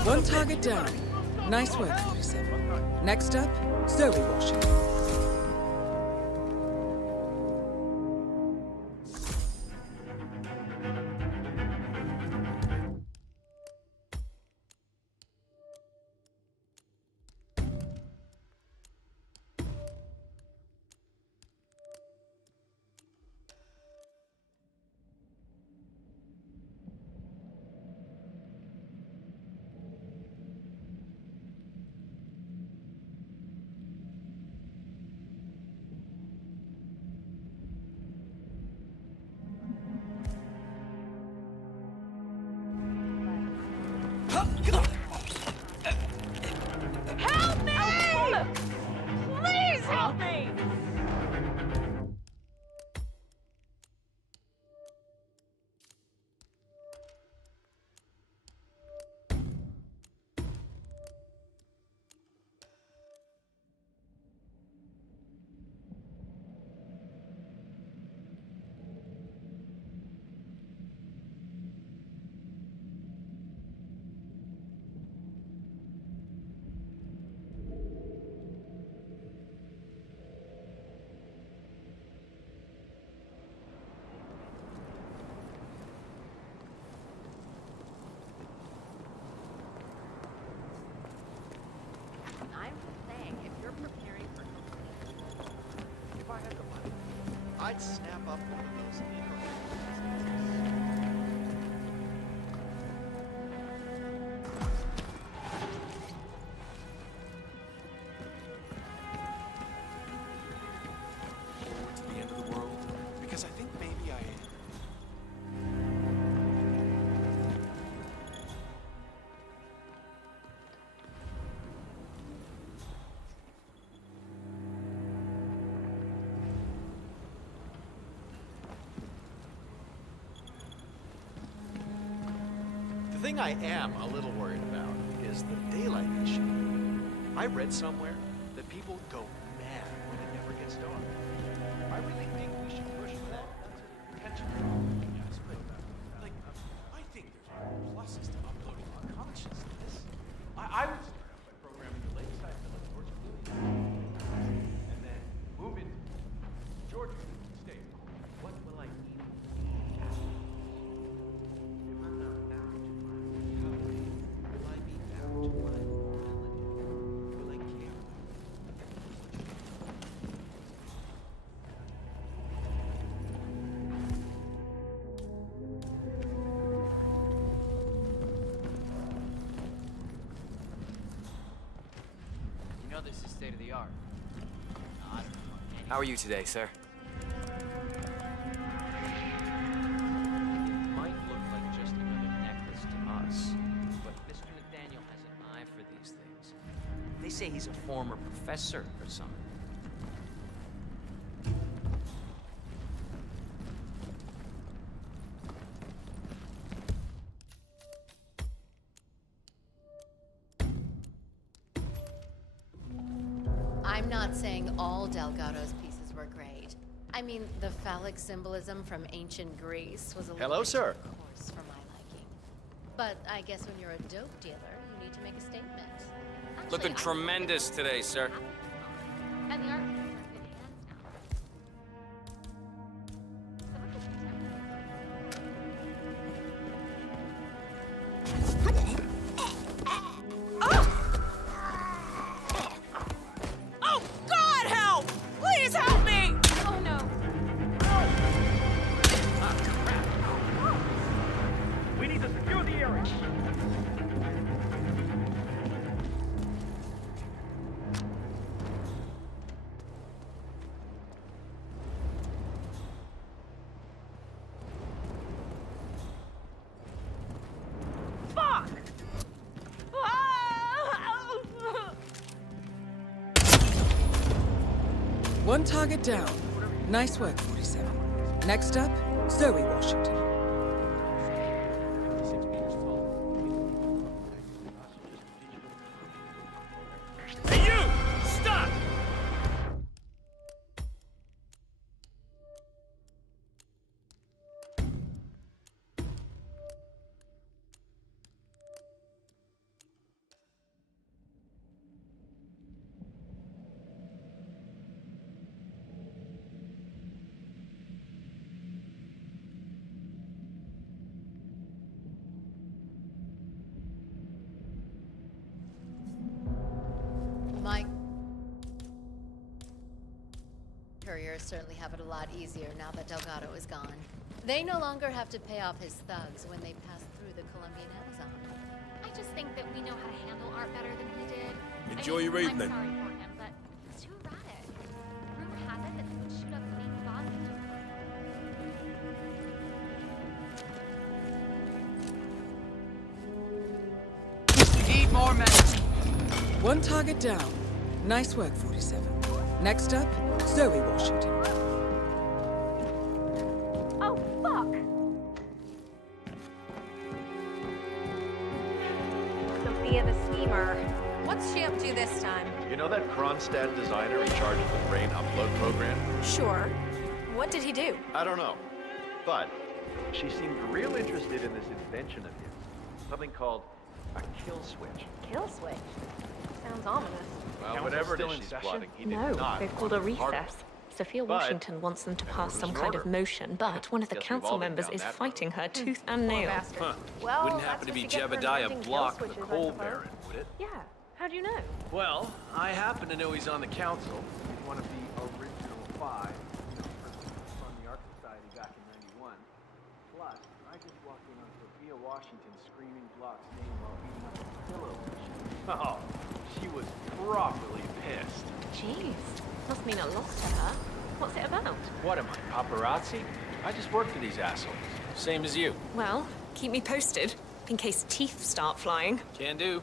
One target down. Nice work, 47. Next up, Zoe Washington. Help me! Please help me! I'm saying, if you're preparing for... If I had the money, I'd snap up one of those forward to the end of the world, because I think maybe I am. The thing I am a little worried about is the daylight issue. I read somewhere that people go mad when it never gets dark. I really think we should push for that potential. Like, I think there's pluses to uploading our consciousness. I would start out by programming the lakeside village towards and then move into Georgia State. What will I eat? If I'm not bound to my mortality, will I be bound to my morality? Will I care? You know this is state of the art. How are you today, sir? It might look like just another necklace to us, but Mr. Nathaniel has an eye for these things. They say he's a former professor or something. I'm not saying all Delgado's pieces were great. I mean, the phallic symbolism from ancient Greece was a little Hello, bit sir. too coarse for my liking. But I guess when you're a dope dealer, you need to make a statement. Actually, Looking tremendous today, sir. And the art has good hands Oh, God, help! Please help me! Oh no. We need to secure the area. Fuck! One target down. Nice work, 47. Next up, Zoe Washington. Hey, you! Stop! My couriers certainly have it a lot easier now that Delgado is gone. They no longer have to pay off his thugs when they pass through the Colombian Amazon. I just think that we know how to handle art better than he did. Enjoy your I'm evening. sorry for him, but he's too erratic. Rumor has it that he would shoot up fake bodies. One target down. Nice work, 47. Next up, Zoe Washington. Oh, fuck! Sophia the schemer. What's she up to this time? You know that Kronstadt designer in charge of the brain upload program? Sure. What did he do? I don't know. But she seemed real interested in this invention of his. Something called a kill switch. Kill switch. Sounds ominous. Well, whatever it is she's plotting, he did No, not they've called a want part of recess. Sophia But- Washington wants them to pass some there's an kind of order. motion, but one of the Guess we've council all been members down is that fighting her tooth and Poor Hmm. nail. bastard. Huh. Wouldn't happen to be Jebediah Block, the coal baron, would it? Yeah. How do you know? Well, I happen to know he's on the council. He's one of the original 5. From the Ark Society back in 91. Plus, I just walked in on Sophia Washington screaming Block's name while beating up a pillow. Oh, she was properly pissed. Jeez. Must mean a lot to her. What's it about? What am I, paparazzi? I just work for these assholes. Same as you. Well, keep me posted, in case teeth start flying. Can do.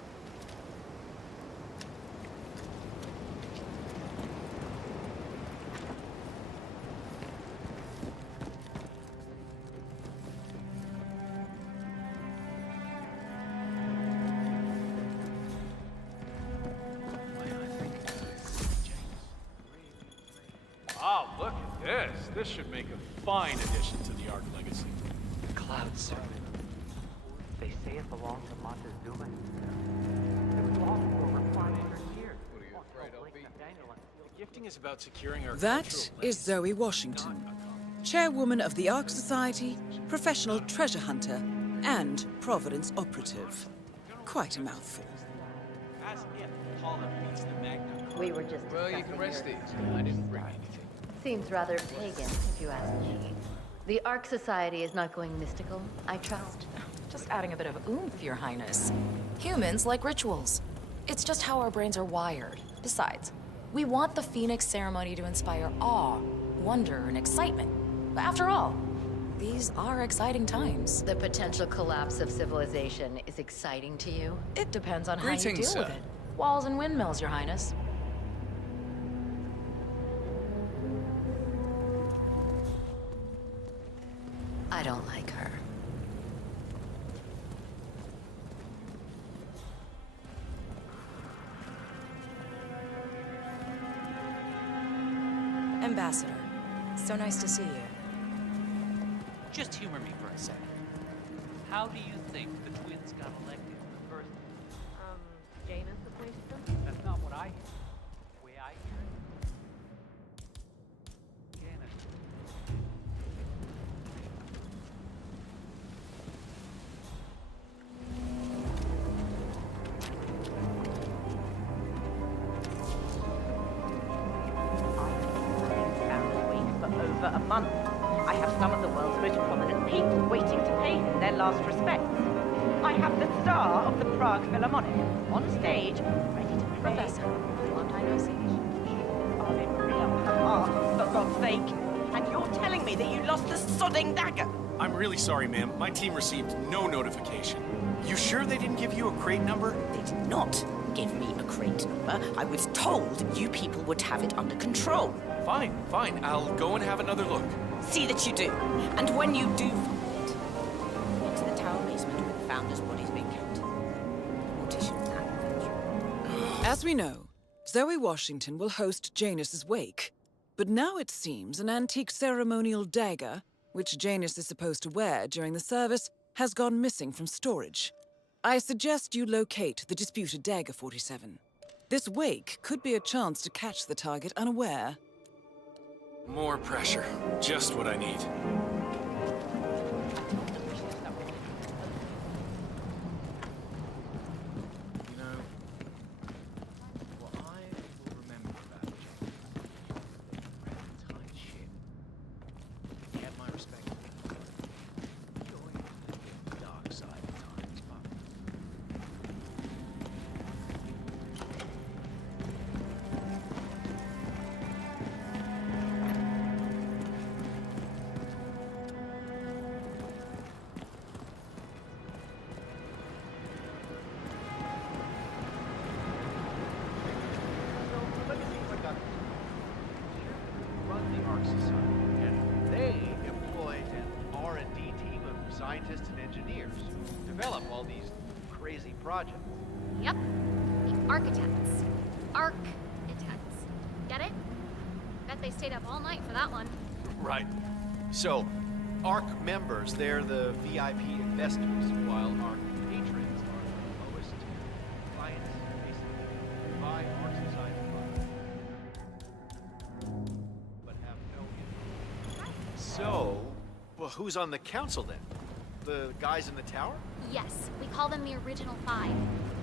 Oh, look at this. This should make a fine addition to the Ark legacy. Cloud, sir. They say it belongs to Montezuma. It was lost for over 500 years. What are you afraid I'll be? The gifting is about securing our That cultural is Zoe Washington, chairwoman of the Ark Society, professional treasure hunter, and Providence operative. Quite a mouthful. As if Paula beats the Magna Carta. We were just Well, you can rest these. I didn't bring anything. Seems rather pagan, if you ask me. The Ark Society is not going mystical, I trust. Just adding a bit of oomph, Your Highness. Humans like rituals. It's just how our brains are wired. Besides, we want the Phoenix ceremony to inspire awe, wonder, and excitement. But after all, these are exciting times. The potential collapse of civilization is exciting to you? It depends on how you Greetings, deal with sir. it. Walls and windmills, Your Highness. I don't like her. Ambassador, so nice to see you. Just humor me for a second. How do you think the twins got elected in the first place? Janus appointed them? That's not what I hear. The way I hear it, Janus. For over a month. I have some of the world's most prominent people waiting to pay him their last respects. I have the star of the Prague Philharmonic on stage, ready to play. Professor, long time no see. Ave Maria, Papa, for God's sake. And you're telling me that you lost the sodding dagger? I'm really sorry, ma'am. My team received no notification. You sure they didn't give you a crate number? They did not give me a crate number. I was told you people would have it under control. Fine, fine. I'll go and have another look. See that you do. And when you do find it, into the tower basement where the founder's body's being kept. Mortician adventure. As we know, Zoe Washington will host Janus's wake. But now it seems an antique ceremonial dagger, which Janus is supposed to wear during the service, has gone missing from storage. I suggest you locate the disputed dagger, 47. This wake could be a chance to catch the target unaware. More pressure. Just what I need. You know, what I will remember about James, tight shit. He had my respect. Going the dark side at times, but engineers who develop all these crazy projects. Yep. The architects. Architects. Get it? Bet they stayed up all night for that one. Right. So, ARC members, they're the VIP investors, while ARC patrons are the lowest clients, basically, buy ARC Society products, but have no influence. So, well, who's on the council then? The guys in the tower? Yes, we call them the Original Five.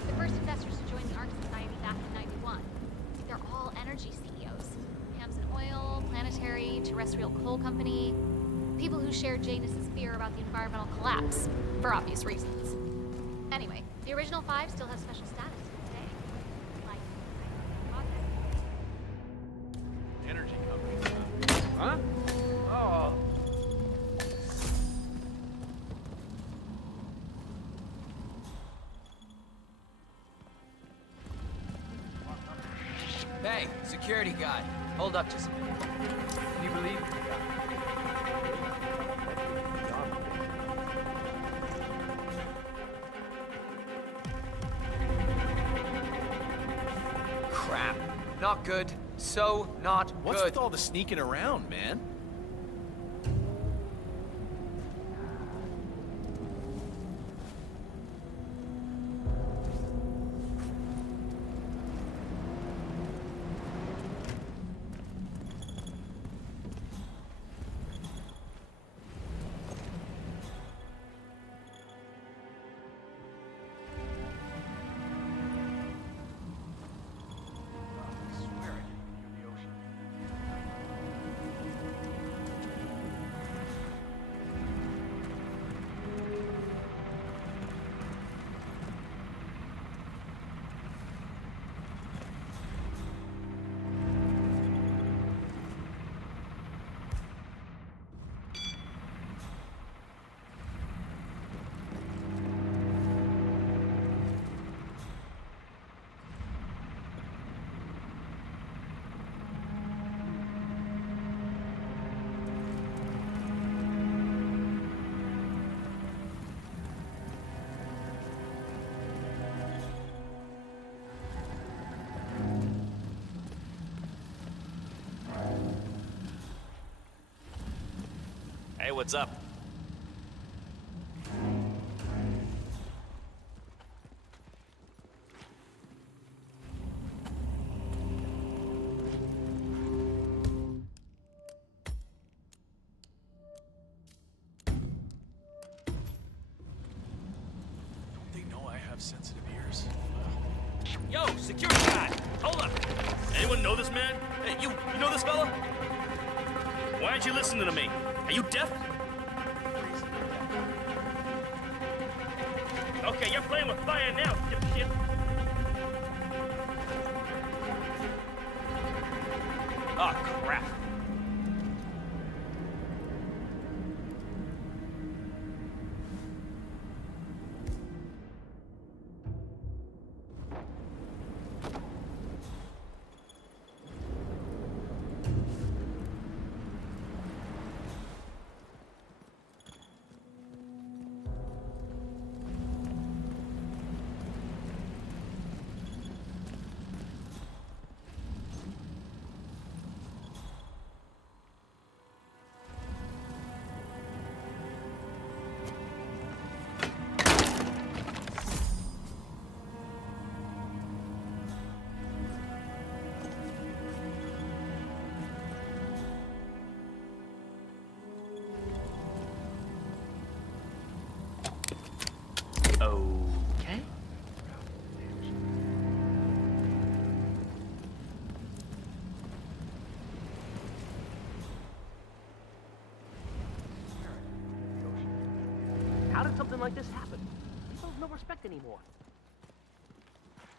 The first investors to join the Arc Society back in '91. They're all energy CEOs. Hamson Oil, Planetary, Terrestrial Coal Company. People who share Janus's fear about the environmental collapse, for obvious reasons. Anyway, the Original Five still have special status today. Like, Energy company. Huh? Oh. Hey, security guy. Hold up just a minute. Can you believe it? Crap. Not good. So not good. What's with all the sneaking around, man? Hey, what's up? Don't they know I have sensitive ears? Yo, security guy! Hold up! Anyone know this man? Hey, you know this fella? Why aren't you listening to me? Are you deaf? Okay, you're playing with fire now, dipshit. Oh, crap. Okay. How did something like this happen? People have no respect anymore.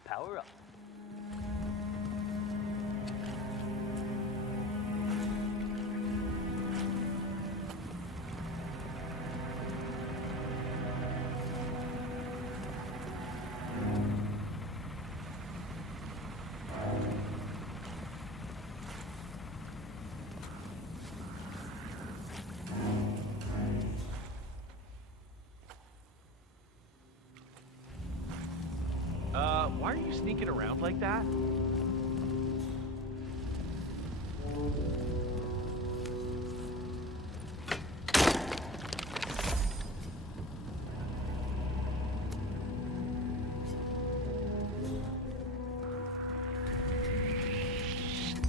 Power up. why are you sneaking around like that?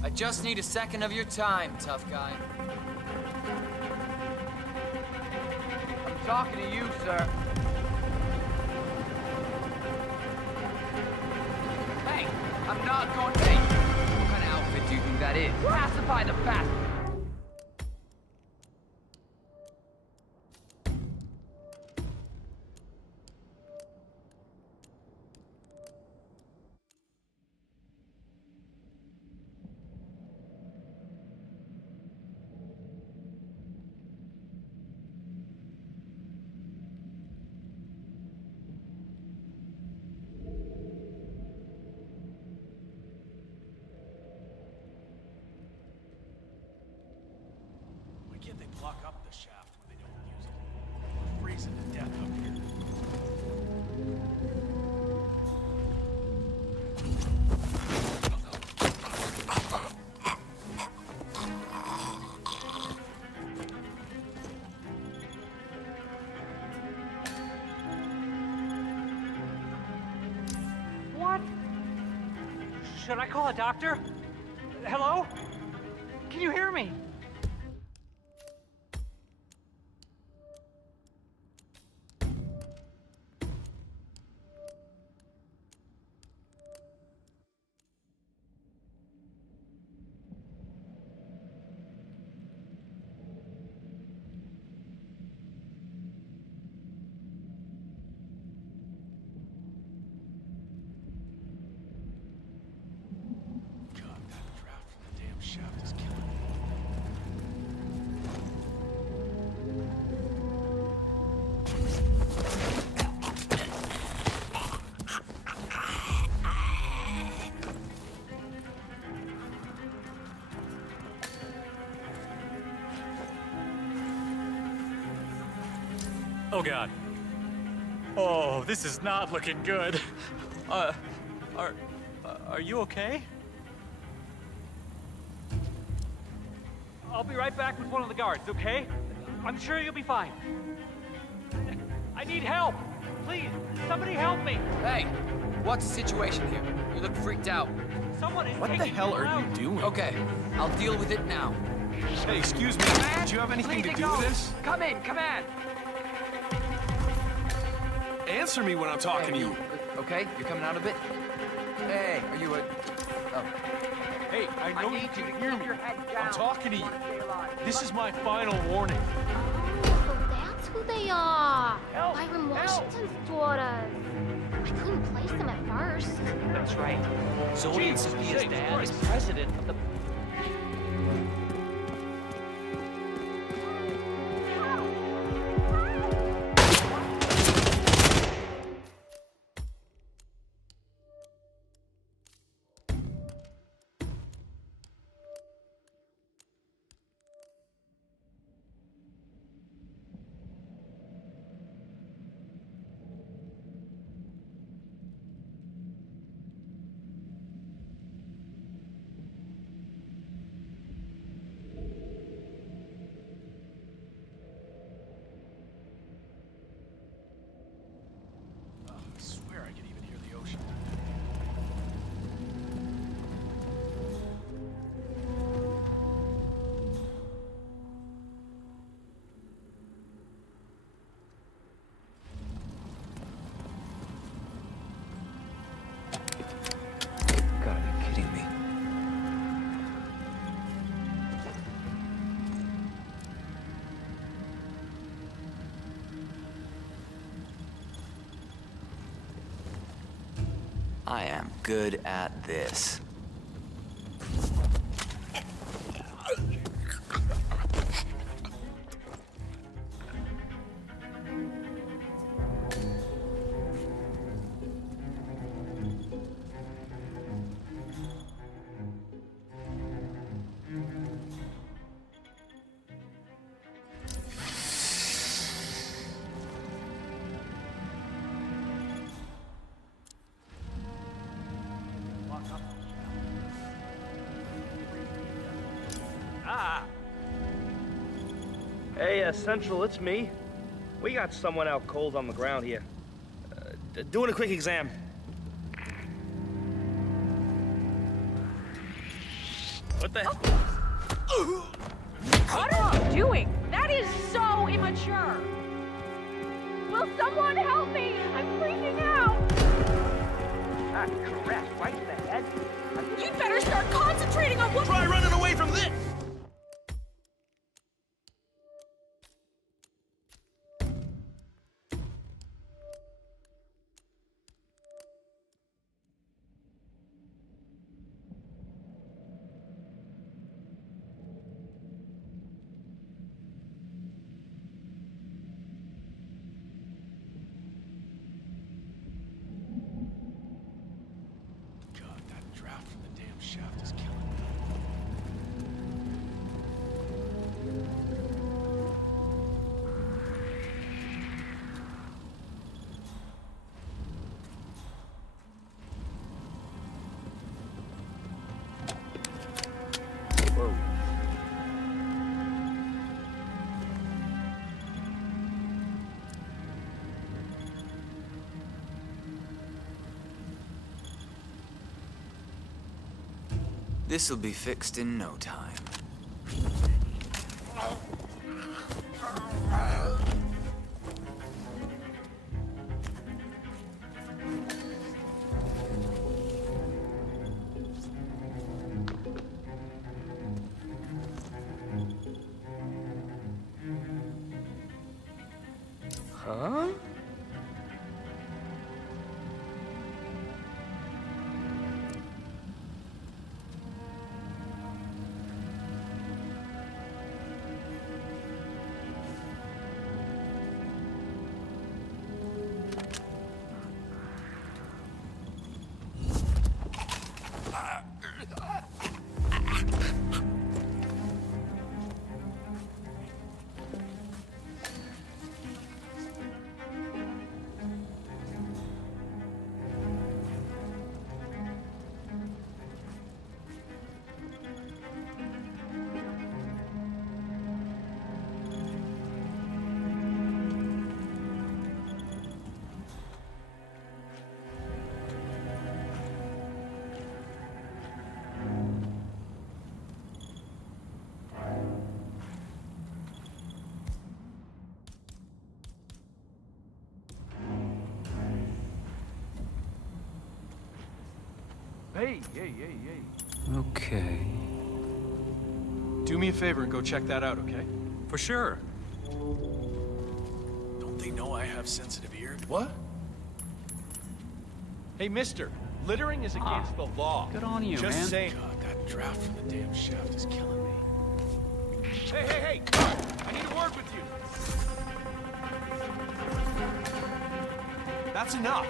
I just need a second of your time, tough guy. I'm talking to you, sir. Hey, I'm not going. Hey, what kind of outfit do you think that is? Pacify the bastard. Why can't they block up the shaft when they don't use it? We're freezing to death up here. What? Should I call a doctor? Hello? Can you hear me? God, that draft from the damn shaft is killing me. Oh god. Oh, this is not looking good. Are you okay? I'll be right back with one of the guards, okay? I'm sure you'll be fine. I need help! Please, somebody help me! Hey, what's the situation here? You look freaked out. Someone is What the taking hell me are out. you doing? Okay, I'll deal with it now. Hey, excuse me. Did you have anything to do with this? Come in, come in. Answer me when I'm talking to you. Okay, you're coming out of it? Hey, are you a... Oh. Hey, I know you can hear me. I'm talking to you. This is my final warning. So that's who they are. Help! Byron Help! Washington's daughters. I couldn't place them at first. That's right. Zoe and Jesus Sophia's sakes, dad is Christ. president of the... I swear I can even hear the ocean. Gotta be kidding me. I am good at this. Hey, Central, it's me. We got someone out cold on the ground here. Doing a quick exam. What the hell? What are you doing? That is so immature. Will someone help me? I'm freaking out. Ah, correct. Right to the head. You'd better start concentrating on what— Try running away from this! God, that draft from the damn shaft is killing me. Whoa. This'll be fixed in no time. Huh? Hey, hey, hey, hey. Okay. Do me a favor and go check that out, okay? For sure. Don't they know I have sensitive ears? What? Hey, mister, littering is against the law. Good on you, Just man. saying. God, that draft from the damn shaft is killing me. Hey, hey, hey! I need a word with you. That's enough.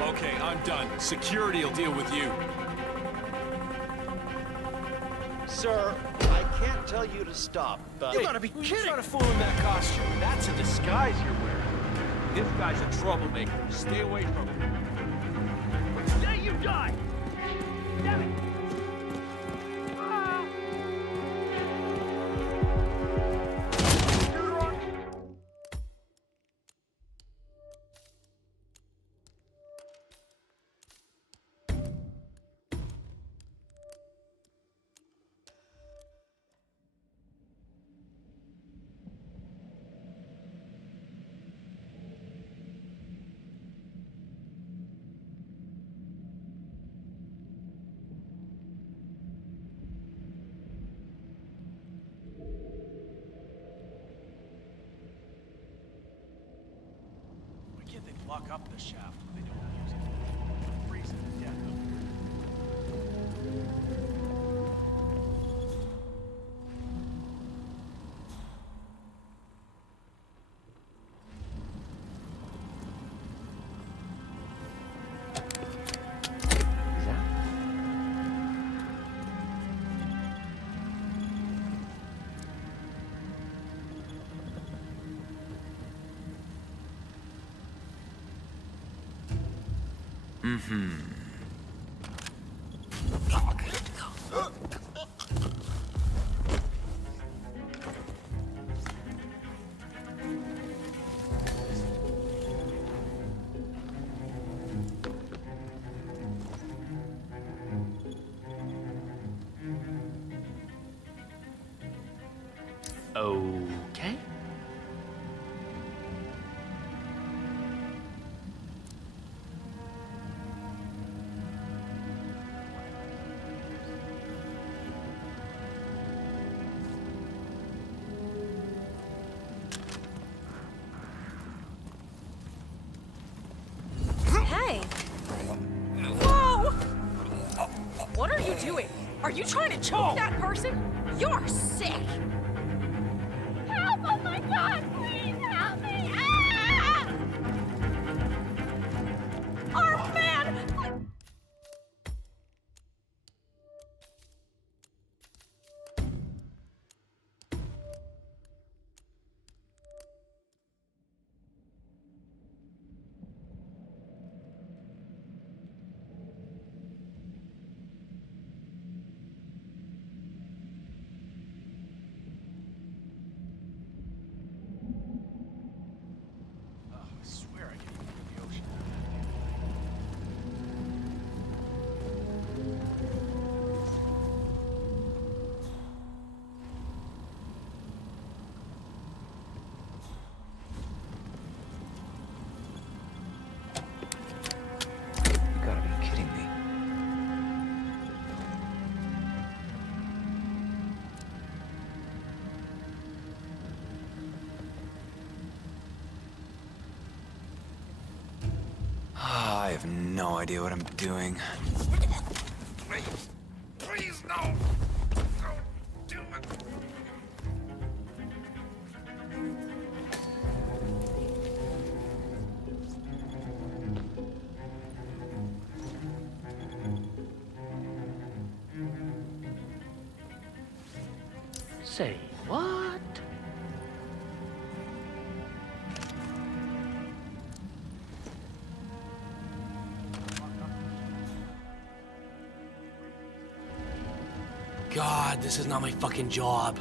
Okay, I'm done. Security will deal with you. Sir, I can't tell you to stop, but... You gotta be Who's kidding! trying to fool in that costume? That's a disguise you're wearing. This guy's a troublemaker. Stay away from him. Today you die! Damn it! Why can't they block up the shaft when they don't use it? Freeze it to death. Are you trying to choke that person? You're sick! Help! Oh my god! Please help me! Ah! Our man! I swear I can feel the ocean. You gotta be kidding me. I have no idea what I'm doing. Please, no! Don't do it! Say what? God, this is not my fucking job.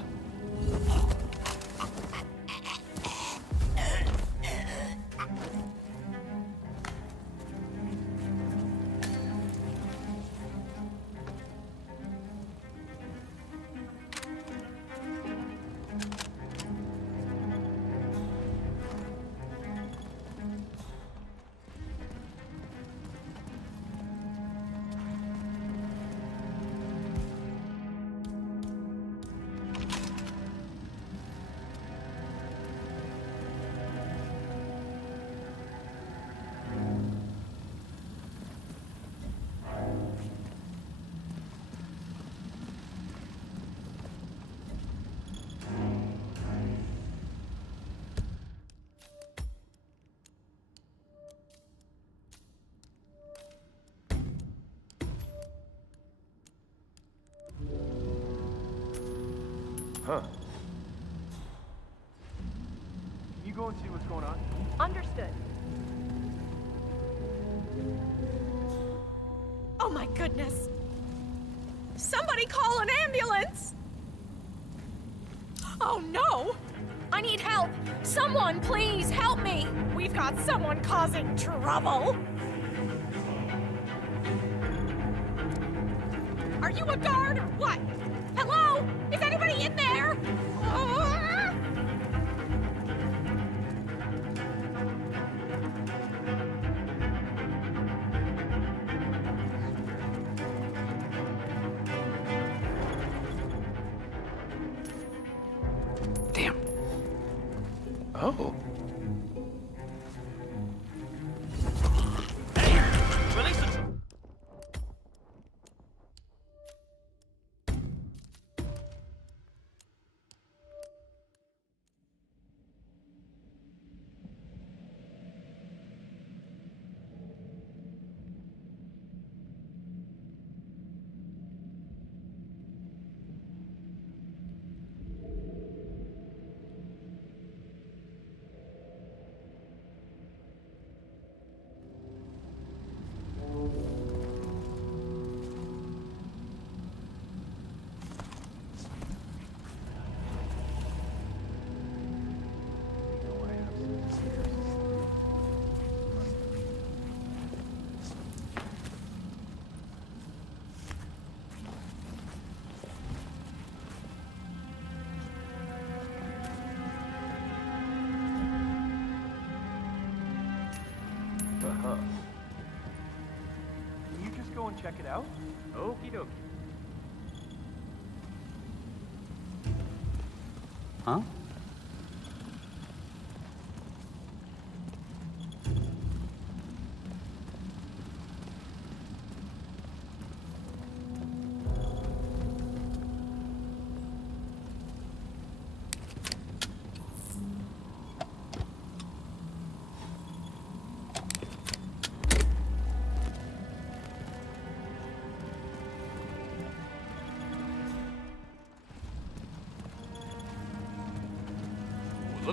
Huh. Can you go and see what's going on? Understood. Oh my goodness! Somebody call an ambulance! Oh no! I need help! Someone please help me! We've got someone causing trouble! Are you a guard or what? Hello? Is anybody in there? Damn. Oh. Release the... Uh-huh. Can you just go and check it out? Okie dokie. Huh?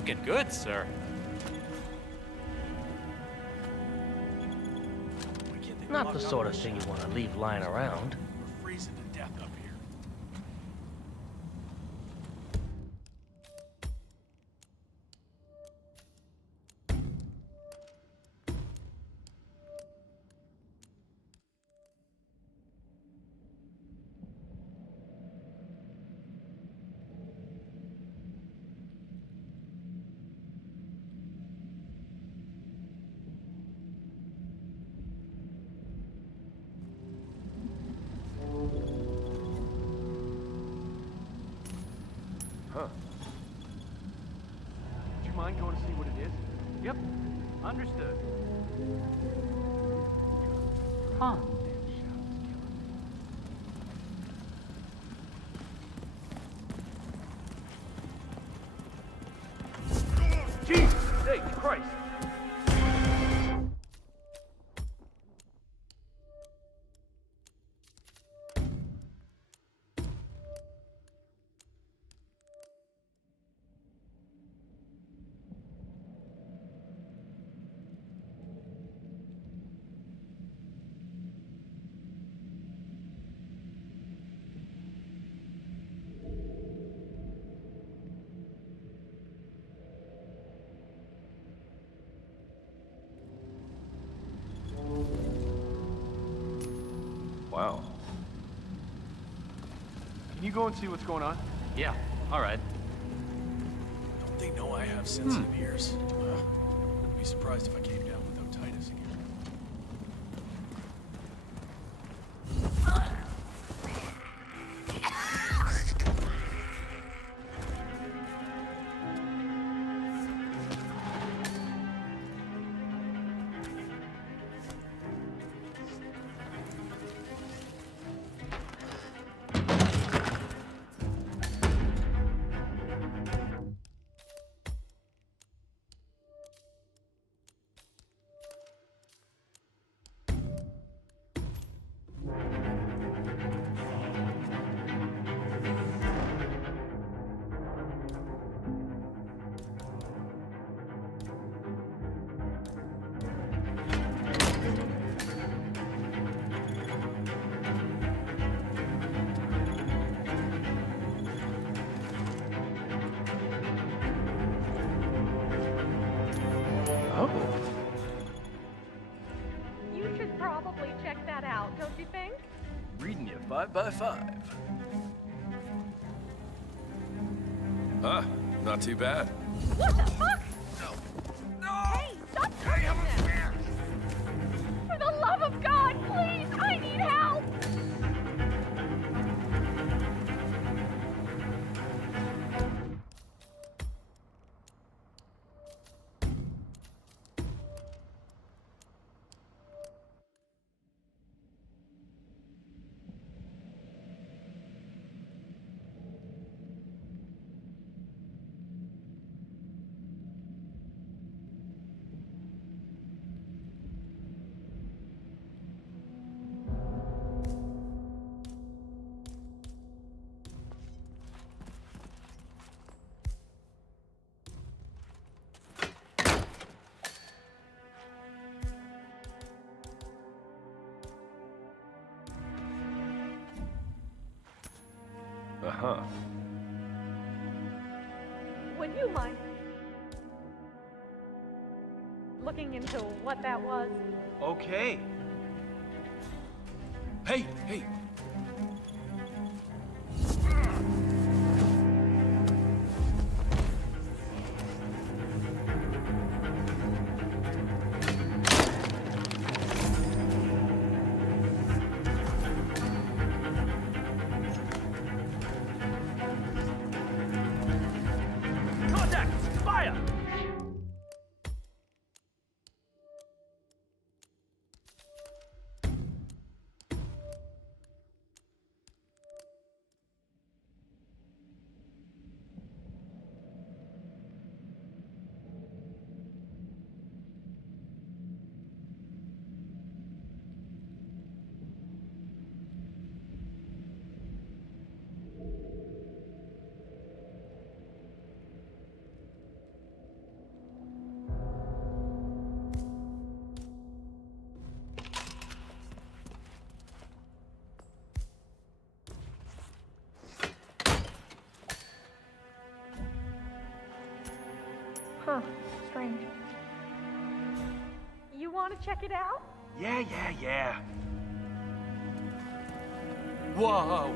looking good, sir. Not the sort of thing you want to leave lying around. We're freezing to death up here. Huh. Would you mind going to see what it is? Yep, understood. Huh. Jesus H. Christ! Wow. Can you go and see what's going on? Yeah, all right. Don't they know I have sensitive ears? Wouldn't be surprised if I came down with otitis again. You should probably check that out, don't you think? Reading you 5 by 5. Huh, not too bad. What the fuck? No! Hey, stop touching them! For the love of God, please! I need help! Uh-huh. Would you mind looking into what that was? Okay. Hey, hey! Contact! Fire! Huh. Strange. You want to check it out? Yeah. Whoa.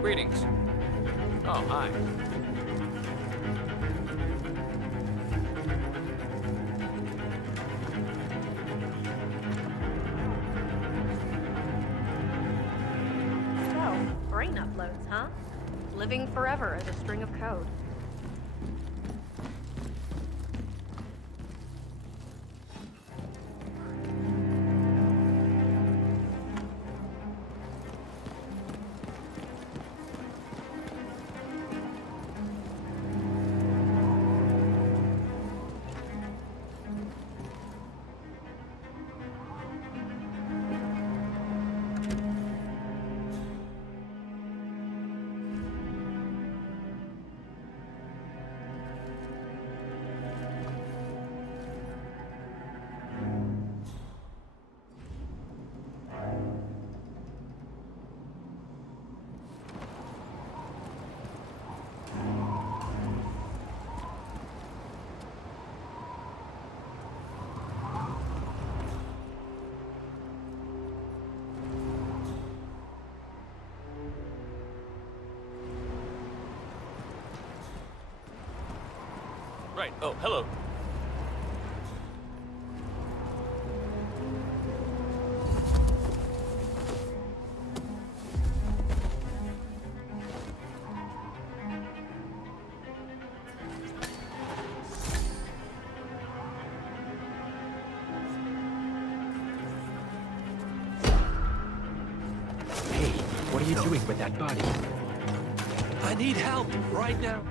Greetings. Oh, hi. So, brain uploads, huh? Living forever as a string of code. Right. Oh, hello. Hey, what are you doing with that body? I need help right now.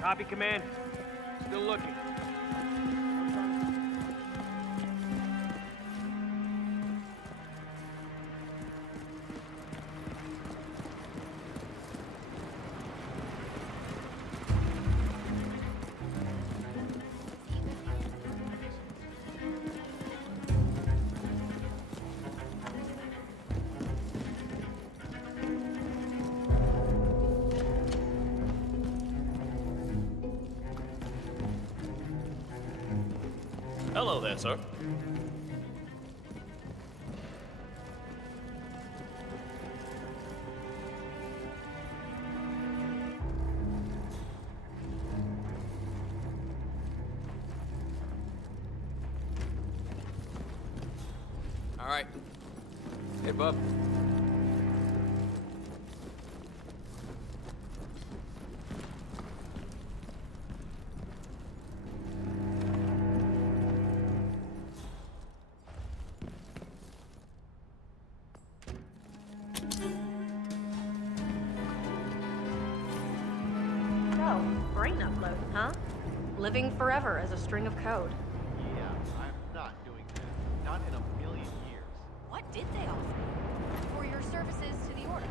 Copy, Command. Still looking. Hello there, sir. All right. Hey, bub. living forever as a string of code. Yeah, I'm not doing that. Not in a million years. What did they offer you? For your services to the Order?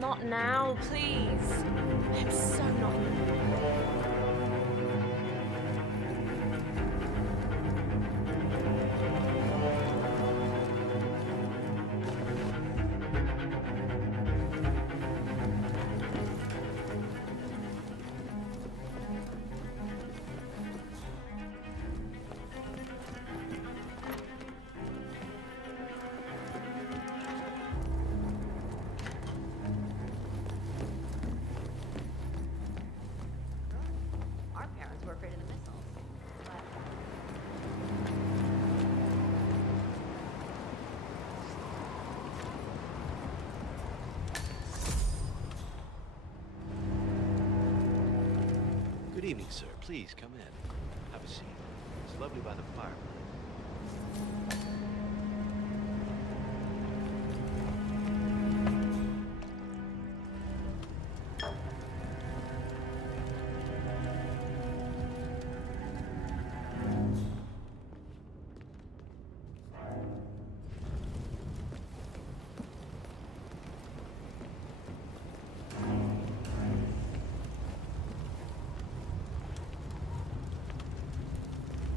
Not now, please. I'm so not. Our parents were afraid of the missiles. Good evening, sir. Please come in. Have a seat. It's lovely by the fireplace.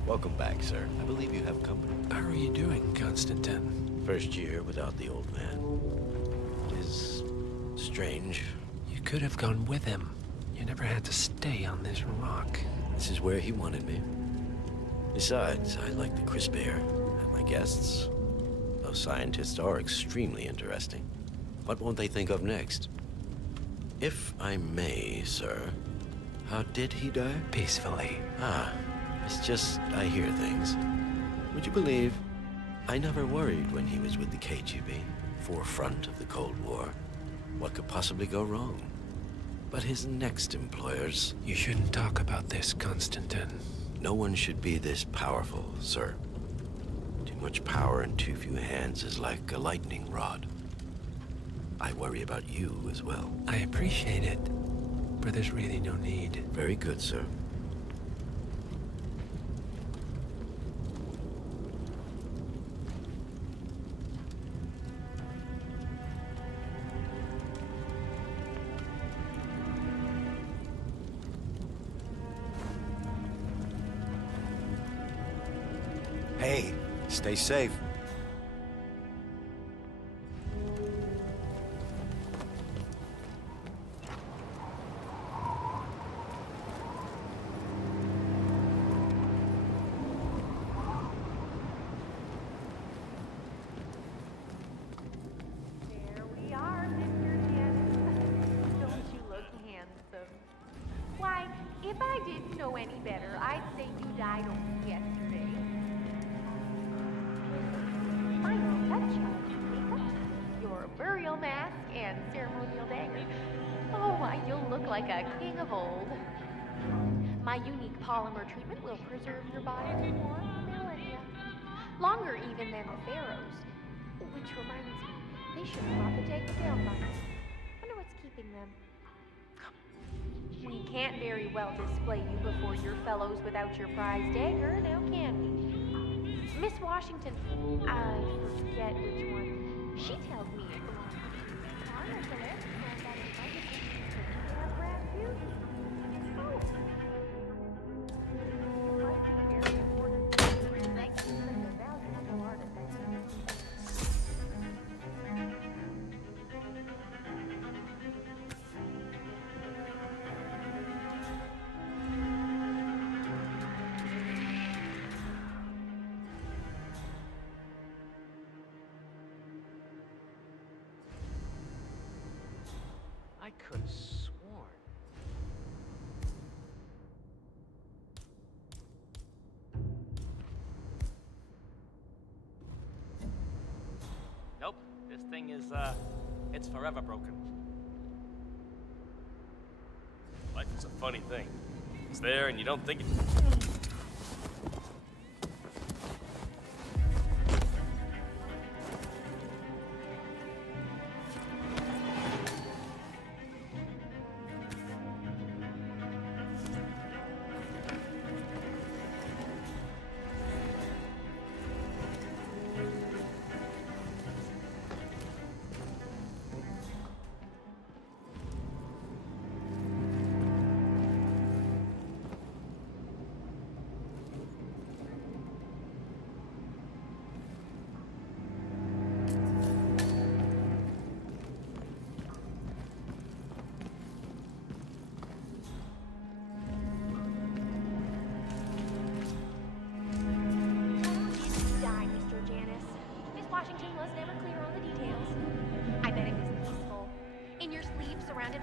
Welcome back, sir. I believe you have company. How are you doing, Constantine? First year without the old man. It is strange. You could have gone with him. You never had to stay on this rock. This is where he wanted me. Besides, I like the crisp air and my guests. Those scientists are extremely interesting. What won't they think of next? If I may, sir, how did he die? Peacefully. Ah, it's just I hear things. Would you believe I never worried when he was with the KGB, forefront of the Cold War. What could possibly go wrong? But his next employers... You shouldn't talk about this, Constantine. No one should be this powerful, sir. Too much power in too few hands is like a lightning rod. I worry about you as well. I appreciate it, but there's really no need. Very good, sir. Hey, stay safe. There we are, Mr. Jen. Don't you look handsome? Why, if I didn't know any better, I'd say you died only yesterday. Final touch makeup, your burial mask, and ceremonial dagger. Oh, why, you'll look like a king of old. My unique polymer treatment will preserve your body for more millennia. Longer even than the pharaohs. Which reminds me, they should have brought the dagger down by now. Wonder what's keeping them. We can't very well display you before your fellows without your prize dagger, now can we? Miss Washington, I forget which one. She tells me it belongs to me. Farmer Celeste says that it's like it's to have grass too. Oh. Must be very important. Like such a valuable artifact. I could have sworn. Nope, this thing is, it's forever broken. Life is a funny thing. It's there and you don't think it...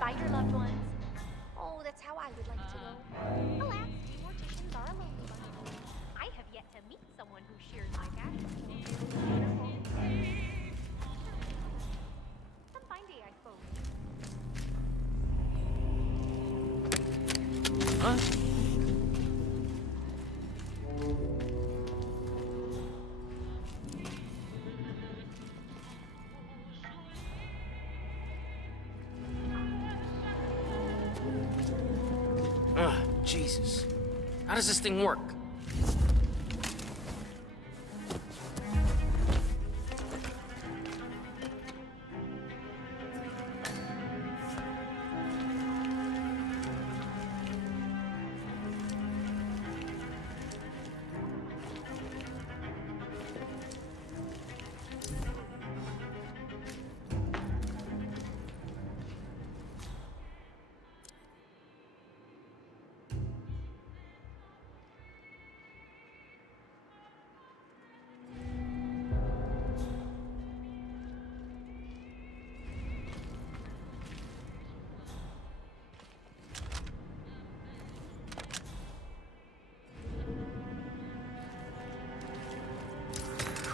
By your loved ones. Oh, that's how I would like to go. Alas, we morticians are a lonely bunch. I have yet to meet someone who shares my passion. Some fine day, I suppose. Huh? Jesus. How does this thing work?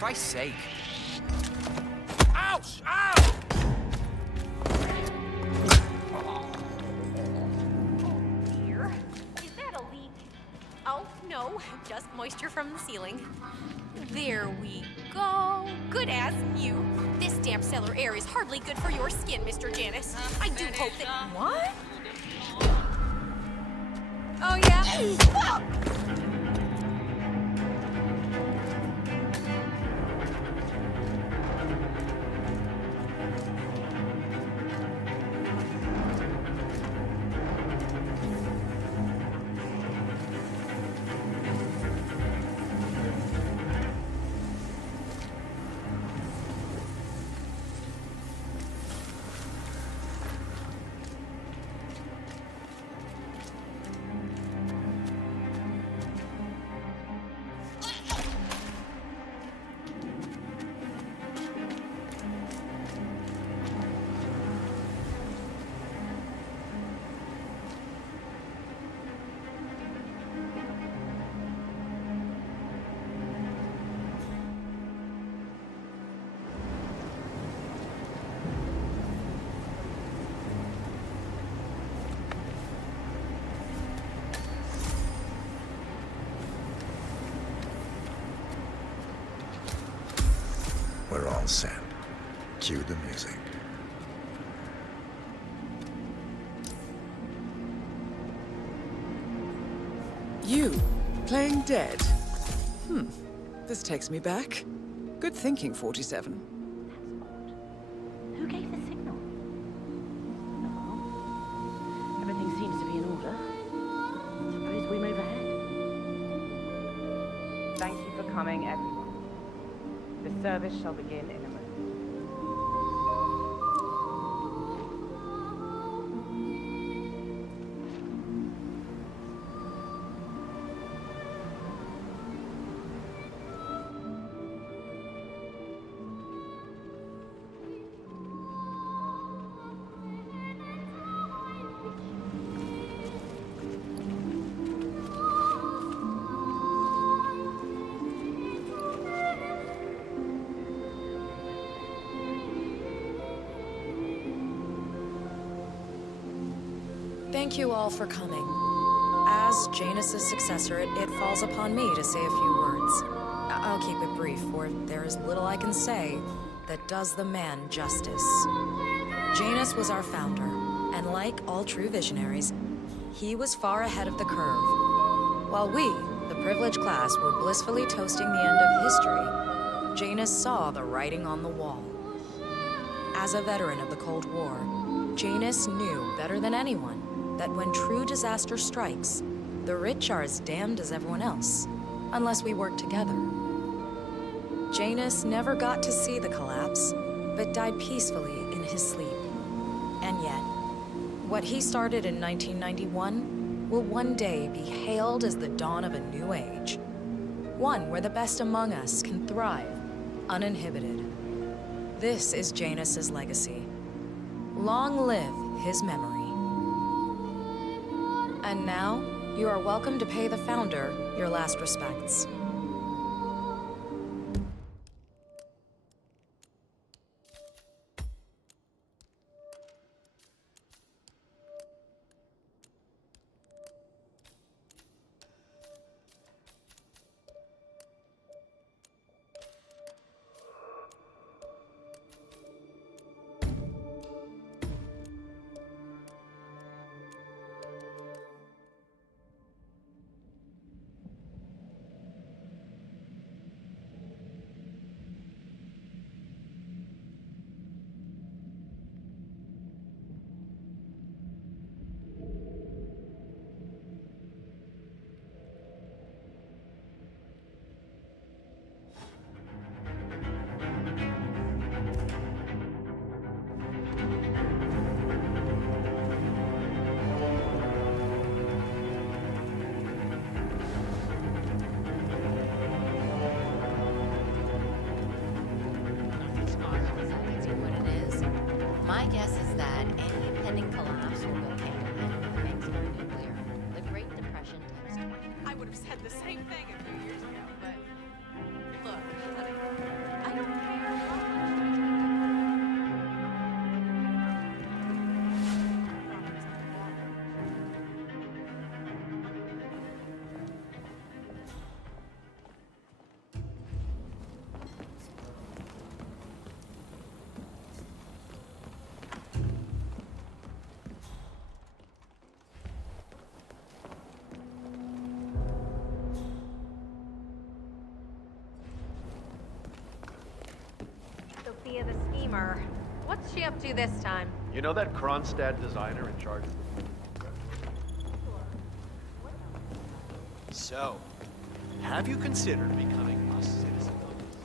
For Christ's sake. Ouch! Ow! Dear, is that a leak? Oh, no, just moisture from the ceiling. There we go. Good as new. This damp cellar air is hardly good for your skin, Mr. Janice. I do hope that... What? Oh, yeah? We're all set. Cue the music. You, playing dead? This takes me back. Good thinking, 47. coming, everyone. The service shall begin in a moment. Thank you all for coming. As Janus's successor, it falls upon me to say a few words. I'll keep it brief, for there is little I can say that does the man justice. Janus was our founder, and like all true visionaries, he was far ahead of the curve. While we, the privileged class, were blissfully toasting the end of history, Janus saw the writing on the wall. As a veteran of the Cold War, Janus knew better than anyone that when true disaster strikes, the rich are as damned as everyone else, unless we work together. Janus never got to see the collapse, but died peacefully in his sleep. And yet, what he started in 1991 will one day be hailed as the dawn of a new age. One where the best among us can thrive, uninhibited. This is Janus's legacy. Long live his memory. And now, you are welcome to pay the founder your last respects. My guess is that any pending collapse will go hand-in-hand with things going nuclear. The Great Depression times 20. I would have said the same thing a few years ago, but look, honey, I don't care how much Sophia the schemer. What's she up to this time? You know that Kronstadt designer in charge of the... So, have you considered becoming a citizen of this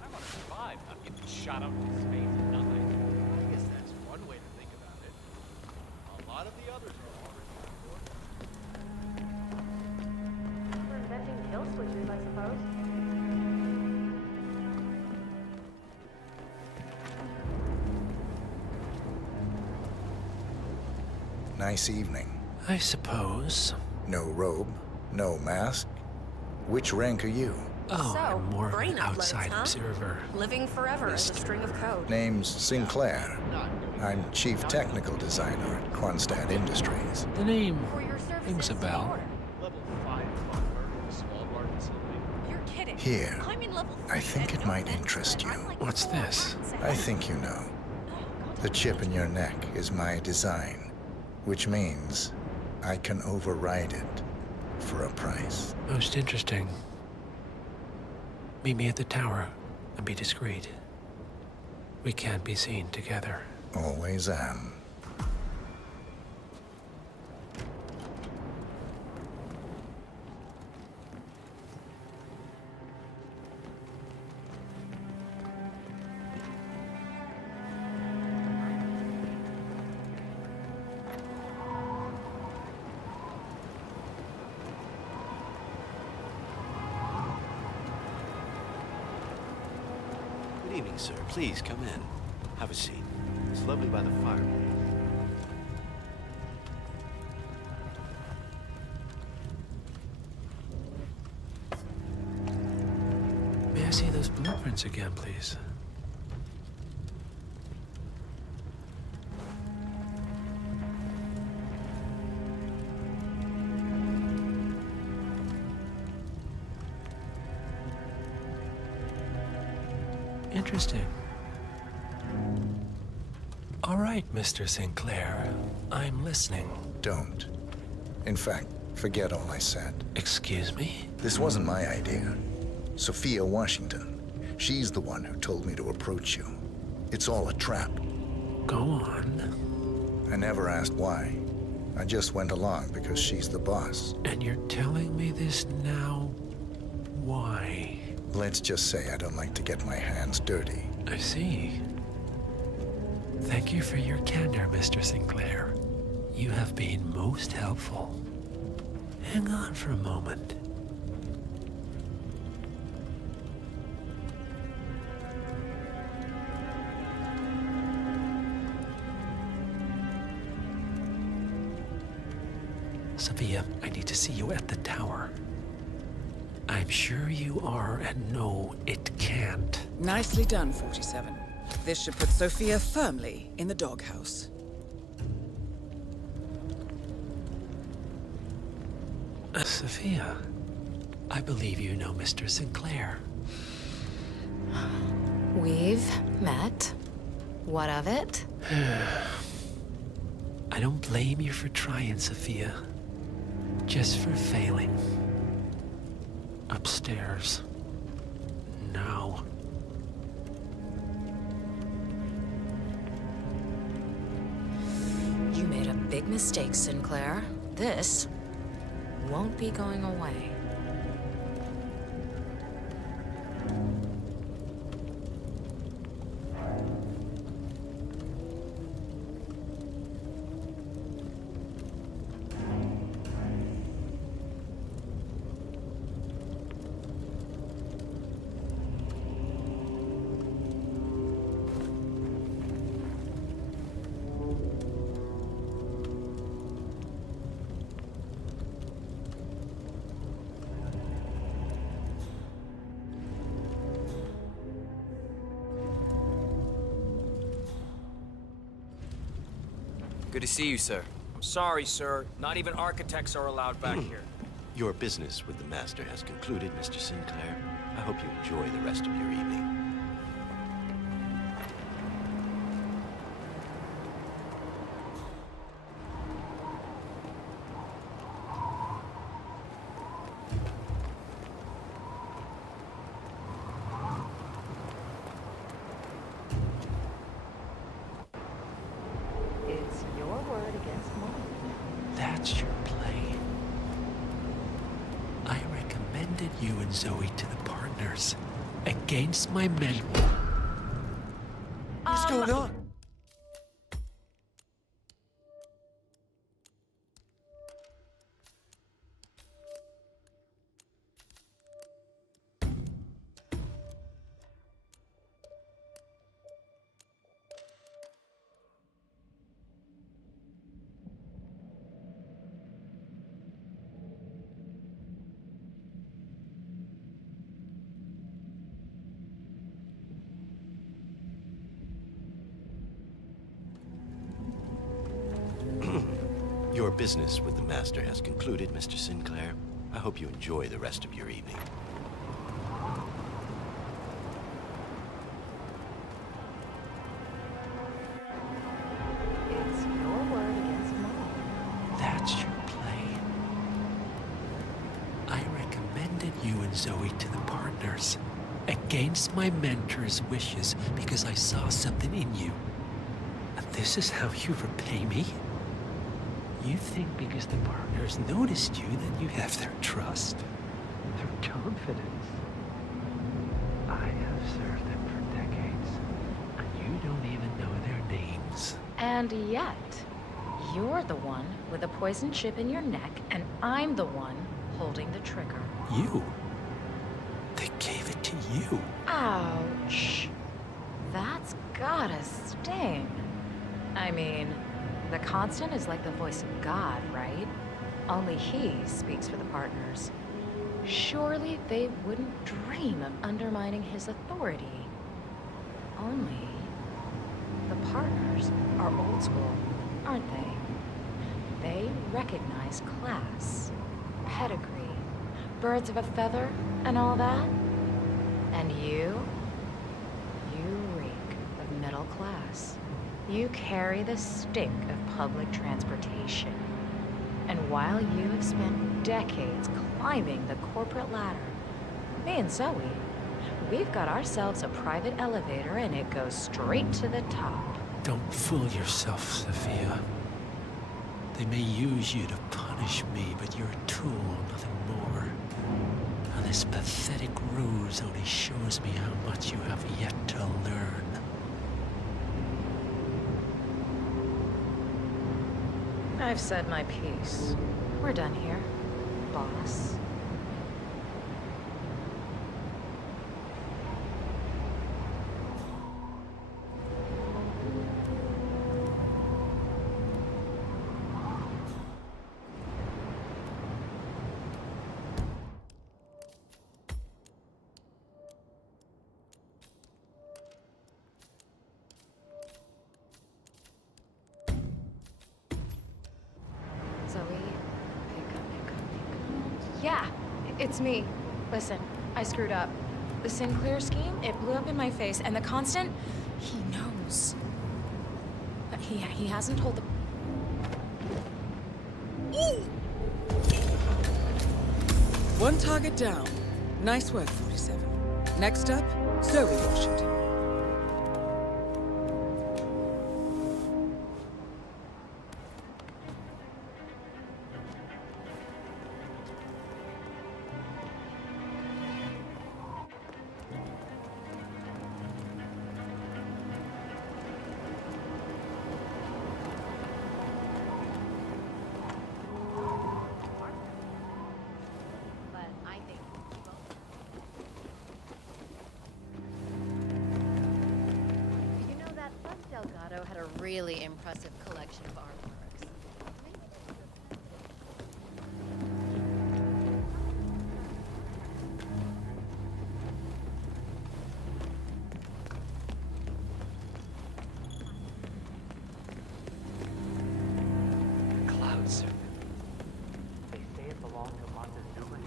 I want to survive, not get shot out into space and nothing. I guess that's one way to think about it. A lot of the others are already... For inventing kill switches, I suppose. Nice evening. I suppose. No robe, no mask. Which rank are you? Oh, So, I'm more of brain an uploads, outside huh? observer. Living forever as a string of code. Name's Sinclair. I'm Chief Technical Designer at Kronstadt Industries. The name For your services rings a to the bell. order. Level 5 bunker in a small bar facility. You're kidding. Here, I'm in level 3 I think and it no might vents, interest but you. I'm like What's 4 this? months I ahead. think you know. The chip in your neck is my design, which means I can override it for a price. Most interesting. Meet me at the tower and be discreet. We can't be seen together. Always am. Good evening, sir. Please come in. Have a seat. It's lovely by the fire. May I see those blueprints again, please? Interesting. All right, Mr. Sinclair. I'm listening. Don't. In fact, forget all I said. Excuse me? This wasn't my idea. Sophia Washington. She's the one who told me to approach you. It's all a trap. Go on. I never asked why. I just went along because she's the boss. And you're telling me this now? Why? Let's just say I don't like to get my hands dirty. I see. Thank you for your candor, Mr. Sinclair. You have been most helpful. Hang on for a moment. Sophia, I need to see you at the tower. I'm sure you are, and no, it can't. Nicely done, 47. This should put Sophia firmly in the doghouse. Sophia, I believe you know Mr. Sinclair. We've met. What of it? I don't blame you for trying, Sophia. Just for failing. Upstairs. Now. You made a big mistake, Sinclair. This won't be going away. Good to see you, sir. I'm sorry, sir. Not even architects are allowed back here. Your business with the Master has concluded, Mr. Sinclair. I hope you enjoy the rest of your evening. It's your word against mine. That's your play. I recommended you and Zoe to the partners. Against my men. What's going on? Your business with the Master has concluded, Mr. Sinclair. I hope you enjoy the rest of your evening. It's your word against mine. That's your play. I recommended you and Zoe to the partners. Against my mentor's wishes because I saw something in you. And this is how you repay me? You think because the partners noticed you that you have their trust, their confidence. I have served them for decades, and you don't even know their names. And yet, you're the one with a poison chip in your neck, and I'm the one holding the trigger. You? They gave it to you. Ouch. What a sting. I mean, the Constant is like the voice of God, right? Only he speaks for the partners. Surely they wouldn't dream of undermining his authority. Only the partners are old school, aren't they? They recognize class, pedigree, birds of a feather, and all that. And you reek of middle class. You carry the stink of public transportation. And while you have spent decades climbing the corporate ladder, me and Zoe, we've got ourselves a private elevator and it goes straight to the top. Don't fool yourself, Sophia. They may use you to punish me, but you're a tool, nothing more. And this pathetic ruse only shows me how much you have yet to learn. I've said my piece. We're done here, boss. Yeah, it's me. Listen, I screwed up. The Sinclair scheme, it blew up in my face, and the Constant, he knows. But he hasn't told the... One target down. Nice work, 47. Next up, Zoe Washington. Had a really impressive collection of artworks. Cloud serpent. They say it belonged to Martha Newman.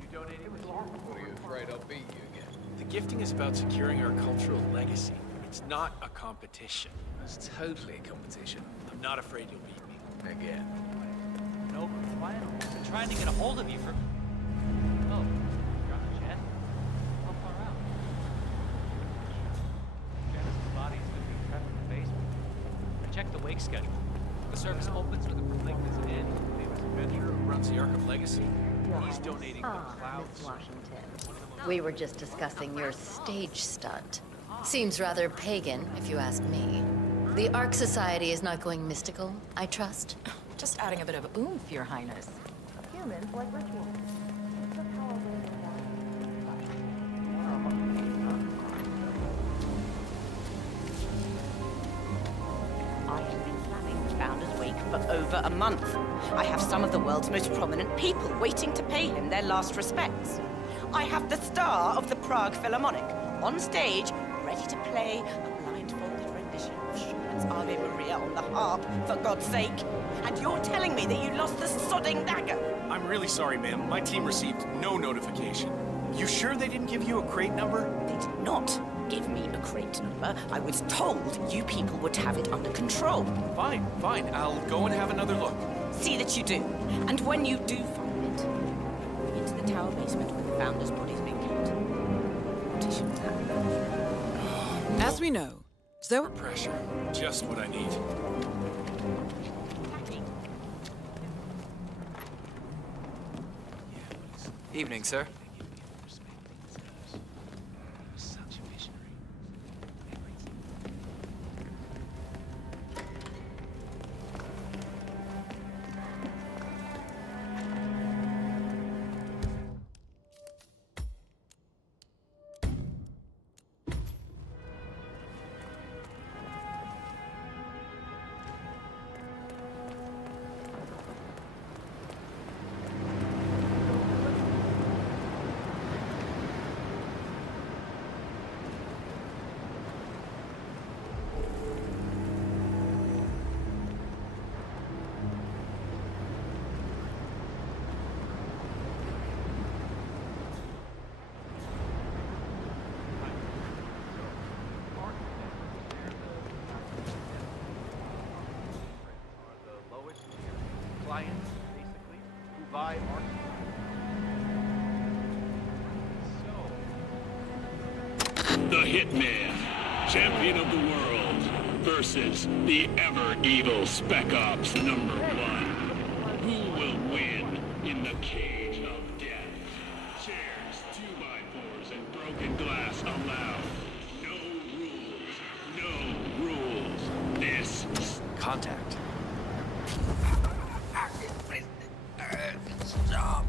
You donated it was long. What, are you afraid I'll beat you again? The gifting is about securing our cultural legacy. It's not a competition. It's totally a competition. I'm not afraid you'll beat me. Again. No, why? I've been trying to get a hold of you for... Oh, you're on the jet? How far out? Janice's body is going to be trapped in the basement. I checked the wake schedule. The service opens with a blink as an end. Famous adventurer who runs the Ark of Legacy. He's donating the Cloud Miss Washington. We were just discussing your stage stunt. Seems rather pagan, if you ask me. The Ark Society is not going mystical, I trust. Just adding a bit of oomph, Your Highness. Humans like rituals. I have been planning the Founders Week for over a month. I have some of the world's most prominent people waiting to pay him their last respects. I have the star of the Prague Philharmonic on stage, ready to play a blindfolded rendition of Schubert's Ave Maria on the harp, for God's sake. And you're telling me that you lost the sodding dagger? I'm really sorry, ma'am. My team received no notification. You sure they didn't give you a crate number? They did not give me a crate number. I was told you people would have it under control. Fine, fine. I'll go and have another look. See that you do. And when you do find it, into the tower basement where the Founders' body's been kept. Mortician plan. As we know, Zoe... Pressure. Just what I need. Evening, sir. The Hitman, champion of the world, versus the ever-evil Spec Ops #1. Who will win in the cage of death? Chairs, 2x4s, and broken glass allowed. No rules. No rules. This... Contact. Stop.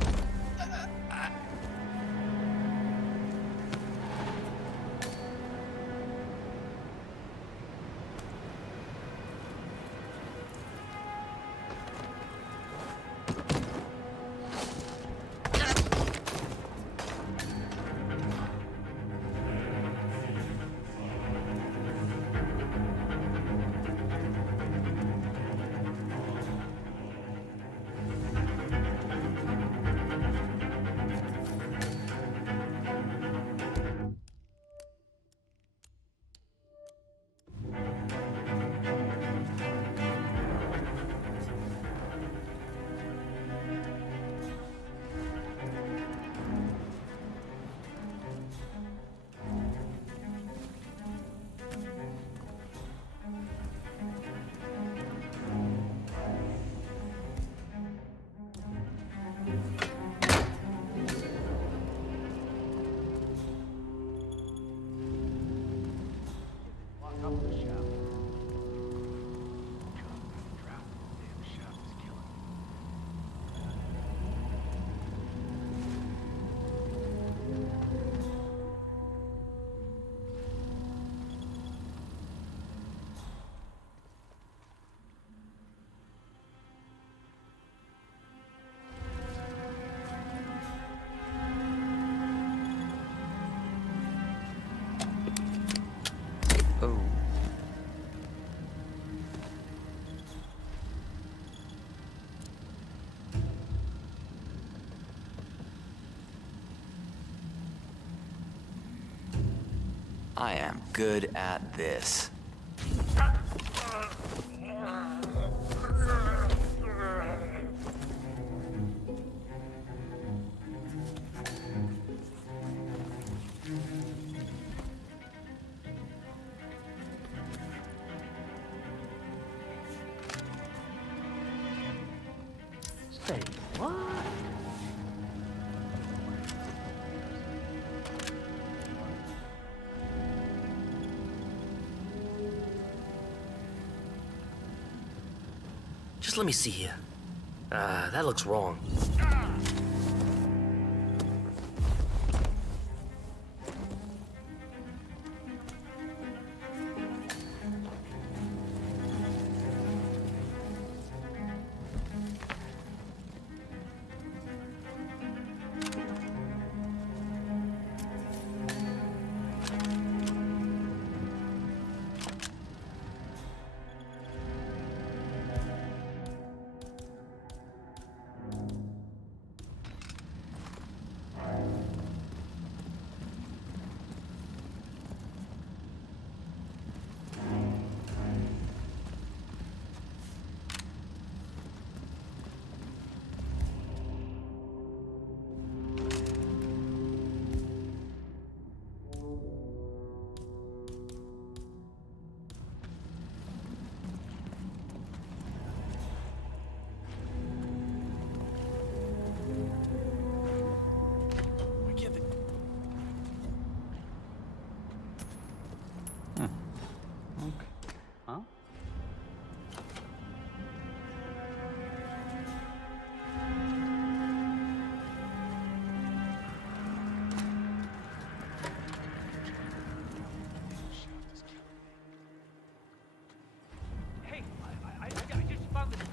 Oh. I am good at this. Say what? Just let me see here. That looks wrong.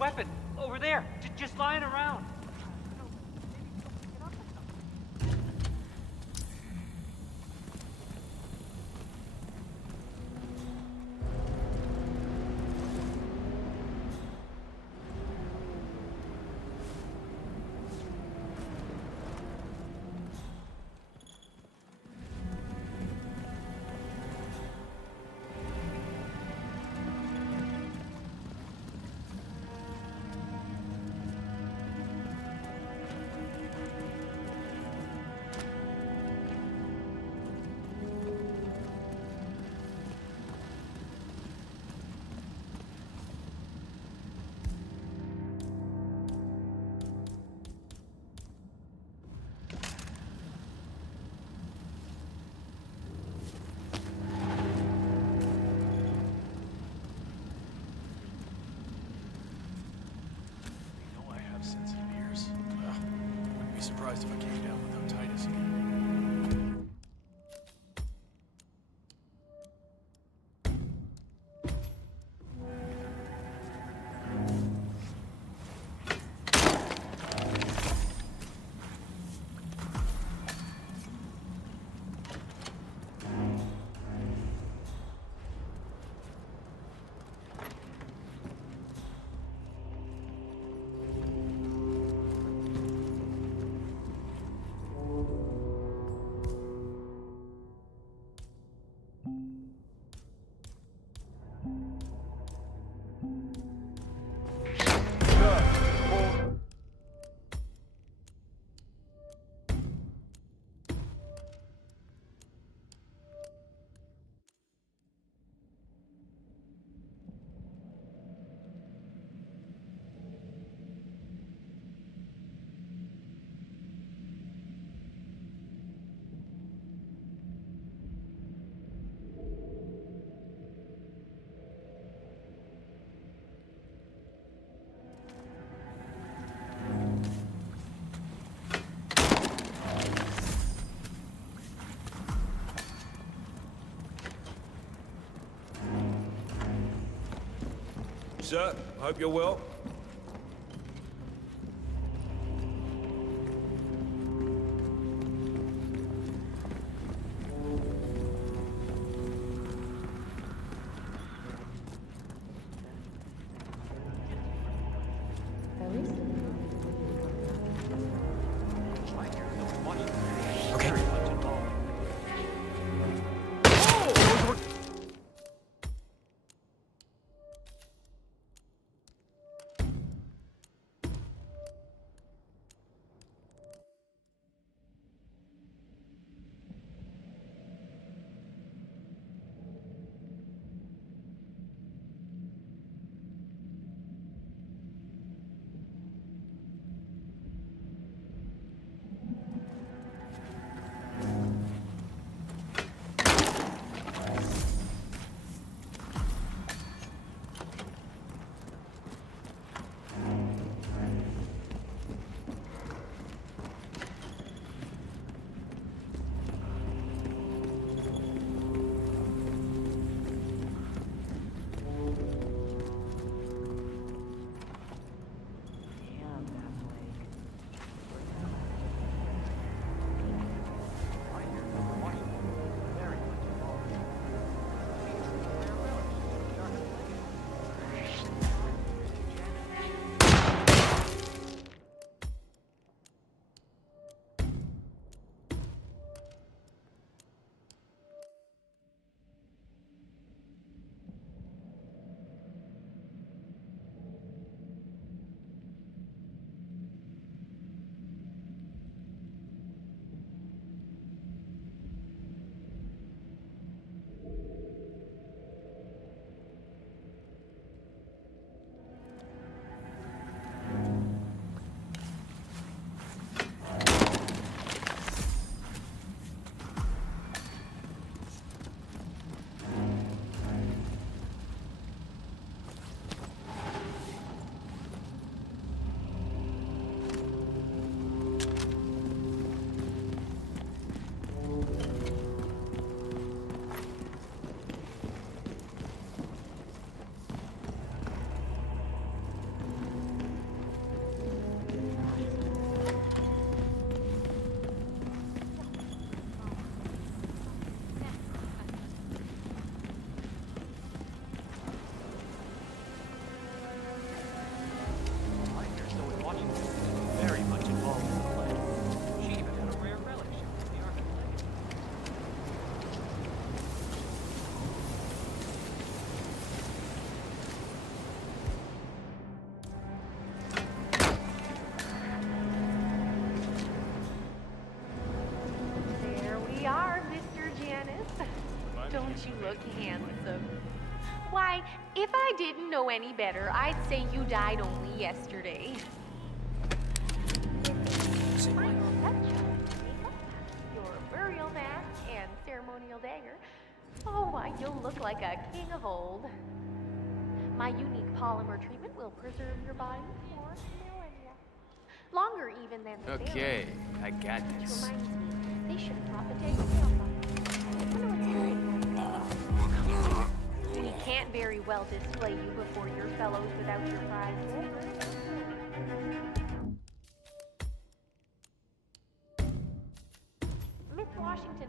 Weapon over there, just lying around. Sir, hope you're well. Okay. Don't you look handsome? Why, if I didn't know any better, I'd say you died only yesterday. Your burial mat and ceremonial dagger. Oh, why, you'll look like a king of old. My unique polymer treatment will preserve your body for millennia. Longer even than the Okay, I got Which this. reminds me, they should have brought the dagger down by now. I wonder what's carrying it. You can't very well display you before your fellows without your prize holder. Miss Washington,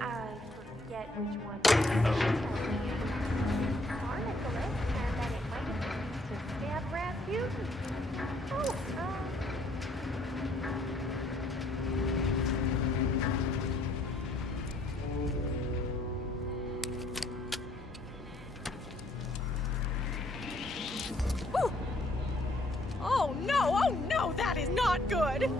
I forget which one. Our Nicholas, and that it might have been used to stab Rasputin. Oh, good.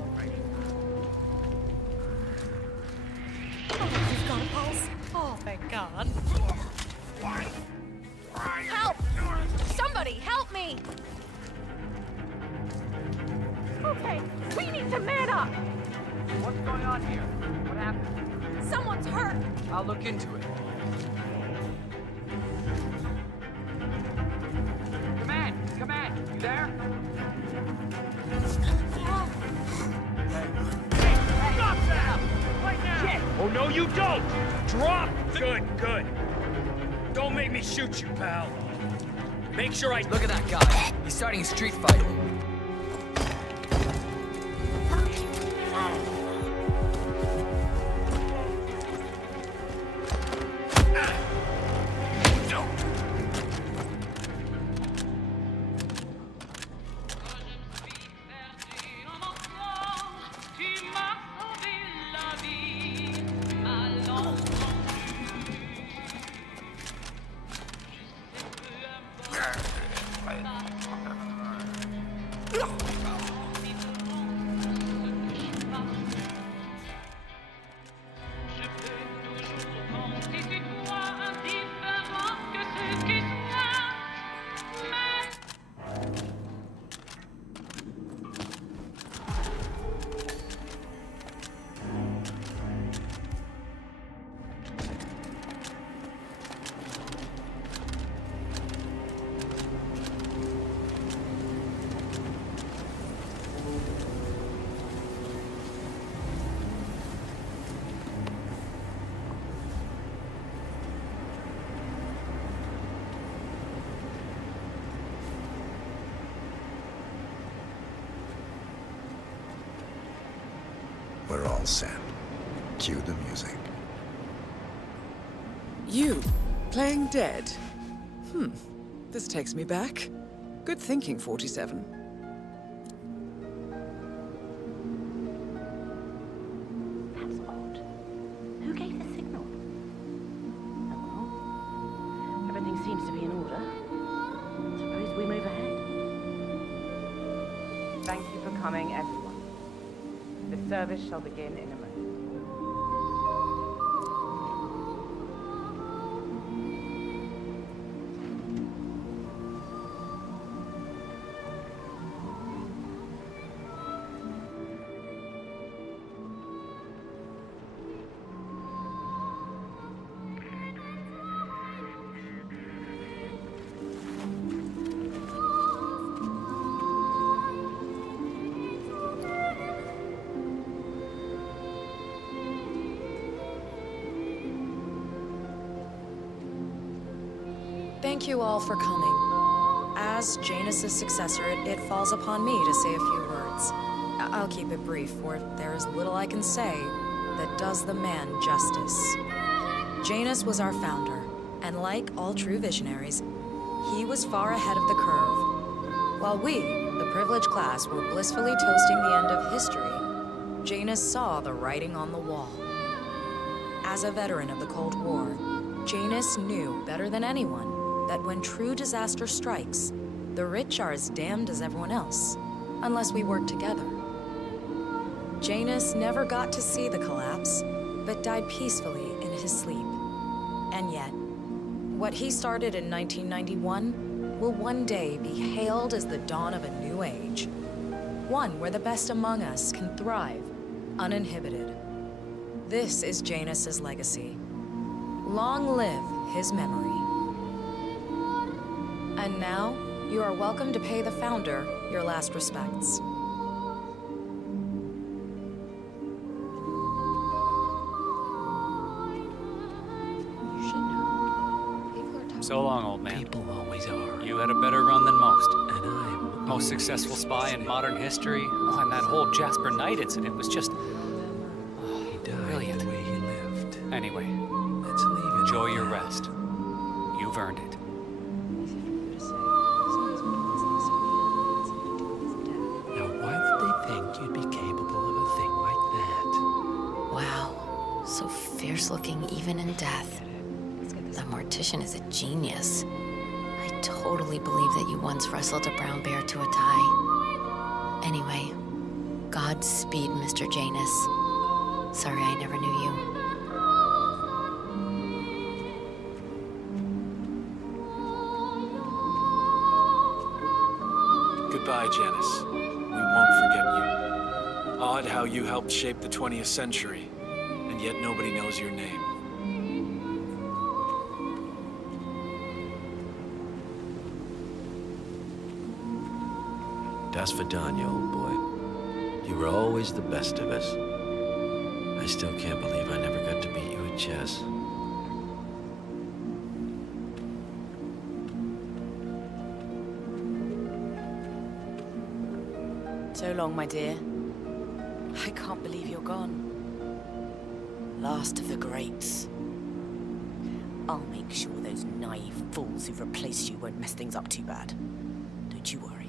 Oh, you've got a pulse. Oh, thank God. Help! Somebody, help me! Okay, we need to man up! What's going on here? What happened? Someone's hurt! I'll look into it. Command, you there? Drop that! Right now! Oh, no, you don't! Drop! Good. Don't make me shoot you, pal. Make sure I... Look at that guy. He's starting a street fight. We're all set. Cue the music. You, playing dead? This takes me back. Good thinking, 47. That's odd. Who gave the signal? Oh well. Everything seems to be in order. Suppose we move ahead. Thank you for coming, everyone. The service shall begin in a moment. Thank you all for coming. As Janus's successor, it falls upon me to say a few words. I'll keep it brief, for there is little I can say that does the man justice. Janus was our founder, and like all true visionaries, he was far ahead of the curve. While we, the privileged class, were blissfully toasting the end of history, Janus saw the writing on the wall. As a veteran of the Cold War, Janus knew better than anyone that when true disaster strikes, the rich are as damned as everyone else, unless we work together. Janus never got to see the collapse, but died peacefully in his sleep. And yet, what he started in 1991 will one day be hailed as the dawn of a new age. One where the best among us can thrive, uninhibited. This is Janus's legacy. Long live his memory. And now, you are welcome to pay the founder your last respects. So long, old man. People always are. You had a better run than most. And I'm... Most successful spy in modern history. Oh, and that whole Jasper Knight incident was just... He died brilliant. the way he lived. Anyway, Let's leave it enjoy at your that. rest. You've earned it. Now, why would they think you'd be capable of a thing like that? Wow, so fierce-looking even in death. The mortician is a genius. I totally believe that you once wrestled a brown bear to a tie. Anyway, Godspeed, Mr. Janus. Sorry I never knew you. Goodbye, Janice. We won't forget you. Odd how you helped shape the 20th century, and yet nobody knows your name. Das Vidania, old boy. You were always the best of us. I still can't believe I never got to beat you at chess. So long, my dear. I can't believe you're gone. Last of the greats. I'll make sure those naive fools who've replaced you won't mess things up too bad. Don't you worry.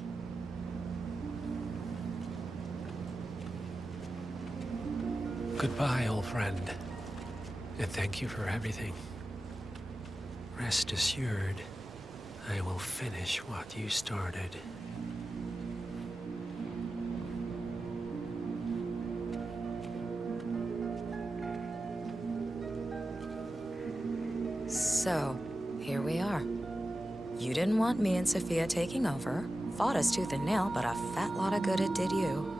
Goodbye, old friend. And thank you for everything. Rest assured, I will finish what you started. So, here we are. You didn't want me and Sophia taking over. Fought us tooth and nail, but a fat lot of good it did you.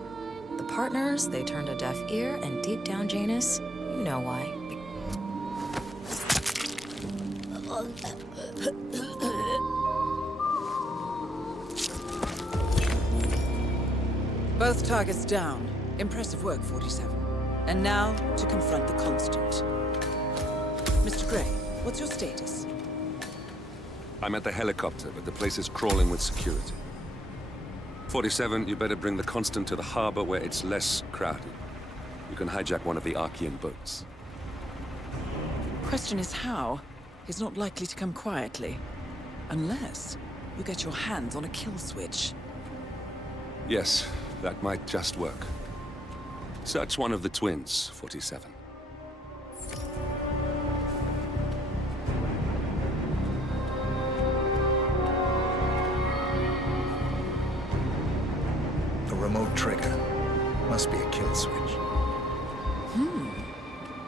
The partners, they turned a deaf ear, and deep down, Janus, you know why. Both targets down. Impressive work, 47. And now, to confront the Constant. Mr. Gray, what's your status? I'm at the helicopter, but the place is crawling with security. 47, you better bring the Constant to the harbor where it's less crowded. You can hijack one of the Archean boats. Question is how? He's not likely to come quietly. Unless you get your hands on a kill switch. Yes, that might just work. Search one of the twins, 47. A remote trigger. Must be a kill switch.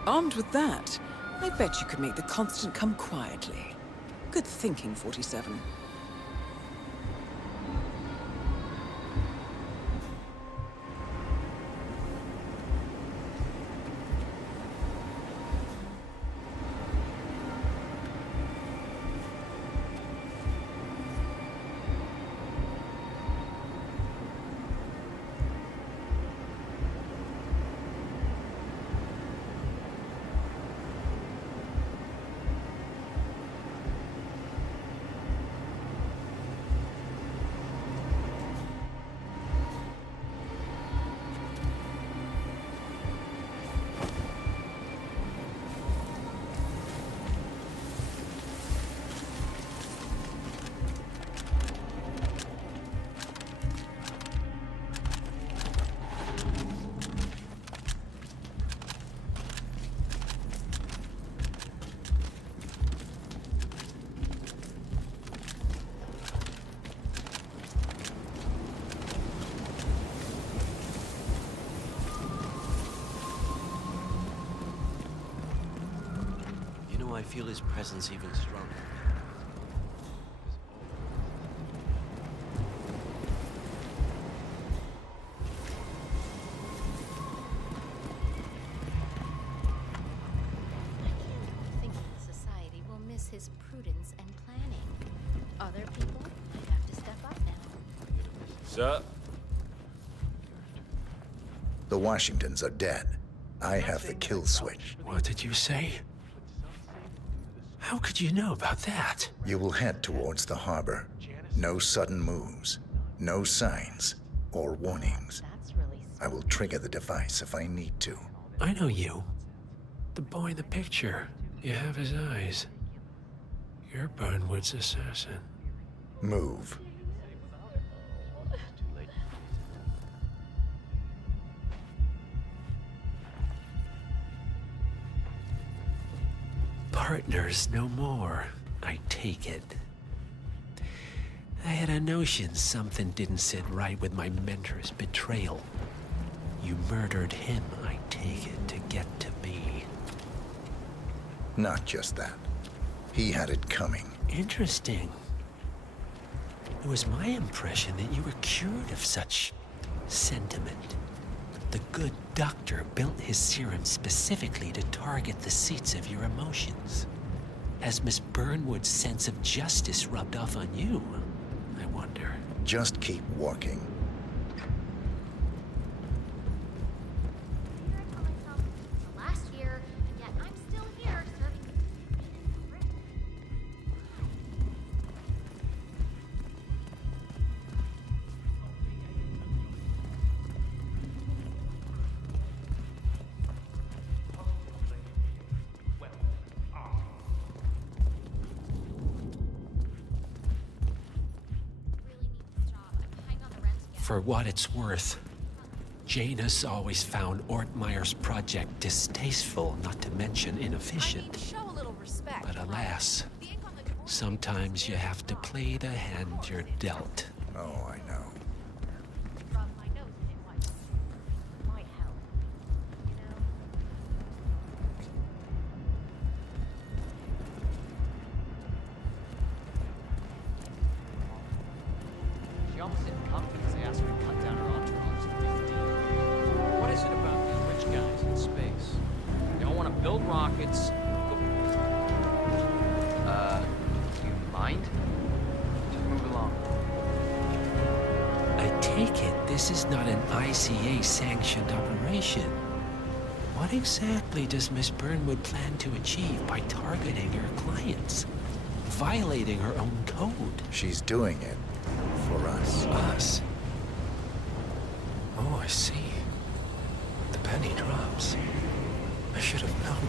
Armed with that, I bet you could make the Constant come quietly. Good thinking, 47. I feel his presence even stronger. Thinking society will miss his prudence and planning. Other people might have to step up now. Sir? The Washingtons are dead. I have the kill switch. What did you say? How could you know about that? You will head towards the harbor. No sudden moves, no signs or warnings. I will trigger the device if I need to. I know you. The boy in the picture. You have his eyes. You're Burnwood's assassin. Move. Partners no more, I take it. I had a notion something didn't sit right with my mentor's betrayal. You murdered him, I take it, to get to me. Not just that. He had it coming. Interesting. It was my impression that you were cured of such sentiment. The good doctor built his serum specifically to target the seats of your emotions. Has Miss Burnwood's sense of justice rubbed off on you? I wonder. Just keep walking. Last year, and yet I'm still here serving. For what it's worth, Janus always found Ortmeyer's project distasteful, not to mention inefficient. Show a little respect. But alas, sometimes you have to play the hand you're dealt. Oh, I know. She almost didn't come because they asked her to cut down her entourage to 15. What is it about these rich guys in space? They don't want to build rockets. Do you mind? Just move along. I take it this is not an ICA-sanctioned operation. What exactly does Miss Burnwood plan to achieve by targeting her clients? Violating her own code? She's doing it for us. Us? Oh, I see. The penny drops. I should have known.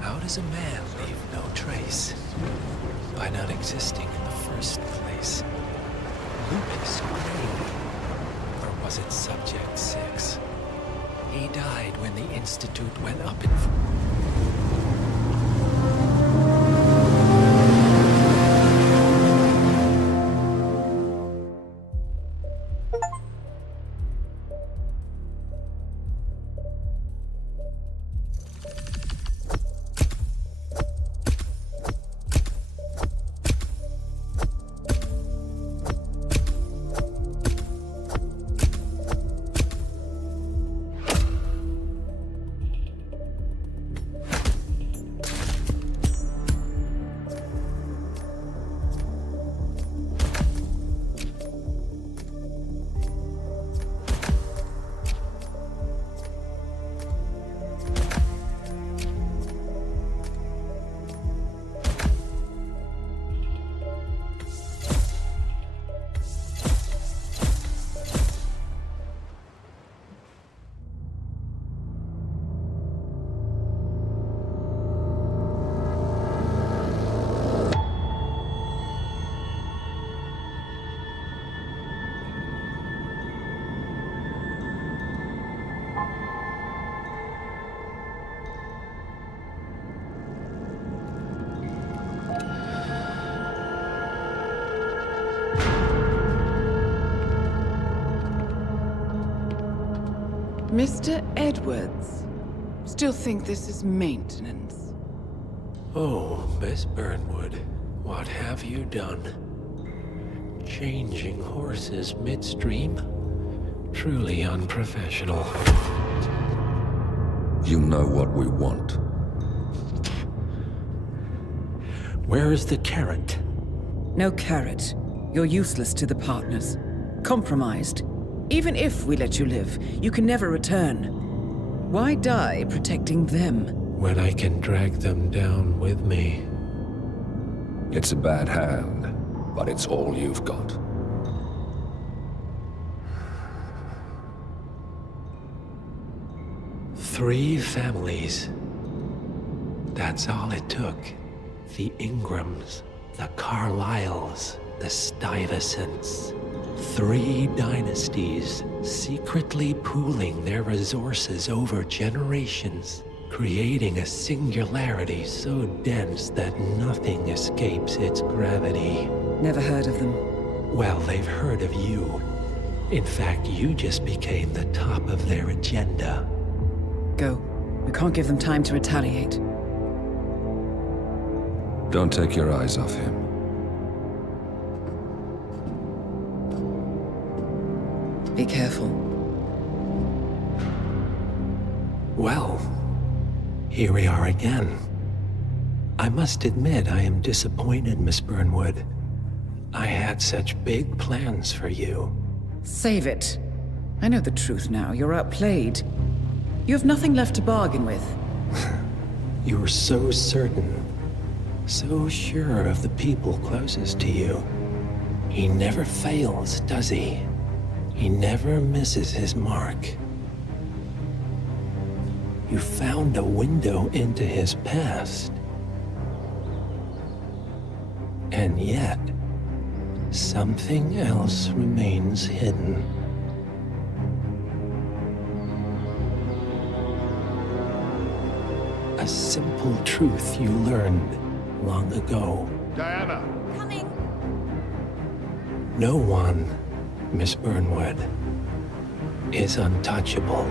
How does a man leave no trace? By not existing in the first place. Lucas Gray. Or was it Subject 6? He died when the Institute went up in... Mr. Edwards, still think this is maintenance? Oh, Miss Burnwood, what have you done? Changing horses midstream? Truly unprofessional. You know what we want. Where is the carrot? No carrot. You're useless to the partners. Compromised. Even if we let you live, you can never return. Why die protecting them? When I can drag them down with me. It's a bad hand, but it's all you've got. Three families. That's all it took. The Ingrams, the Carlyles, the Stuyvesants. 3 dynasties secretly pooling their resources over generations, creating a singularity so dense that nothing escapes its gravity. Never heard of them. Well, they've heard of you. In fact, you just became the top of their agenda. Go. We can't give them time to retaliate. Don't take your eyes off him. Be careful. Well, here we are again. I must admit I am disappointed, Miss Burnwood. I had such big plans for you. Save it. I know the truth now. You're outplayed. You have nothing left to bargain with. You were so certain, so sure of the people closest to you. He never fails, does he? He never misses his mark. You found a window into his past. And yet, something else remains hidden. A simple truth you learned long ago. Diana! Coming! No one, Miss Burnwood, is untouchable.